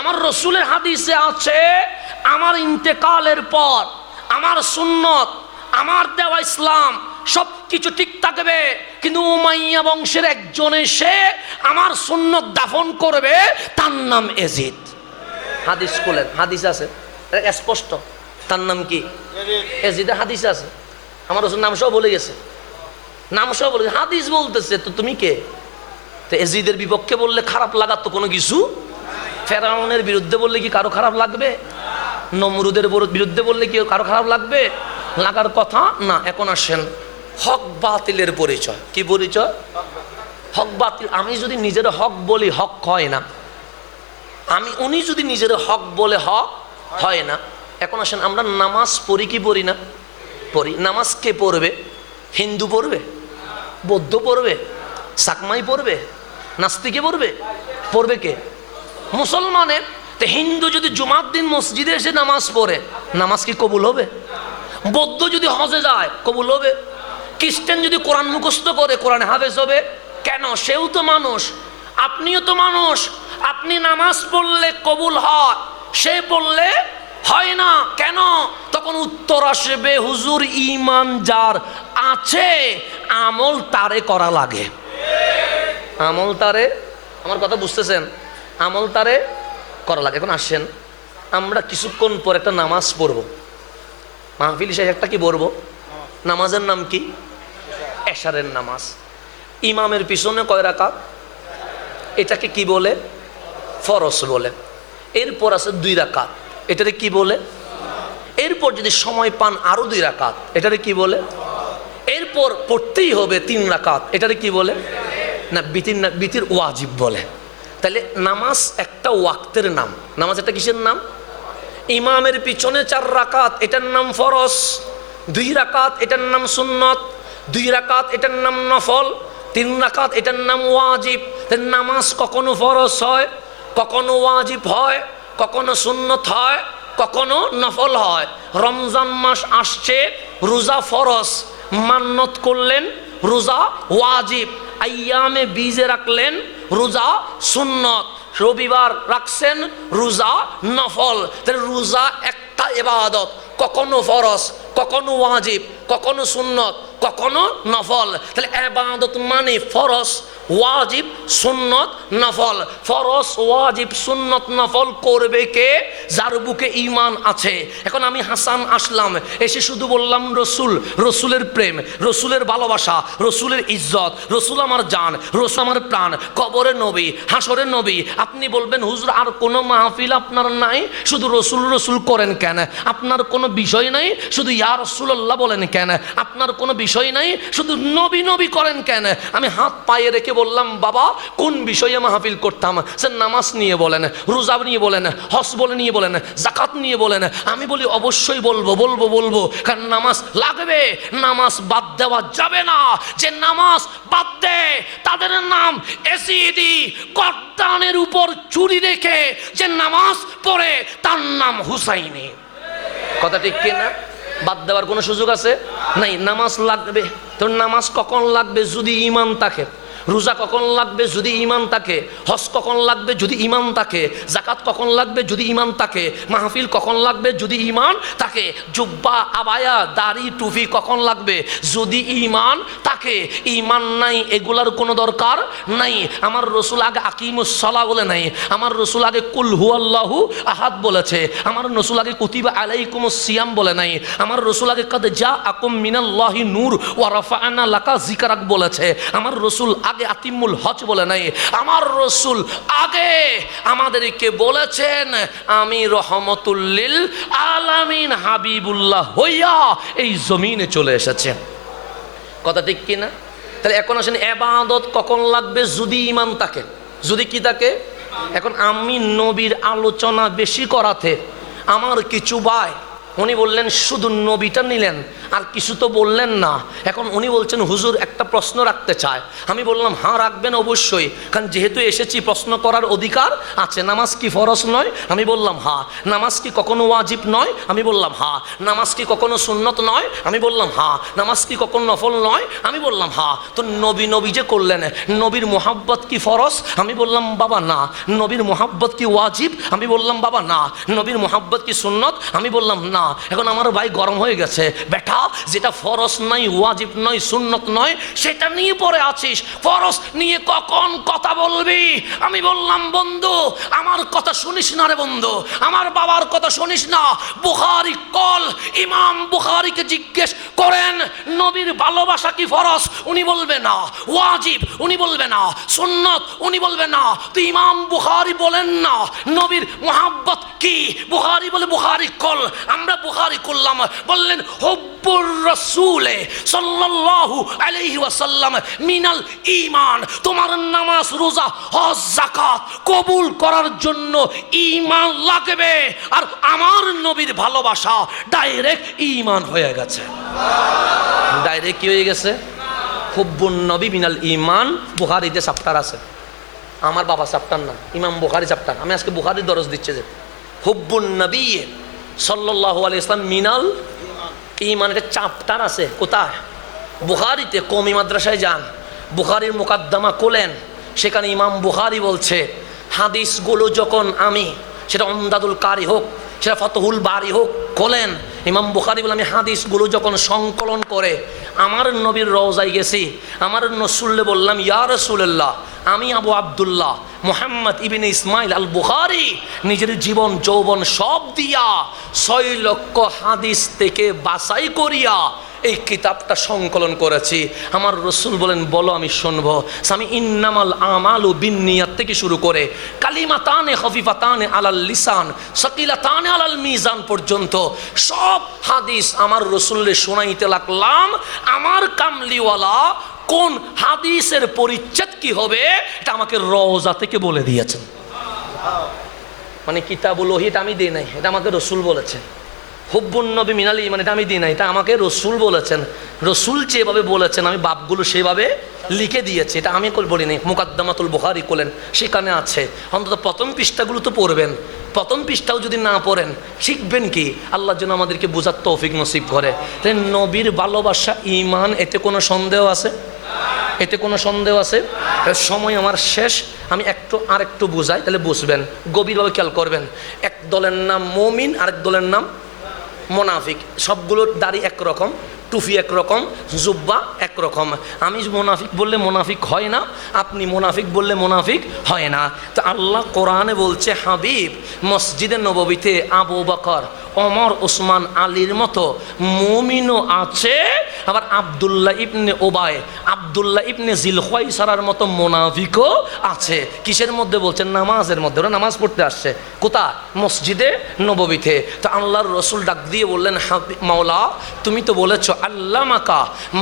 আমার রসুলের হাদিসে আছে, আমার ইন্তেকালের পর আমার সুন্নত, আমার দেওয়া ইসলাম সব কিছু ঠিক থাকবে, কিন্তু উমাইয়া বংশের একজন এসে আমার সুন্নত দাফন করবে, তার নাম এজিদ। হাদিস খুলেন, হাদিস আছে স্পষ্ট, তার নাম কি? এজিদের হাদিস আছে। আমার রসুল নাম সহ বলে গেছে, নাম সহ বলে গেছে, হাদিস বলতেছে। তো তুমি কে? তো এজিদের বিপক্ষে বললে খারাপ লাগার তো কোনো কিছু? ফেরাউনের বিরুদ্ধে বললে কি কারো খারাপ লাগবে? নমরুদের বিরুদ্ধে বললে কি কারো খারাপ লাগবে? লাগার কথা না। এখন আসেন হক বাতিলের পরিচয়। কি পরিচয়? হক বাতিল। আমি যদি নিজের হক বলি হক হয় না, উনি যদি নিজের হক বলে হক হয় না। এখন আসেন, আমরা নামাজ পড়ি কি পড়ি না? পড়ি। নামাজ কে পড়বে? হিন্দু পড়বে? বৌদ্ধ পড়বে? সাকমাই পড়বে? নাস্তিকে পড়বে? পড়বে কে? মুসলমানের। তো হিন্দু যদি জুমার দিন মসজিদে এসে নামাজ পড়ে, নামাজ কি কবুল হবে? বৌদ্ধ যদি হজে যায় কবুল হবে? খ্রিস্টান যদি কোরআন মুখস্থ করে কোরআনে হাফেজ হবে? কেন? সেও তো মানুষ, আপনিও তো মানুষ। আপনি নামাজ পড়লে কবুল হয়, সে পড়লে হয় না। কেন? তখন উত্তর আসবে, হুজুর ঈমান যার আছে আমল তারে করা লাগে। আমল তারে, আমার কথা বুঝতেছেন? আমল তারে করা লাগে। এখন আসেন, আমরা কিছুক্ষণ পর একটা নামাজ পড়ব, মাহফিল শেষে একটা কি পড়ব? নামাজের নাম কি? এশারের নামাজ। ইমামের পিছনে কয় রাকাত? এটাকে কি বলে? ফরজ বলে। এরপর আছে 2 রাকাত, এটারে কি বলে? এরপর যদি সময় পান আরো 2 রাকাত, এটারে কি বলে? এরপর পড়তেই হবে 3 রাকাত, এটারে কি বলে? না বিতির, না বিতির ওয়াজিব বলে। তাহলে নামাজ একটা ওয়াক্তের নাম। নামাজ একটা কিসের নাম? ইমামের পিছনে 4 রাকাত, এটার নাম ফরজ। 2 রাকাত এটার নাম সুন্নত। 2 রাকাত এটার নাম নফল। 3 রাকাত এটার নাম ওয়াজিব। তাহলে নামাজ কখনো ফরজ হয়, কখনো ওয়াজিব হয়, কখনো সুন্নত হয়, কখনো নফল হয়। রমজান মাস আসছে, রোজা ফরজ, মান্নত করলেন রোজা ওয়াজিব, আইয়ামে বীজে রাখলেন রোজা সুন্নত, রবিবার রাখছেন রোজা নফল। তাহলে রোজা একটা ইবাদত, কখনো ফরজ, কখনো ওয়াজিব, কখনো সুন্নত, কখনো নফল। তাহলে ইবাদত মানে ফরজ, ওয়াজিব, সুন্নত, নফল। ফরজ, ওয়াজিব, সুন্নত, নফল করবে কে? যার বুকে ঈমান আছে। এখন আমি হাসান আসলাম, এসে শুধু বললাম রসুল, রসুলের প্রেম, রসুলের ভালোবাসা, রসুলের ইজ্জত, রসুল আমার জান, রসুল আমার প্রাণ, কবরের নবী, হাসরের নবী। আপনি বলবেন হুজুর আর কোনো মাহফিল আপনার নাই, শুধু রসুল রসুল করেন কেন? আপনার কোনো বিষয় নাই, শুধু ইয়া রাসূলুল্লাহ বলেন কেন? আপনার কোনো বিষয় নাই, শুধু নবী নবী করেন কেন? আমি হাত পায়ে রেখে বললাম বাবা কোন বিষয়ে মাহফিল করতাম? সে নামাজ নিয়ে বলেন, রোজা নিয়ে বলেন, হজ বলে নিয়ে বলেন, যাকাত নিয়ে বলেন। আমি বলি অবশ্যই বলবো বলবো বলবো, কারণ নামাজ লাগবে, নামাজ বাদ দেওয়া যাবে না। যে নামাজ বাদ দেয় তাদের নাম এসিডি, গর্দানের উপর চুরি রেখে যে নামাজ পড়ে তার নাম হুসাইনি। কথা ঠিক কিনা? বাদ দেওয়ার কোনো সুযোগ আছে? নাই। নামাজ লাগবে। তো নামাজ কখন লাগবে? যদি ঈমান থাকে। রোজা কখন লাগবে? যদি ঈমান থাকে। হজ কখন লাগবে? যদি ঈমান থাকে। যাকাত কখন লাগবে? যদি ঈমান থাকে। মাহফিল কখন লাগবে? যদি ঈমান থাকে। জুব্বা, আবায়া, দাড়ি, টুপি কখন লাগবে? যদি ঈমান থাকে। ঈমান নাই, এগুলার কোনো দরকার নাই। আমার রসুল আগে আকিমুস সালাহ বলে নাই, আমার রসুল আগে কুল হুয়াল্লাহু আহাদ বলেছে, আমার রসুল আগে কুতিবা আলাইকুমুস সিয়াম বলে নাই, আমার রসুল আগে কাদ জাআকুম মিনাল্লাহি নূর ওয়া রাফা'না লাকা যিকরাক বলেছে, আমার রসুল আগে আতিমুল হজ বলে নাই, আমার রসুল আগে আমাদেরকে বলেছেন আমি রহমতুল লিল আলামিন হাবিবুল্লাহ হইয়া এই জমিনে চলে এসেছেন। কথা ঠিক কিনা? তাহলে এখন আসেন ইবাদত কখন লাগবে? যদি ঈমান থাকে। যদি কি থাকে? এখন আমি নবীর আলোচনা বেশি করাতে আমার কিছু ভাই উনি বললেন শুধু নবীটা নিলেন আর কিছু তো বললেন না। এখন উনি বলছেন হুজুর একটা প্রশ্ন রাখতে চায়। আমি বললাম হ্যাঁ রাখবেন অবশ্যই, কারণ যেহেতু এসেছি প্রশ্ন করার অধিকার আছে। নামাজ কি ফরজ নয়? আমি বললাম হ্যাঁ। নামাজ কি কখনো ওয়াজিব নয়? আমি বললাম হ্যাঁ। নামাজ কি কখনো সুন্নত নয়? আমি বললাম হ্যাঁ। নামাজ কি কখনো নফল নয়? আমি বললাম হ্যাঁ। তো নবী নবী যে করলেন, নবীর মোহাব্বত কি ফরজ? আমি বললাম বাবা না। নবীর মোহাব্বত কি ওয়াজিব? আমি বললাম বাবা না। নবীর মোহাব্বত কি সুন্নত? আমি বললাম না। এখন আমার ভাই গরম হয়ে গেছে, বেটা যেটা ফরজ নয়, ওয়াজিব নয়, সুন্নত নয়, সেটা নিয়ে পড়ে আছিস, ফরজ নিয়ে কখন কথা বলবি? আমি বললাম বন্ধু আমার কথা শুনিস না রে বন্ধু, আমার বাবার কথা শুনিস না। বুখারী কল, ইমাম বুখারীকে জিজ্ঞেস করেন নবীর ভালোবাসা কি ফরজ? উনি বলবে না। ওয়াজিব? উনি বলবে না। সুন্নত? উনি বলবে না। তো ইমাম বুখারী বলেন না নবীর মুহাব্বত কি? বুখারী বলে বুখারী কল। আমরা বুখারী করলাম, বললেন হুব্বুর রাসূলে সাল্লাল্লাহু আলাইহি ওয়াসাল্লাম মিনাল ঈমান। তোমার নামাজ, রোজা, হজ, যাকাত কবুল করার জন্য ঈমান লাগবে, আর আমার নবীর ভালোবাসা ডাইরেক্ট ঈমান হয়ে গেছে। ডাইরেক্ট কি হয়ে গেছে? হুব্বুন নবী মিনাল ঈমান। বুখারীতে চ্যাপ্টার আছে, আমার বাবা চ্যাপ্টার না, ইমাম বুখারী চ্যাপ্টার। আমি আজকে বুখারীর দরজ দিচ্ছি যে হুব্বুন নবী সাল্লাল্লাহু আলাইহি ওয়াসাল্লাম মিনাল ঈমান, এটা চ্যাপ্টার আছে। কোথায়? বুখারীতে। কওমি মাদ্রাসায় যান, বুখারীর মুকাদ্দমা খোলেন, সেখানে ইমাম বুখারী বলছে হাদিসগুলো যখন আমি, সেটা উমদাতুল কারি হোক, সেটা ফতহুল বারি হোক, খোলেন, ইমাম বুখারী বলে আমি হাদিসগুলো যখন সংকলন করে আমার নবীর রওজায় গেছি, আমার রসুলকে বললাম ইয়া রাসূলুল্লাহ আমি আবু আব্দুল্লাহ মুহাম্মদ ইবনে ইসমাইল আল বুখারী নিজের জীবন যৌবন সব দিয়া 6 লক্ষ হাদিস থেকে বাছাই করিয়া এই কিতাবটা সংকলন করেছি। আমার রসুল বলেন বলো আমি শুনবো। আমি ইন্নামাল আমালু বিন্নিয়াত থেকে শুরু করে কালিমাতানে খফিফাতানে আলাল লিসান সাকিলাতানে আলাল মিজান পর্যন্ত সব হাদিস আমার রসুলকে শোনাইতে লাগলাম। আমার কামলিওয়ালা কোন হাদিসের পরিচ্ছেদ কি হবে এটা আমাকে রওজা থেকে বলে দিয়েছেন। মানে কিতাবুল ওহী এটা আমি দিই নাই, এটা আমাকে রসুল বলেছেন। হুব্বুন নবী মিনাল ঈমান এটা আমি দিই নাই, এটা আমাকে রসুল বলেছেন। রসুল যেভাবে বলেছেন আমি বাপগুলো সেভাবে লিখে দিয়েছে, এটা আমি বলিনি, মুকাদ্দামাতুল বুখারী করলেন, সেখানে আছে। অন্তত প্রথম পৃষ্ঠাগুলো তো পড়বেন, প্রথম পৃষ্ঠাও যদি না পড়েন শিখবেন কি? আল্লাহ যেন আমাদেরকে বোঝার তৌফিক নসিব করে। তাই নবীর ভালোবাসা ঈমান, এতে কোনো সন্দেহ আছে? এতে কোনো সন্দেহ আছে? সময় আমার শেষ, আমি আরেকটু বুঝাই, তাহলে বুঝবেন, গভীরভাবে খেয়াল করবেন। এক দলের নাম মুমিন, আরেক দলের নাম মোনাফিক। সবগুলোর দাড়ি একরকম, টুফি একরকম, জুব্বা একরকম। আমি মোনাফিক বললে মোনাফিক হয় না, আপনি মোনাফিক বললে মোনাফিক হয় না। তো আল্লাহ কোরআনে বলছে, হাবিব মসজিদে নববীতে আবু বকর, ওমর, ওসমান, আলীর মতো মুমিনও আছে, আবার আব্দুল্লাহ ইবনে ওবায়, আব্দুল্লাহ ইবনে জিলখওয়াইসারার মতো মোনাফিকও আছে। কিসের মধ্যে বলছেন? নামাজের মধ্যে। ওরা নামাজ পড়তে আসছে কোথায়? মসজিদে নববীতে। তো আল্লাহর রসুল ডাক দিয়ে বললেন, হাবিব মাওলা, তুমি তো বলেছ আল্লামাকা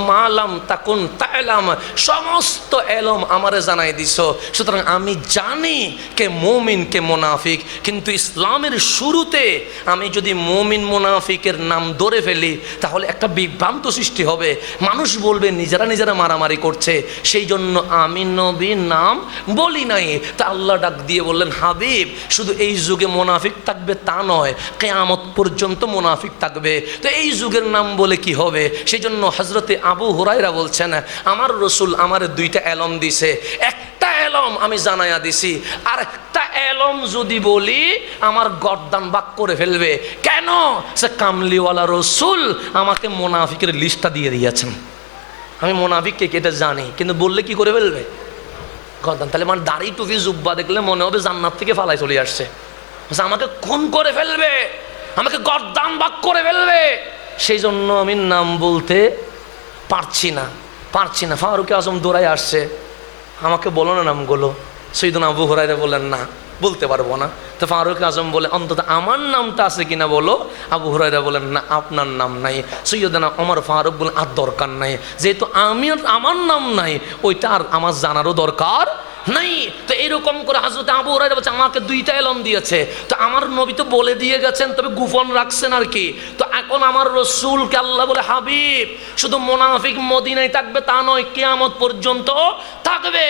মালাম তাকুন তা'লাম, সমস্ত এলম আমারে জানাই দিছ, সুতরাং আমি জানি কে মুমিন কে মুনাফিক। কিন্তু ইসলামের শুরুতে আমি যদি মুমিন মুনাফিকের নাম ধরে ফেলি তাহলে একটা বিভ্রান্ত সৃষ্টি হবে, মানুষ বলবে নিজেরা নিজেরা মারামারি করছে, সেই জন্য আমি নবীর নাম বলি নাই। তা আল্লাহ ডাক দিয়ে বললেন, হাবিব শুধু এই যুগে মুনাফিক থাকবে তা নয়, কিয়ামত পর্যন্ত মুনাফিক থাকবে। তো এই যুগের নাম বলে কি হবে? সেই জন্য হযরতে আবু হুরায়রা বলছেন, আমার রসুল আমার দুইটা এলম দিছে, একটা এলম আমি জানাইয়া দিছি, আর একটা এলম যদি বলি আমার গর্দান বাক করে ফেলবে। কেন? সে কামলিওয়ালা রসুল আমাকে মুনাফিকের লিস্টটা দিয়ে দিয়েছেন। আমি মুনাফিককে কেটে জানি, কিন্তু বললে কি করে ফেলবে? গর্দান। তাহলে আমার দাড়ি টুপি জুব্বা দেখলে মনে হবে জান্নাত থেকে ফালাই চলে আসছে, আমাকে খুন করে ফেলবে, আমাকে গর্দান বাক করে ফেলবে। সেই জন্য আমি নাম বলতে পারছি না। ফারুক আজম দৌড়াই আসছে, আমাকে বলো না নামগুলো। সৈয়দনা আবু হুরায়রা বললেন, না বলতে পারবো না। তো ফারুক আজম বলে, অন্তত আমার নামটা আছে কিনা বলো। আবু হুরায়রা বলেন, না আপনার নাম নাই। সৈয়দনা ওমর ফারুক বলেন, আর দরকার নাই, যেহেতু আমার নাম নাই ওইটা আর আমার জানারও দরকার নাই। তো এরকম করে হযরত আবু হুরায়রা বলছে, আমাকে দুইটা এলম দিয়েছে, তো আমার নবী তো বলে দিয়ে গেছেন, তবে গোপন রাখছেন আর কি। তো এখন আমার রসুলকে আল্লাহ বলে, হাবিব শুধু মুনাফিক মদিনায় থাকবে তা নয়, কিয়ামত পর্যন্ত থাকবে।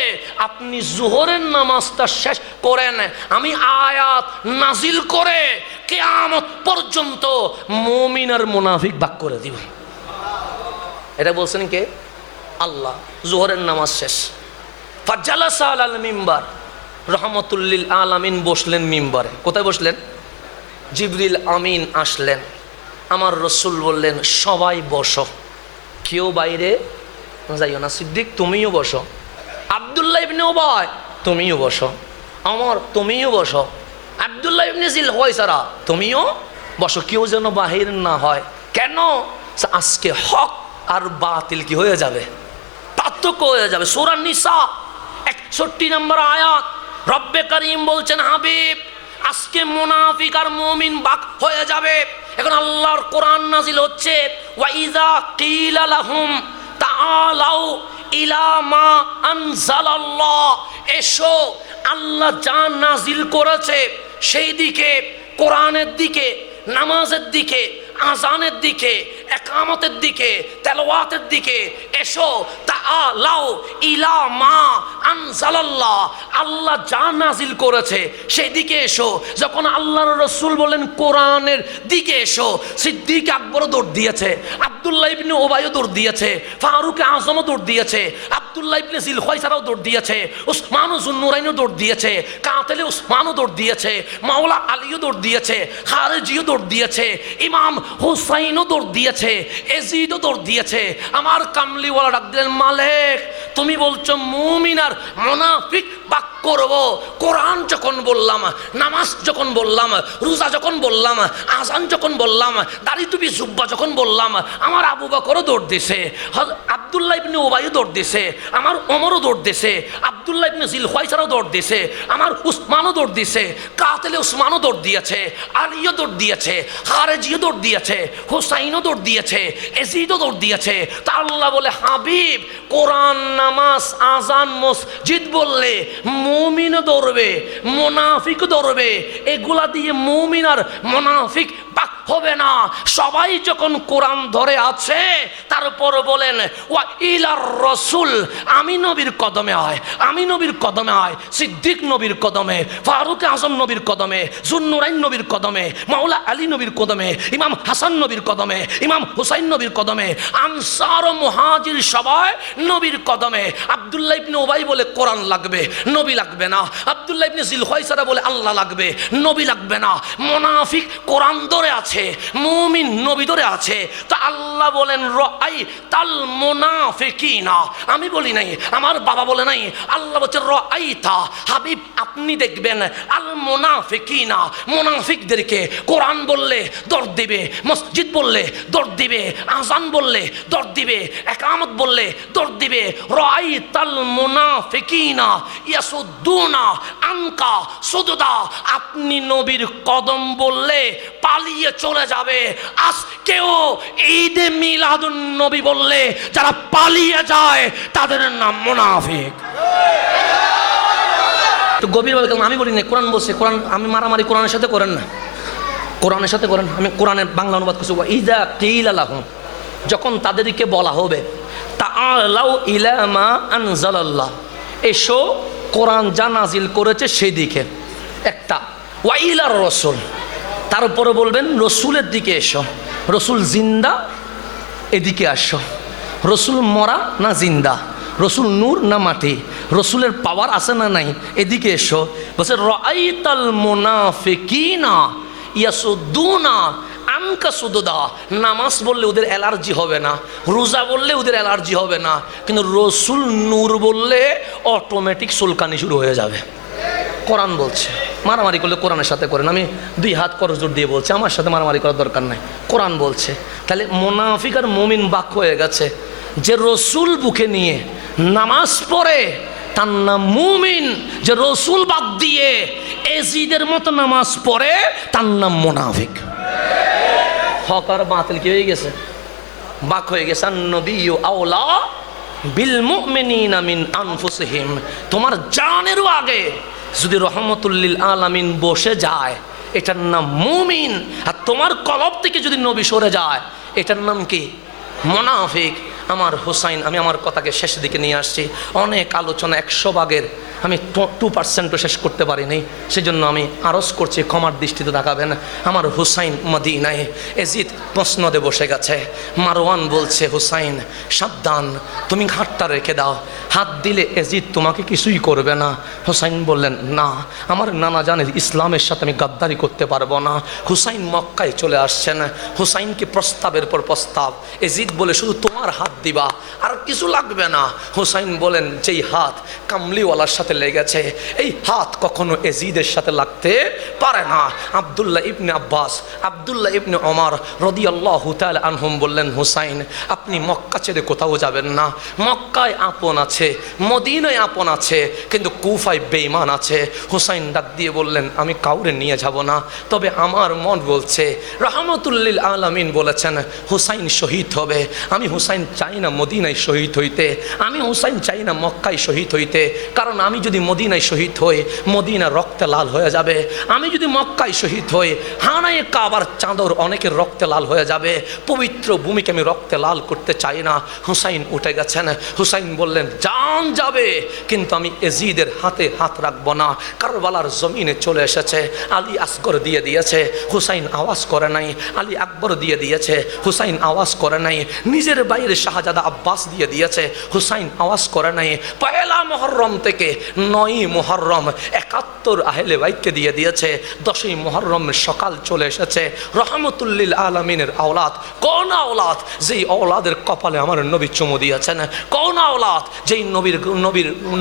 আপনি জোহরের নামাজটা শেষ করেন, আমি আয়াত নাজিল করে কিয়ামত পর্যন্ত মুমিন আর মুনাফিক ভাগ করে দিব। এটা বলছেন কে? আল্লাহ। জোহরের নামাজ শেষ, ফাজালাসা আলাল মিম্বার, রহমাতুল লিল আলামিন বসলেন মিম্বারে। কোথায় বসলেন? জিবরিল আমিন আসলেন, আমার রসুল বললেন, সবাই বসো, কেউ বাইরে যাইও না। সিদ্দিক তুমিও বসো, আব্দুল্লাহ ইবনে উবাই তুমিও বসো, ওমর তুমিও বসো, আব্দুল্লাহ ইবনে জিলখওয়াইসারা তুমিও বসো, কেউ যেন বাহির না হয়। কেন? আজকে হক আর বাতিল কি হয়ে যাবে? পার্থক্য হয়ে যাবে। সূরা নিসা 61 নম্বর আয়াত, রব্বে কারীম বলছেন, হাবিব আজকে মুনাফিক আর মুমিন ভাগ হয়ে যাবে। এখন আল্লাহর কোরআন নাজিল হচ্ছে, ওয়া ইযা কিলা লাহুম তাআলাউ ইলা মা আনজালাল্লাহ, এসো আল্লাহ যা নাজিল করেছে সেই দিকে, কোরআনের দিকে, নামাজের দিকে, আজানের দিকে, একামতের দিকে, তেলাওয়াতের দিকে এসো। তাআলাউ ইলা মা আনজালাল্লাহ, আল্লাহ যা নাজিল করেছে সেই দিকে এসো। যখন আল্লাহর রাসূল বলেন কোরআনের দিকে এসো, সিদ্দিক আকবরও দৌড় দিয়েছে, আব্দুল্লাহ ইবনে উবাইও দৌড় দিয়েছে, ফারুক আজমও দৌড় দিয়েছে, আব্দুল্লাহ ইবনে জিলখওয়াইসারাও দৌড় দিয়েছে, উসমান যুন্নুরাইনও দৌড় দিয়েছে, কাতেলে উসমানও দৌড় দিয়েছে, মাওলা আলীও দৌড় দিয়েছে, খারেজিও দৌড় দিয়েছে, ইমাম হুসাইনও দৌড় দিয়েছে, এজিদও দৌড় দিয়েছে। আমার কামলিওয়ালা ডাক দিলেন, মালিক তুমি বলছো মুমিন আর মুনাফিক ভাগ করব। কোরআন যখন বললাম, নামাজ যখন বললাম, রোজা যখন বললাম, আজান যখন বললাম, দাড়ি টুপি জুব্বা যখন বললাম, আমার আবু বকরও দৌড় দিছে, আব্দুল্লাহ ইবনে উবাইও দৌড় দিছে, আমার ওমরও দৌড় দিছে, আব্দুল্লাহ ইবনে জিলখওয়াইসারাও দৌড় দিছে, আমার উসমানও দৌড় দিছে, কাতেলে উসমানও দৌড় দিয়েছে, আলীও দৌড় দিয়েছে, খারেজিও দৌড় দিয়েছে, হুসাইনও দৌড় দিয়েছে, এজিদও দৌড় দিয়েছে। তা আল্লাহ বলে, হাবিব কোরআন, নামাজ, আজান, মসজিদ বললে মুমিনও দৌড়বে, মুনাফিকও দৌড়বে, এগুলা দিয়ে মুমিন আর মুনাফিক বাক হবে না। সবাই যখন কোরআন ধরে আছে, তারপর বলেন ওয়া ইলার রসুল, আমি নবীর কদমে আয়, আমি নবীর কদমে আয়, সিদ্দিক নবীর কদমে, ফারুক আজম নবীর কদমে, জুন্নুরাইন নবীর কদমে, মাওলা আলী নবীর কদমে, ইমাম হাসান নবীর কদমে, ইমাম হুসাইন নবীর কদমে, আনসার ও মুহাজির সবাই নবীর কদমে। আব্দুল্লাহ ইবনে উবাই বলে কোরআন লাগবে, নবী লাগবে না। আব্দুল্লাহ ইবনে জিলহুয়াইসারা বলে আল্লাহ লাগবে, নবী লাগবে না। মুনাফিক কোরআন ধরে আছে, মুমিন নবী ধরে আছে। তো আল্লাহ বলেন রাআই তাল মুনাফিকিনা, আমি বলি নাই, আমার বাবা বলে নাই, আল্লাহ বলছে রাআইতা, হাবিব আপনি দেখবেন আল মুনাফিকিনা, মুনাফিকদেরকে। কোরআন বললে দৌড় দিবে, মসজিদ বললে দৌড় দিবে, আযান বললে দৌড় দিবে, ইকামত বললে দৌড় দিবে। রাআইতাল মুনাফিকিনা ইয়াসুদ্দুনা আনকা সুদুদা, আপনি নবীর কদম বললে পালিয়ে চলে যাবে। আজকেও ঈদে মিলাদুন নবী বললে যারা পালিয়ে যায় তাদের নাম মুনাফিক। তো গভীরভাবে আমি বলি না, কোরআন বলছে, কোরআন আমি মারামারি কোরআনের সাথে করেন না, কোরআনের সাথে করেন। আমি কোরআনের বাংলা অনুবাদ করছি, ইযা কিলা লাহুম, যখন তাদেরকে বলা হবে তাআলাউ ইলা মা আনজালাল্লাহ, এসো কোরআন যা নাজিল করেছে সেদিকে একটা, ওয়া ইলার রাসূল, তারপরে বলবেন রসুলের দিকে এসো, রসুল জিন্দা এদিকে আসো, রসুল মরা না জিন্দা, রসুল নূর না মাটি, রসুলের পাওয়ার আছে না নাই, এদিকে এসো। বলছে রাআইতাল মুনাফিকিনা ইয়াসুদ্দুনা আনকা সুদুদা, নামাজ বললে ওদের অ্যালার্জি হবে না, রোজা বললে ওদের অ্যালার্জি হবে না, কিন্তু রসুল নূর বললে অটোমেটিক চুলকানি শুরু হয়ে যাবে। কোরআন বলছে, মারামারি করলে কোরআনের সাথে করেন। আমি দুই হাত করজোর দিয়ে বলছি, আমার সাথে মারামারি করার দরকার নাই, কোরআন বলছে। তাহলে মুনাফিক আর মুমিন বাক হয়ে গেছে। যে রসুল বুকে নিয়ে নামাজ পড়ে তার নাম মুমিন, যে রসুল বাদ দিয়ে এজিদের মতো নামাজ পড়ে তার নাম মুনাফিক। হক আর বাতিল কি হয়ে গেছে? বাক হয়ে গেছে। আন-নবিয়্যু আওলা বিল মুমিনিনা মিন আনফুসিহিম, তোমার জানেরও আগে যদি রহমতুল লিল আলামিন বসে যায় এটার নাম মুমিন, আর তোমার কলব থেকে যদি নবী সরে যায় এটার নাম কি? মুনাফিক। আমার হুসাইন, আমি আমার কথাকে শেষ দিকে নিয়ে আসছি, অনেক আলোচনা 100 ভাগের আমি 2% শেষ করতে পারিনি, সেজন্য আমি আরজ করছি ক্ষমার দৃষ্টিতে তাকাবেন। আমার হুসাইন মদিনায়, এজিদ প্রশ্নদে বসে গেছে, মারওয়ান বলছে হুসাইন সাবধান, তুমি হাতটা রেখে দাও, হাত দিলে এজিদ তোমাকে কিছুই করবে না। হুসাইন বললেন না, আমার নানা জানের ইসলামের সাথে আমি গাদ্দারি করতে পারবো না। হুসাইন মক্কায় চলে আসছেন, হুসাইনকে প্রস্তাবের পর প্রস্তাব। এজিদ বলে শুধু তোমার হাত দিবা, আর কিছু লাগবে না। হুসাইন বলেন যেই হাত কামলিওয়ালার সাথে লেগেছে এই হাত কখনো এজিদের সাথে লাগতে পারে না। আব্দুল্লাহ ইবনে আব্বাস, আব্দুল্লাহ ইবনে ওমর রাদিয়াল্লাহু তাআলা আনহুম বললেন হুসাইন আপনি মক্কা ছেড়ে কোথাও যাবেন না, মক্কায় আপন আছে, মদিনায় আপন আছে, কিন্তু কুফায় বেঈমান আছে। হুসাইন ডাক দিয়ে বললেন আমি কাউরে নিয়ে যাব না, তবে আমার মন বলছে রাহমাতুল লিল আলামিন বলেছেন হুসাইন শহীদ হবে। আমি হুসাইন চাই না মদিনায় শহীদ হইতে, আমি হুসাইন চাই না মক্কায় শহীদ হইতে, কারণ আমি যদি মদিনায় শহীদ হই মদিনা রক্তে লাল হয়ে যাবে, আমি যদি মক্কায় শহীদ হই হানায়ে কাবার চাদর অনেকের রক্তে লাল হয়ে যাবে, পবিত্র ভূমিকে আমি রক্তে লাল করতে চাই না। হুসাইন উঠে গেছেন, হুসাইন বললেন জান যাবে কিন্তু আমি এজিদের হাতে হাত রাখবো না। কারবালার জমিনে চলে এসেছে, আলী আসগর দিয়ে দিয়েছে, হুসাইন আওয়াজ করে নাই, আলী আকবর দিয়ে দিয়েছে, হুসাইন আওয়াজ করে নাই, নিজের বাইরে শাহজাদা আব্বাস দিয়ে দিয়েছে, হুসাইন আওয়াজ করে নাই। পয়লা মুহররম থেকে 9ই মুহররম 71 আহলে বাইতকে দিয়ে দিয়েছে। 10ই মুহররমের সকাল চলে এসেছে। রহমতুল লিল আলামিনের আওলাদ, কোন আওলাদ? যেই আওলাদের কপালে আমার নবী চুমু দিয়েছেন, কোন আওলাদ? যেই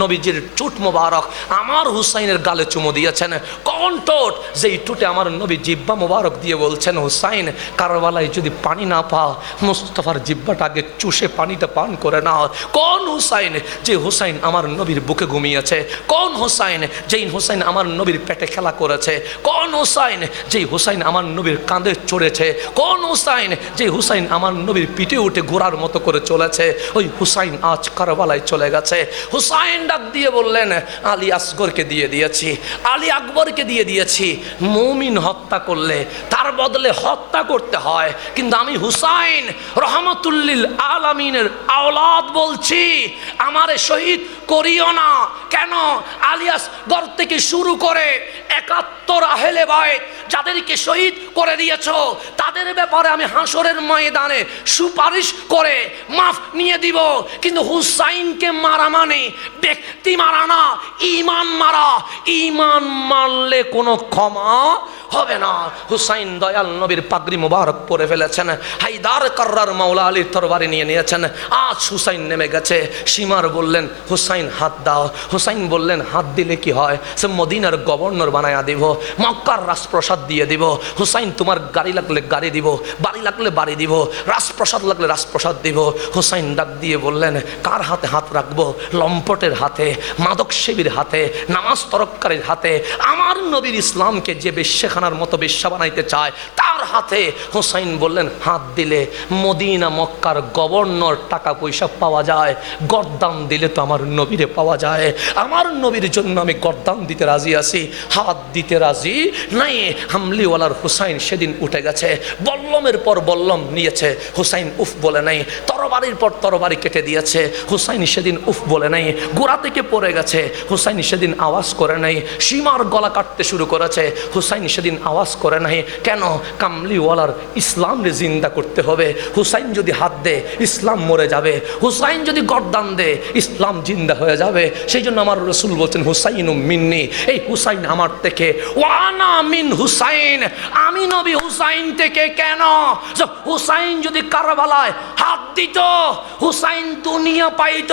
নবীজির চুট মোবারক আমার হুসাইনের গালে চুমু দিয়েছেন, কোন টোট? যেই টুটে আমার নবী জিব্বা মোবারক দিয়ে বলছেন হুসাইন কারবালায় যদি পানি না পাও মুস্তাফার জিব্বাটা আগে চুষে পানিটা পান করে নাও। কোন হুসাইন? যে হুসাইন আমার নবীর বুকে ঘুমিয়েছে, কোন হুসাইন? যেই হুসাইন আমার নবীর পেটে খেলা করেছে, কোন হুসাইন? যেই হুসাইন আমার নবীর কাঁধে চড়েছে, কোন হুসাইন? যেই হুসাইন আমার নবীর পিঠে উঠে ঘোড়ার মতো করে চলেছে, ওই হুসাইন আজ কারবালায় চলে গেছে। হুসাইন ডাক দিয়ে বললেন আলী আসগরকে দিয়ে দিয়েছি, আলী আকবরকে দিয়ে দিয়েছি। মুমিন হত্যা করলে তার বদলে হত্যা করতে হয়। কিন্তু আমি হুসাইন রহমতুল্লিল আলামিনের আওলাদ বলছি, আমারে শহীদ করিও না। কেন? আলিয়াস গড় থেকে শুরু করে 71 আহলে বাইত যাদেরকে শহীদ করে দিয়েছো, তাদের ব্যাপারে আমি হাসরের ময়দানে সুপারিশ করে মাফ নিয়ে দিব। কিন্তু হুসাইনকে মারা মানে ব্যক্তি মারা না, ঈমান মারা। ঈমান মারলে কোনো ক্ষমা হবে না। হুসাইন দয়াল নবীর পাগড়ি মুবারক পরে ফেলেছেন, হায়দার কার্রার মাওলা আলীর তরবারি নিয়ে নিয়েছেন। আজ হুসাইন নেমে গেছে। সীমার বললেন হুসাইন হাত দাও। হুসাইন বললেন হাত দিলে কি হয়? সে মদিনার গভর্নর বানায়া দিব, মক্কার রাজপ্রসাদ দিয়ে দিব। হুসাইন তোমার গাড়ি লাগলে গাড়ি দিব, বাড়ি লাগলে বাড়ি দিব, রাজপ্রসাদ লাগলে রাজপ্রসাদ দিব। হুসাইন ডাক দিয়ে বললেন কার হাতে হাত রাখবো? লম্পটের হাতে, মাদক সেবীর হাতে, নামাজ তরককারীর হাতে। আমার নবীর ইসলামকে যে বেশ্যাখানার মতো বেশ্যা বানাইতে চায় তার হাতে। হুসাইন বললেন হাত দিলে মদিনা মক্কার গভর্নর টাকা পয়সা পাওয়া যায়, গরদান দিলে তো আমার নবীরে পাওয়া যায়। আমার নবীর জন্য আমি গরদান দিতে রাজি আছি, হাত দিতে রাজি নাই। হামলিওয়ালার হুসাইন সেদিন উঠে গেছে, বল্লমের পর বল্লম নিয়েছে, হুসাইন উফ বলে নাই। তরবারির পর তরবারি কেটে দিয়েছে, হুসাইন সেদিন উফ বলে নাই। গোড়া থেকে পড়ে গেছে, হুসাইন সেদিন আওয়াজ করে নাই। সীমার গলা কাটতে শুরু করেছে, হুসাইন সেদিন আওয়াজ করে নাই। কেন? কামলিওয়ালার ইসলামকে জিন্দা করতে হবে। হুসাইন যদি হাত দে ইসলাম মরে যাবে, হুসাইন যদি গর্দান দে ইসলাম জিন্দা হয়ে যাবে। সেই জন্য আমার রসুল বলছেন হুসাইন মিন্নি, এই হুসাইন আমার থেকে। ওয়ানা মিন হুসাইন, আমি নবী হুসাইন থেকে। কেন? হুসাইন যদি কারবালায় হাত দিত, হুসাইন দুনিয়া পাইত,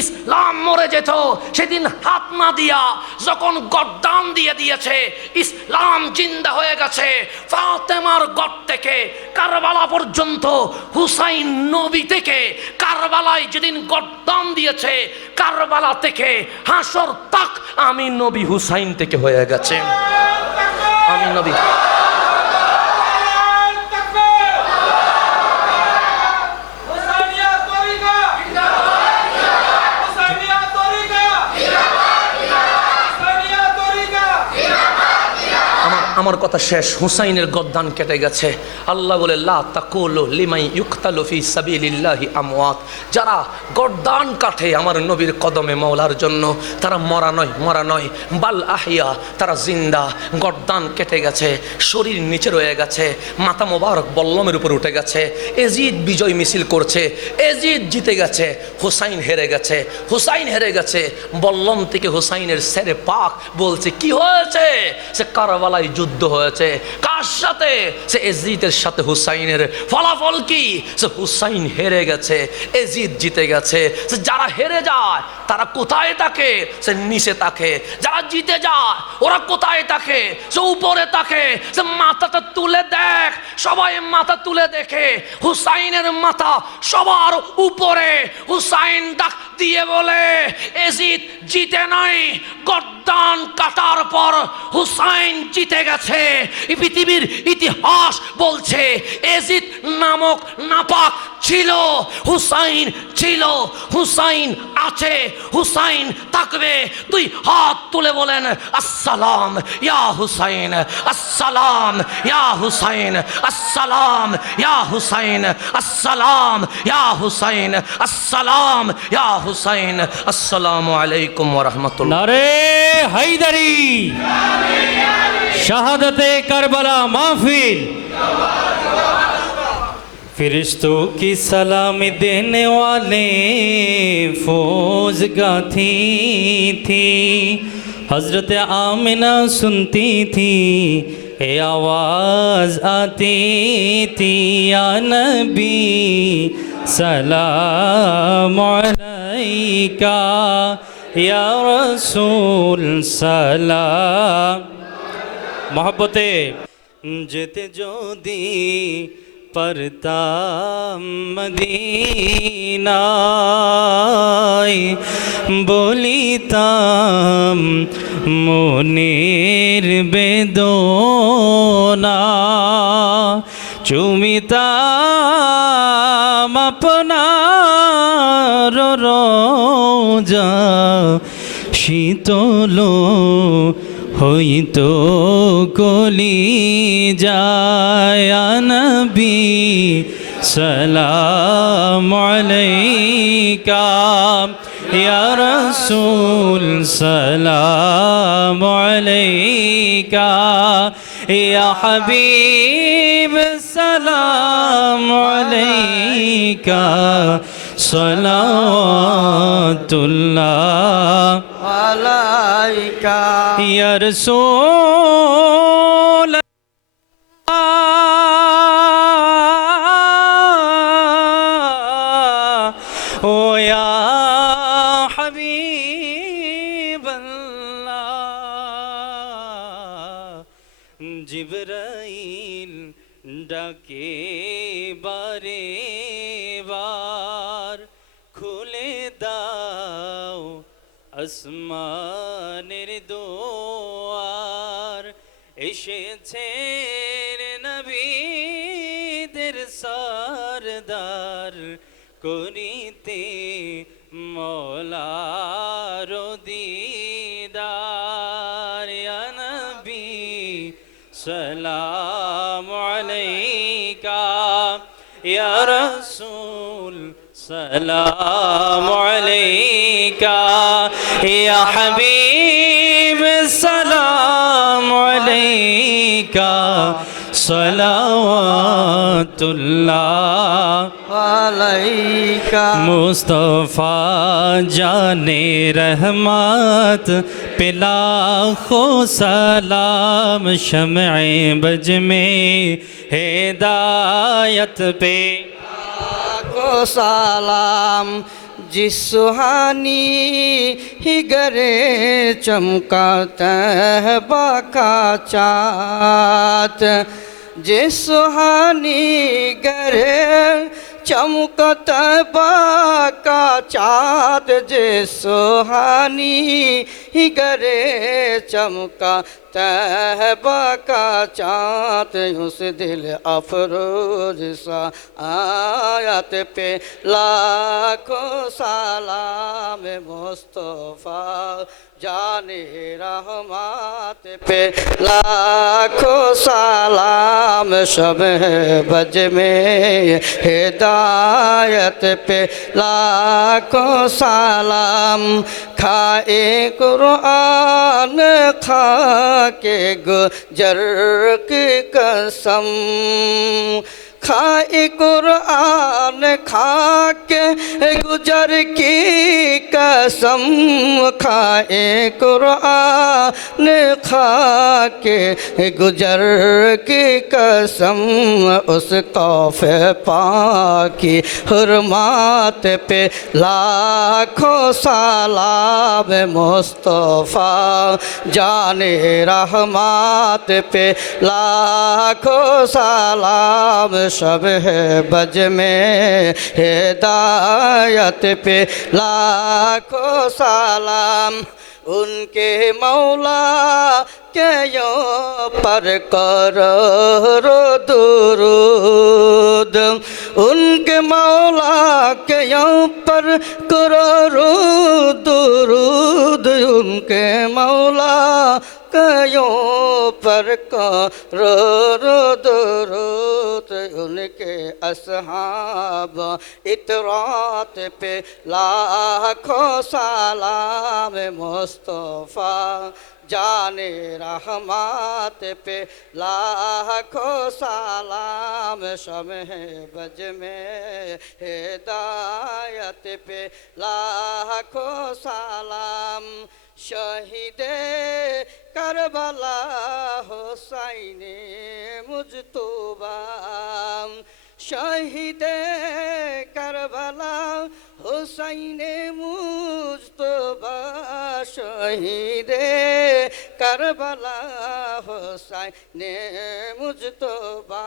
ইসলাম মরে যেত। সেদিন হাত না দিয়া যখন গর্দান দিয়ে দিয়েছে, ইসলাম জিন্দা হয়ে গেছে। ফাতেমার গড় থেকে কারবালা পর্যন্ত হুসাইন নবী থেকে। কারবালায় যেদিন গর্দান দিয়েছে, কারবালা থেকে হাসর তাক আমি নবী হুসাইন থেকে হয়ে গেছে। আমি নবী আমার কথা শেষ। হুসাইনের গর্দান কেটে গেছে। আল্লাহ বলে লা তাকুলু লিমাই ইউকতালু ফি সাবিলিল্লাহি আমওয়াত, যারা গর্দান কাটে আমার নবীর কদমে মাওলার জন্য, তারা মরা নয়, মরা নয়, বাল আহিয়া, তারা জিন্দা। গর্দান কেটে গেছে, শরীর নিচে রয়ে গেছে, মাথা মোবারক বল্লমের উপর উঠে গেছে। এজিদ বিজয় মিছিল করছে, এজিদ জিতে গেছে, হুসাইন হেরে গেছে, হুসাইন হেরে গেছে। বল্লম থেকে হুসাইনের সেরে পাক বলছে কি হয়েছে? সে কারবালায় যুদ্ধ হয়েছে। কার সাথে? সে এজিদের সাথে হুসাইনের। ফলাফল কি? সে হুসাইন হেরে গেছে, এজিদ জিতে গেছে। সে যারা হেরে যায় তারা কোথায় থাকে? সে নিচে থাকে। যারা জিতে যায় ওরা কোথায় থাকে? সে উপরে থাকে। সে মাথাটা তুলে দেখ, সবাই মাথা তুলে দেখে হুসাইনের মাথা সবার উপরে। হুসাইন ডাক দিয়ে বলে এজিদ জিতে নাই, গর্দান কাটার পর হুসাইন জিতে গেছে। পৃথিবীর ইতিহাস বলছে এজিদ নামক নাপাক ছিল, হুসাইন ছিল, হুসাইন আছে, হুসাইন থাকবে। দুই হাত তুলে বলেন আসসালাম ইয়া হুসাইন, আসসালাম ইয়া হুসাইন, আসসালাম ইয়া হুসাইন, আসসালাম ইয়া হুসাইন, আসসালাম ইয়া হুসাইন। আসসালামু আলাইকুম ওয়া রাহমাতুল্লাহ। নারে হায়দারি, शहादते करबला महफिल। फिरिश्तों की सलामी देने वाले फौज गाती थी, हजरत आमिना सुनती थी, ये आवाज़ आती थी या नबी सलाम अलैका या रसूल सलाम। मोहब्बते যেতে যদি পারতাম মদিনায়, বলিতাম মনের বেদনা, চুমিতাম আপনার রোজা, শীতল হইতো কলি যায় নবী সালাম আলাইকা ইয়া রাসূল সালাম আলাইকা ইয়া হাবিব সালাম আলাইকা সালাতুল্লাহ আলাইকা ইয়া রাসূল ও ইয়া হাবিবাল্লাহ জিবরাইল ডাকে বারে বার খুলে দাও আসমানের দোয়ার এসেছেন নবীদের সরদার করিতে মওলার দিদার ইয়া নবী সালাম আলাইকা ইয়া রাসূল সালাম আলাইকা ইয়া হাবিব সালাম আলাইকা সালাওয়াতুল্লাহ আলাইকা मुस्तफ़ा जाने रहमत पे लाखों सलाम शम्ए बज में हिदायत पे को सालाम जिस सुहानी ही गरे चमकाता है बाका चाँद जिस सुहानी गरे चमकता बाका चाँद जे सुहानी ही गरे चमकता है बाका चाँद उस दिल अफरोज सा आयत पे लाखों सलाम मुस्तफ़ा जाने रहमत पे लाखों सलाम शब बज में हिदायत पे लाखों सलाम खाए कुरान खा के गुजर की कसम खाए कुरान खा के गुजर की कसम खाए कुरान खा के गुजर की कसम उस कौफ़े पाकी हुर्मात पे लाखों सलाम मुस्तफ़ा जाने रहमत पे लाखों सलाम शब है बज में हिदायत पे लाखों सलाम उनके मौला के यो पर करो दुरूद उनके मौला के यो पर करो दुरूद उनके मौला कयों पर करो दुरूद उनके असहाब इतरात पे लाखों सलाम मुस्तफ़ा जाने रहमत पे लाखों सलाम शम्ह बज में हिदायत पे लाखों सलाम शहीदे करबला हुसैने मुजतबा शहीदे करबला हुसैने मुजतबा शहीदे करबला हुसैने मुजतबा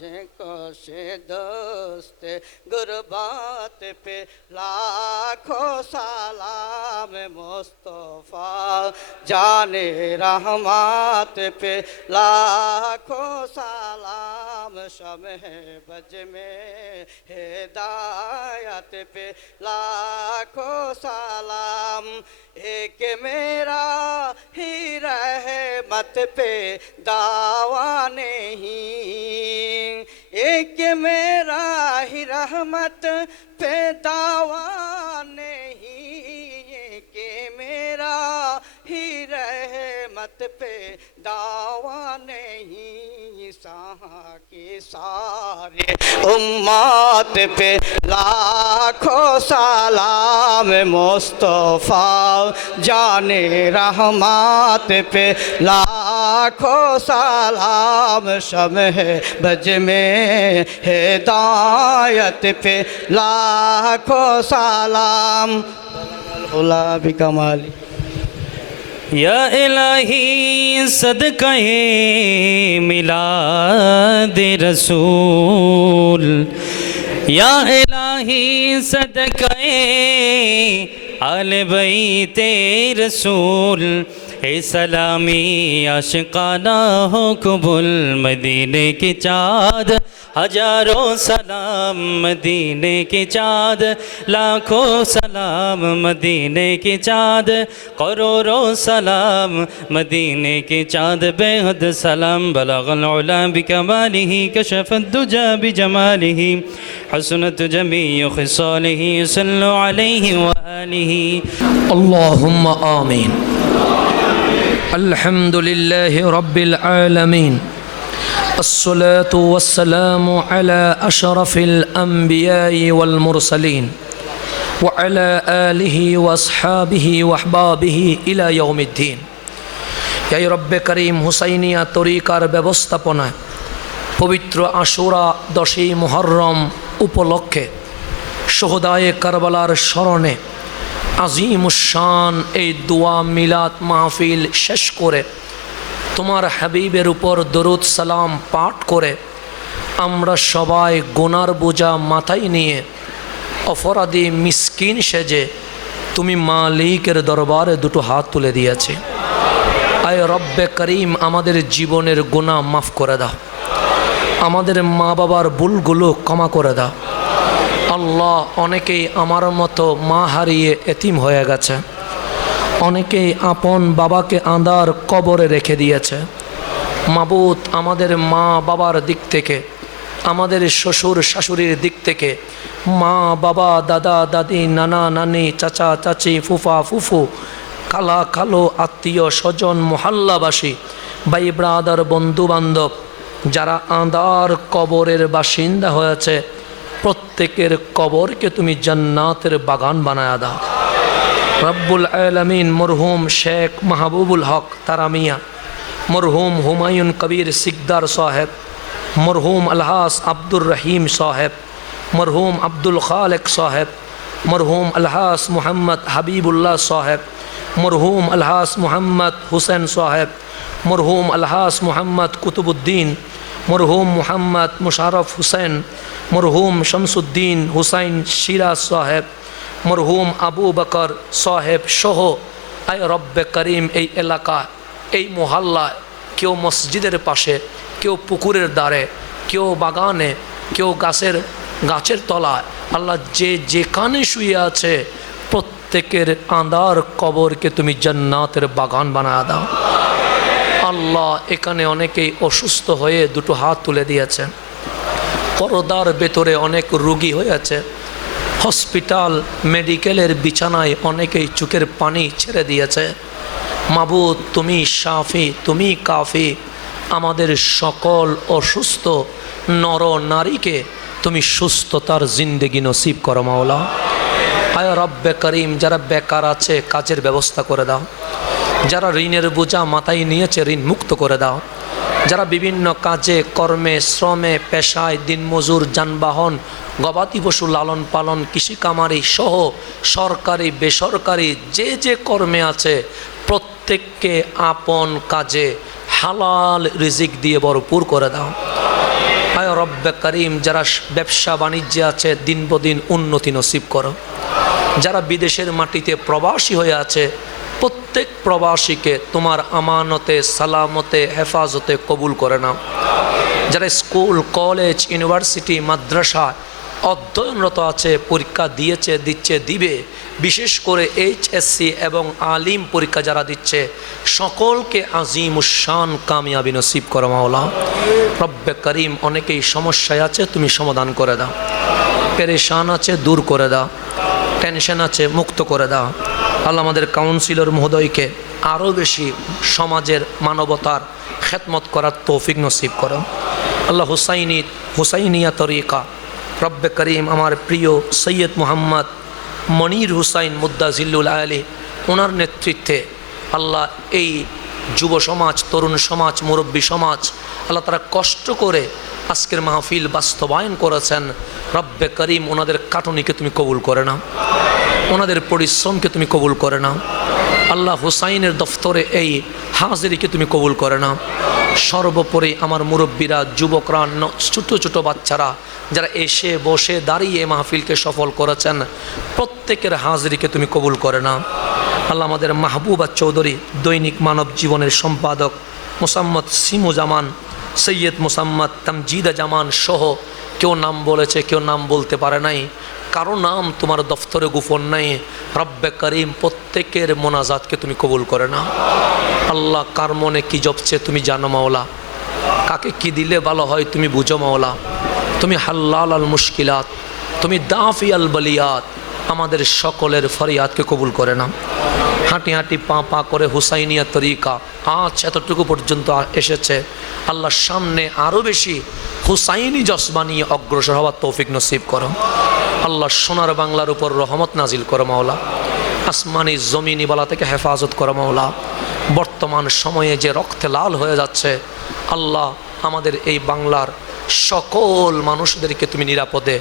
जिनको से दोस्त गुरबात पे लाखों सलाम मुस्तफ़ा जाने रहमत पे लाखों सलाम शम्ह बज में हिदायत पे लाखों सलाम एक मेरा ही रहमत पे दावा नहीं एक मेरा ही रहमत पे दावा नहीं कि मेरा ही रहमत पे दावा नहीं साहा के सारे उम्मत पे लाखों सलाम मुस्तफ़ा जाने रहमत पे लाखों सलाम शम्ह बज में हिदायत पे लाखों सलाम हुला बिकमाली या इलाही सदक़े मिलाद रसूल या इलाही सदक़े आले बैते रसूल ए सलामी आशिकाना हो कबूल मदीने की चाँद हजारों सलाम मदीने की चाँद लाखों सलाम मदीने की चाँद करोड़ों सलाम मदीने की चाँद बेहद सलाम बलगल उला बिकमालिही कशफत दुजा बिजमालिही हसनत जमीउ खिसालिही सल्लु अलैहि व आलिही अल्लाहुम्मा आमीन। अल्हम्दुलिल्लाहि रब्बिल आलमीन अस्सलातु वस्सलामु अला अशरफिल अंबियाई वल मुरसलीन व अला आलिहि व अस्हाबिहि व अहबाबिहि इला यौमिद्दीन। या रब्बे करीम हुसैनिया तरीकार व्यवस्थापनाয় पवित्र आशुरा 10ই मुहर्रम उपलक्षे शोहदाए करबलार स्मरणे আজিমুশান এই দোয়া মিলাদ মাহফিল শেষ করে তোমার হাবিবের উপর দরুদ সালাম পাঠ করে আমরা সবাই গুনার বোঝা মাথায় নিয়ে অপরাধী মিসকিন সেজে তুমি মালিকের দরবারে দুটো হাত তুলে দিয়েছি। আয় রব্বে করিম আমাদের জীবনের গুনাহ মাফ করে দাও, আমাদের মা বাবার ভুলগুলো ক্ষমা করে দাও। আল্লাহ অনেকেই আমার মতো মা হারিয়ে এতিম হয়ে গেছে, অনেকেই আপন বাবাকে আঁধার কবরে রেখে দিয়েছে। মাবুদ আমাদের মা বাবার দিক থেকে, আমাদের শ্বশুর শাশুড়ির দিক থেকে, মা বাবা দাদা দাদি নানা নানি চাচা চাচি ফুফা ফুফু খালা খালো আত্মীয় স্বজন মহল্লাবাসী ভাই ব্রাদার বন্ধু বান্ধব যারা আঁধার কবরের বাসিন্দা হয়েছে প্রত্যেকের কবরকে তুমি জান্নাতের বাগান বানায়া দাও। রব্বুল আলামিন মরহুম শেখ মাহবুবুল হক তারামিয়া, মরহুম হুমায়ুন কবির সিকদার সাহেব, মরহুম আলহাস আব্দুর রহিম সাহেব, মরহুম আব্দুল খালেক সাহেব, মরহুম আলহাস মোহাম্মদ হাবিবুল্লাহ সাহেব, মরহুম আলহাস মোহাম্মদ হুসেন সাহেব, মরহুম আলহাস মোহাম্মদ কুতুবুদ্দিন, মরহুম মোহাম্মদ মুশারফ হুসেন, মরহুম শামসুদ্দিন হুসাইন সিরাজ সাহেব, মরহুম আবু বকর সাহেব সহ আয় রব্বে করিম এই এলাকা এই মহল্লায় কেউ মসজিদের পাশে, কেউ পুকুরের ধারে, কেউ বাগানে, কেউ গাছের তলায়, আল্লাহ যে যেখানে শুয়ে আছে প্রত্যেকের আঁধার কবরকে তুমি জান্নাতের বাগান বানায় দাও। আল্লাহ এখানে অনেকেই অসুস্থ হয়ে দুটো হাত তুলে দিয়েছে, পরদার ভেতরে অনেক রোগী হয়েছে, হসপিটাল মেডিকেলের বিছানায় অনেকেই চোখের পানি ছেড়ে দিয়েছে। মাবুদ তুমি শাফি, তুমি কাফি, আমাদের সকল অসুস্থ নর নারীকে তুমি সুস্থতার জিন্দেগি নসিব করো মাওলা। আয় রব্বে করিম যারা বেকার আছে কাজের ব্যবস্থা করে দাও, যারা ঋণের বোঝা মাথায় নিয়েছে ঋণ মুক্ত করে দাও, যারা বিভিন্ন কাজে কর্মে শ্রমে পেশায় দিনমজুর যানবাহন গবাদি পশু লালন পালন কৃষিকামারি সহ সরকারি বেসরকারি যে যে কর্মে আছে প্রত্যেককে আপন কাজে হালাল রিজিক দিয়ে ভরপুর করে দাও। আয় রব্বে করিম যারা ব্যবসা বাণিজ্যে আছে দিন বদিন উন্নতি নসিব করো, যারা বিদেশের মাটিতে প্রবাসী হয়ে আছে প্রত্যেক প্রবাসীকে তোমার আমানতে সালামতে হেফাজতে কবুল করে নাও। যারা স্কুল, কলেজ, ইউনিভার্সিটি, মাদ্রাসা অধ্যয়নরত আছে, পরীক্ষা দিয়েছে, দিচ্ছে, দিবে, বিশেষ করে এইচএসসি এবং আলিম পরীক্ষা যারা দিচ্ছে, সকলকে আজিমুশান কামিয়াবি নসিব করো মাওলা। রব্বে করিম, অনেকেই সমস্যায় আছে, তুমি সমাধান করে দাও। পেরেশান আছে, দূর করে দাও। টেনশন আছে, মুক্ত করে দাও। আল্লাহ আমাদের কাউন্সিলর মহোদয়কে আরও বেশি সমাজের মানবতার খেদমত করার তৌফিক নসিব করো। আল্লাহ হুসাইনিয়া তরিকা, রব্বে করিম, আমার প্রিয় সৈয়দ মোহাম্মদ মনির হুসাইন মুদ্দাজিল্লুল আলী, ওনার নেতৃত্বে আল্লাহ এই যুব সমাজ, তরুণ সমাজ, মুরব্বী সমাজ, আল্লাহ তারা কষ্ট করে আজকের মাহফিল বাস্তবায়ন করেছেন। রব্বে করিম, ওনাদের কাটুনিকে তুমি কবুল করে নাও, ওনাদের পরিশ্রমকে তুমি কবুল করে নাও। আল্লাহ হুসাইনের দফতরে এই হাজিরিকে তুমি কবুল করে নাও। সর্বোপরি আমার মুরব্বীরা, যুবকরা, ছোটো ছোটো বাচ্চারা যারা এসে বসে দাঁড়িয়ে মাহফিলকে সফল করেছেন, প্রত্যেকের হাজিরিকে তুমি কবুল করে নাও। আল্লাহ আমাদের মাহবুবা চৌধুরী, দৈনিক মানব জীবনের সম্পাদক, মোসাম্মদ সিমুজামান, সৈয়দ মোসাম্মদ তামজিদা জামান সহ, কেউ নাম বলেছে, কেউ নাম বলতে পারে নাই, কারো নাম তোমার দফতরে গোপন নাই। রব্বে করিম, প্রত্যেকের মোনাজাতকে তুমি কবুল করে নাও। আল্লাহ কার মনে কী জপছে তুমি জানো মাওলা, কাকে কি দিলে ভালো হয় তুমি বুঝো মাওলা। তুমি হাল্লাল আল মুশকিলাত, তুমি দাফি আল বলিয়াত, আমাদের সকলের ফরিয়াদকে কবুল করে নাও। হাঁটি হাঁটি পা পা করে হুসাইনিয়া তরিকা আজ এতটুকু পর্যন্ত এসেছে। আল্লাহর সামনে আরও বেশি হুসাইনি জজবা নিয়ে অগ্রসর হওয়ার তৌফিক নসিব করো। আল্লাহ সোনার বাংলার উপর রহমত নাজিল করো মাওলা। আসমানি জমিনি বালা থেকে হেফাজত করো মাওলা। বর্তমান সময়ে যে রক্তে লাল হয়ে যাচ্ছে, আল্লাহ আমাদের এই বাংলার সকল মানুষদেরকে তুমি নিরাপদে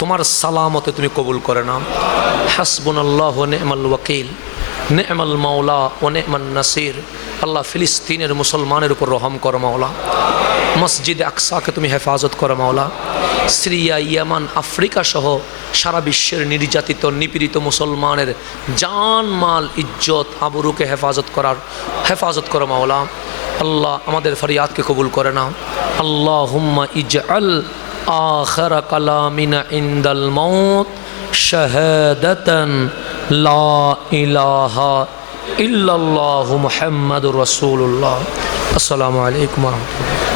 তোমার সালামতে তুমি কবুল করে নাও। হাসবুনাল্লাহু ওয়া নি'মাল ওয়াকিল, নে'মাল মাওলা ও নে'মান নাসির। আল্লাহ ফিলিস্তিনের মুসলমানের উপর রহম করো মাওলা। মসজিদে আকসাকে তুমি হেফাজত করো মাওলা। সিরিয়া, ইয়ামান, আফ্রিকা সহ সারা বিশ্বের নির্যাতিত, নিপীড়িত মুসলমানের জান, মাল, ইজ্জত, আবরুকে হেফাজত করো মাওলা। আল্লাহ আমাদের ফরিয়াদকে কবুল করে নাও। আল্লাহুম্মা ইজআল আখির কালামিনা ইনদাল মাউত শাহাদাতান লা ইলাহা ইল্লাল্লাহু মুহাম্মাদুর রাসূলুল্লাহ। আসসালামু আলাইকুম ওয়া রাহমাতুল্লাহ।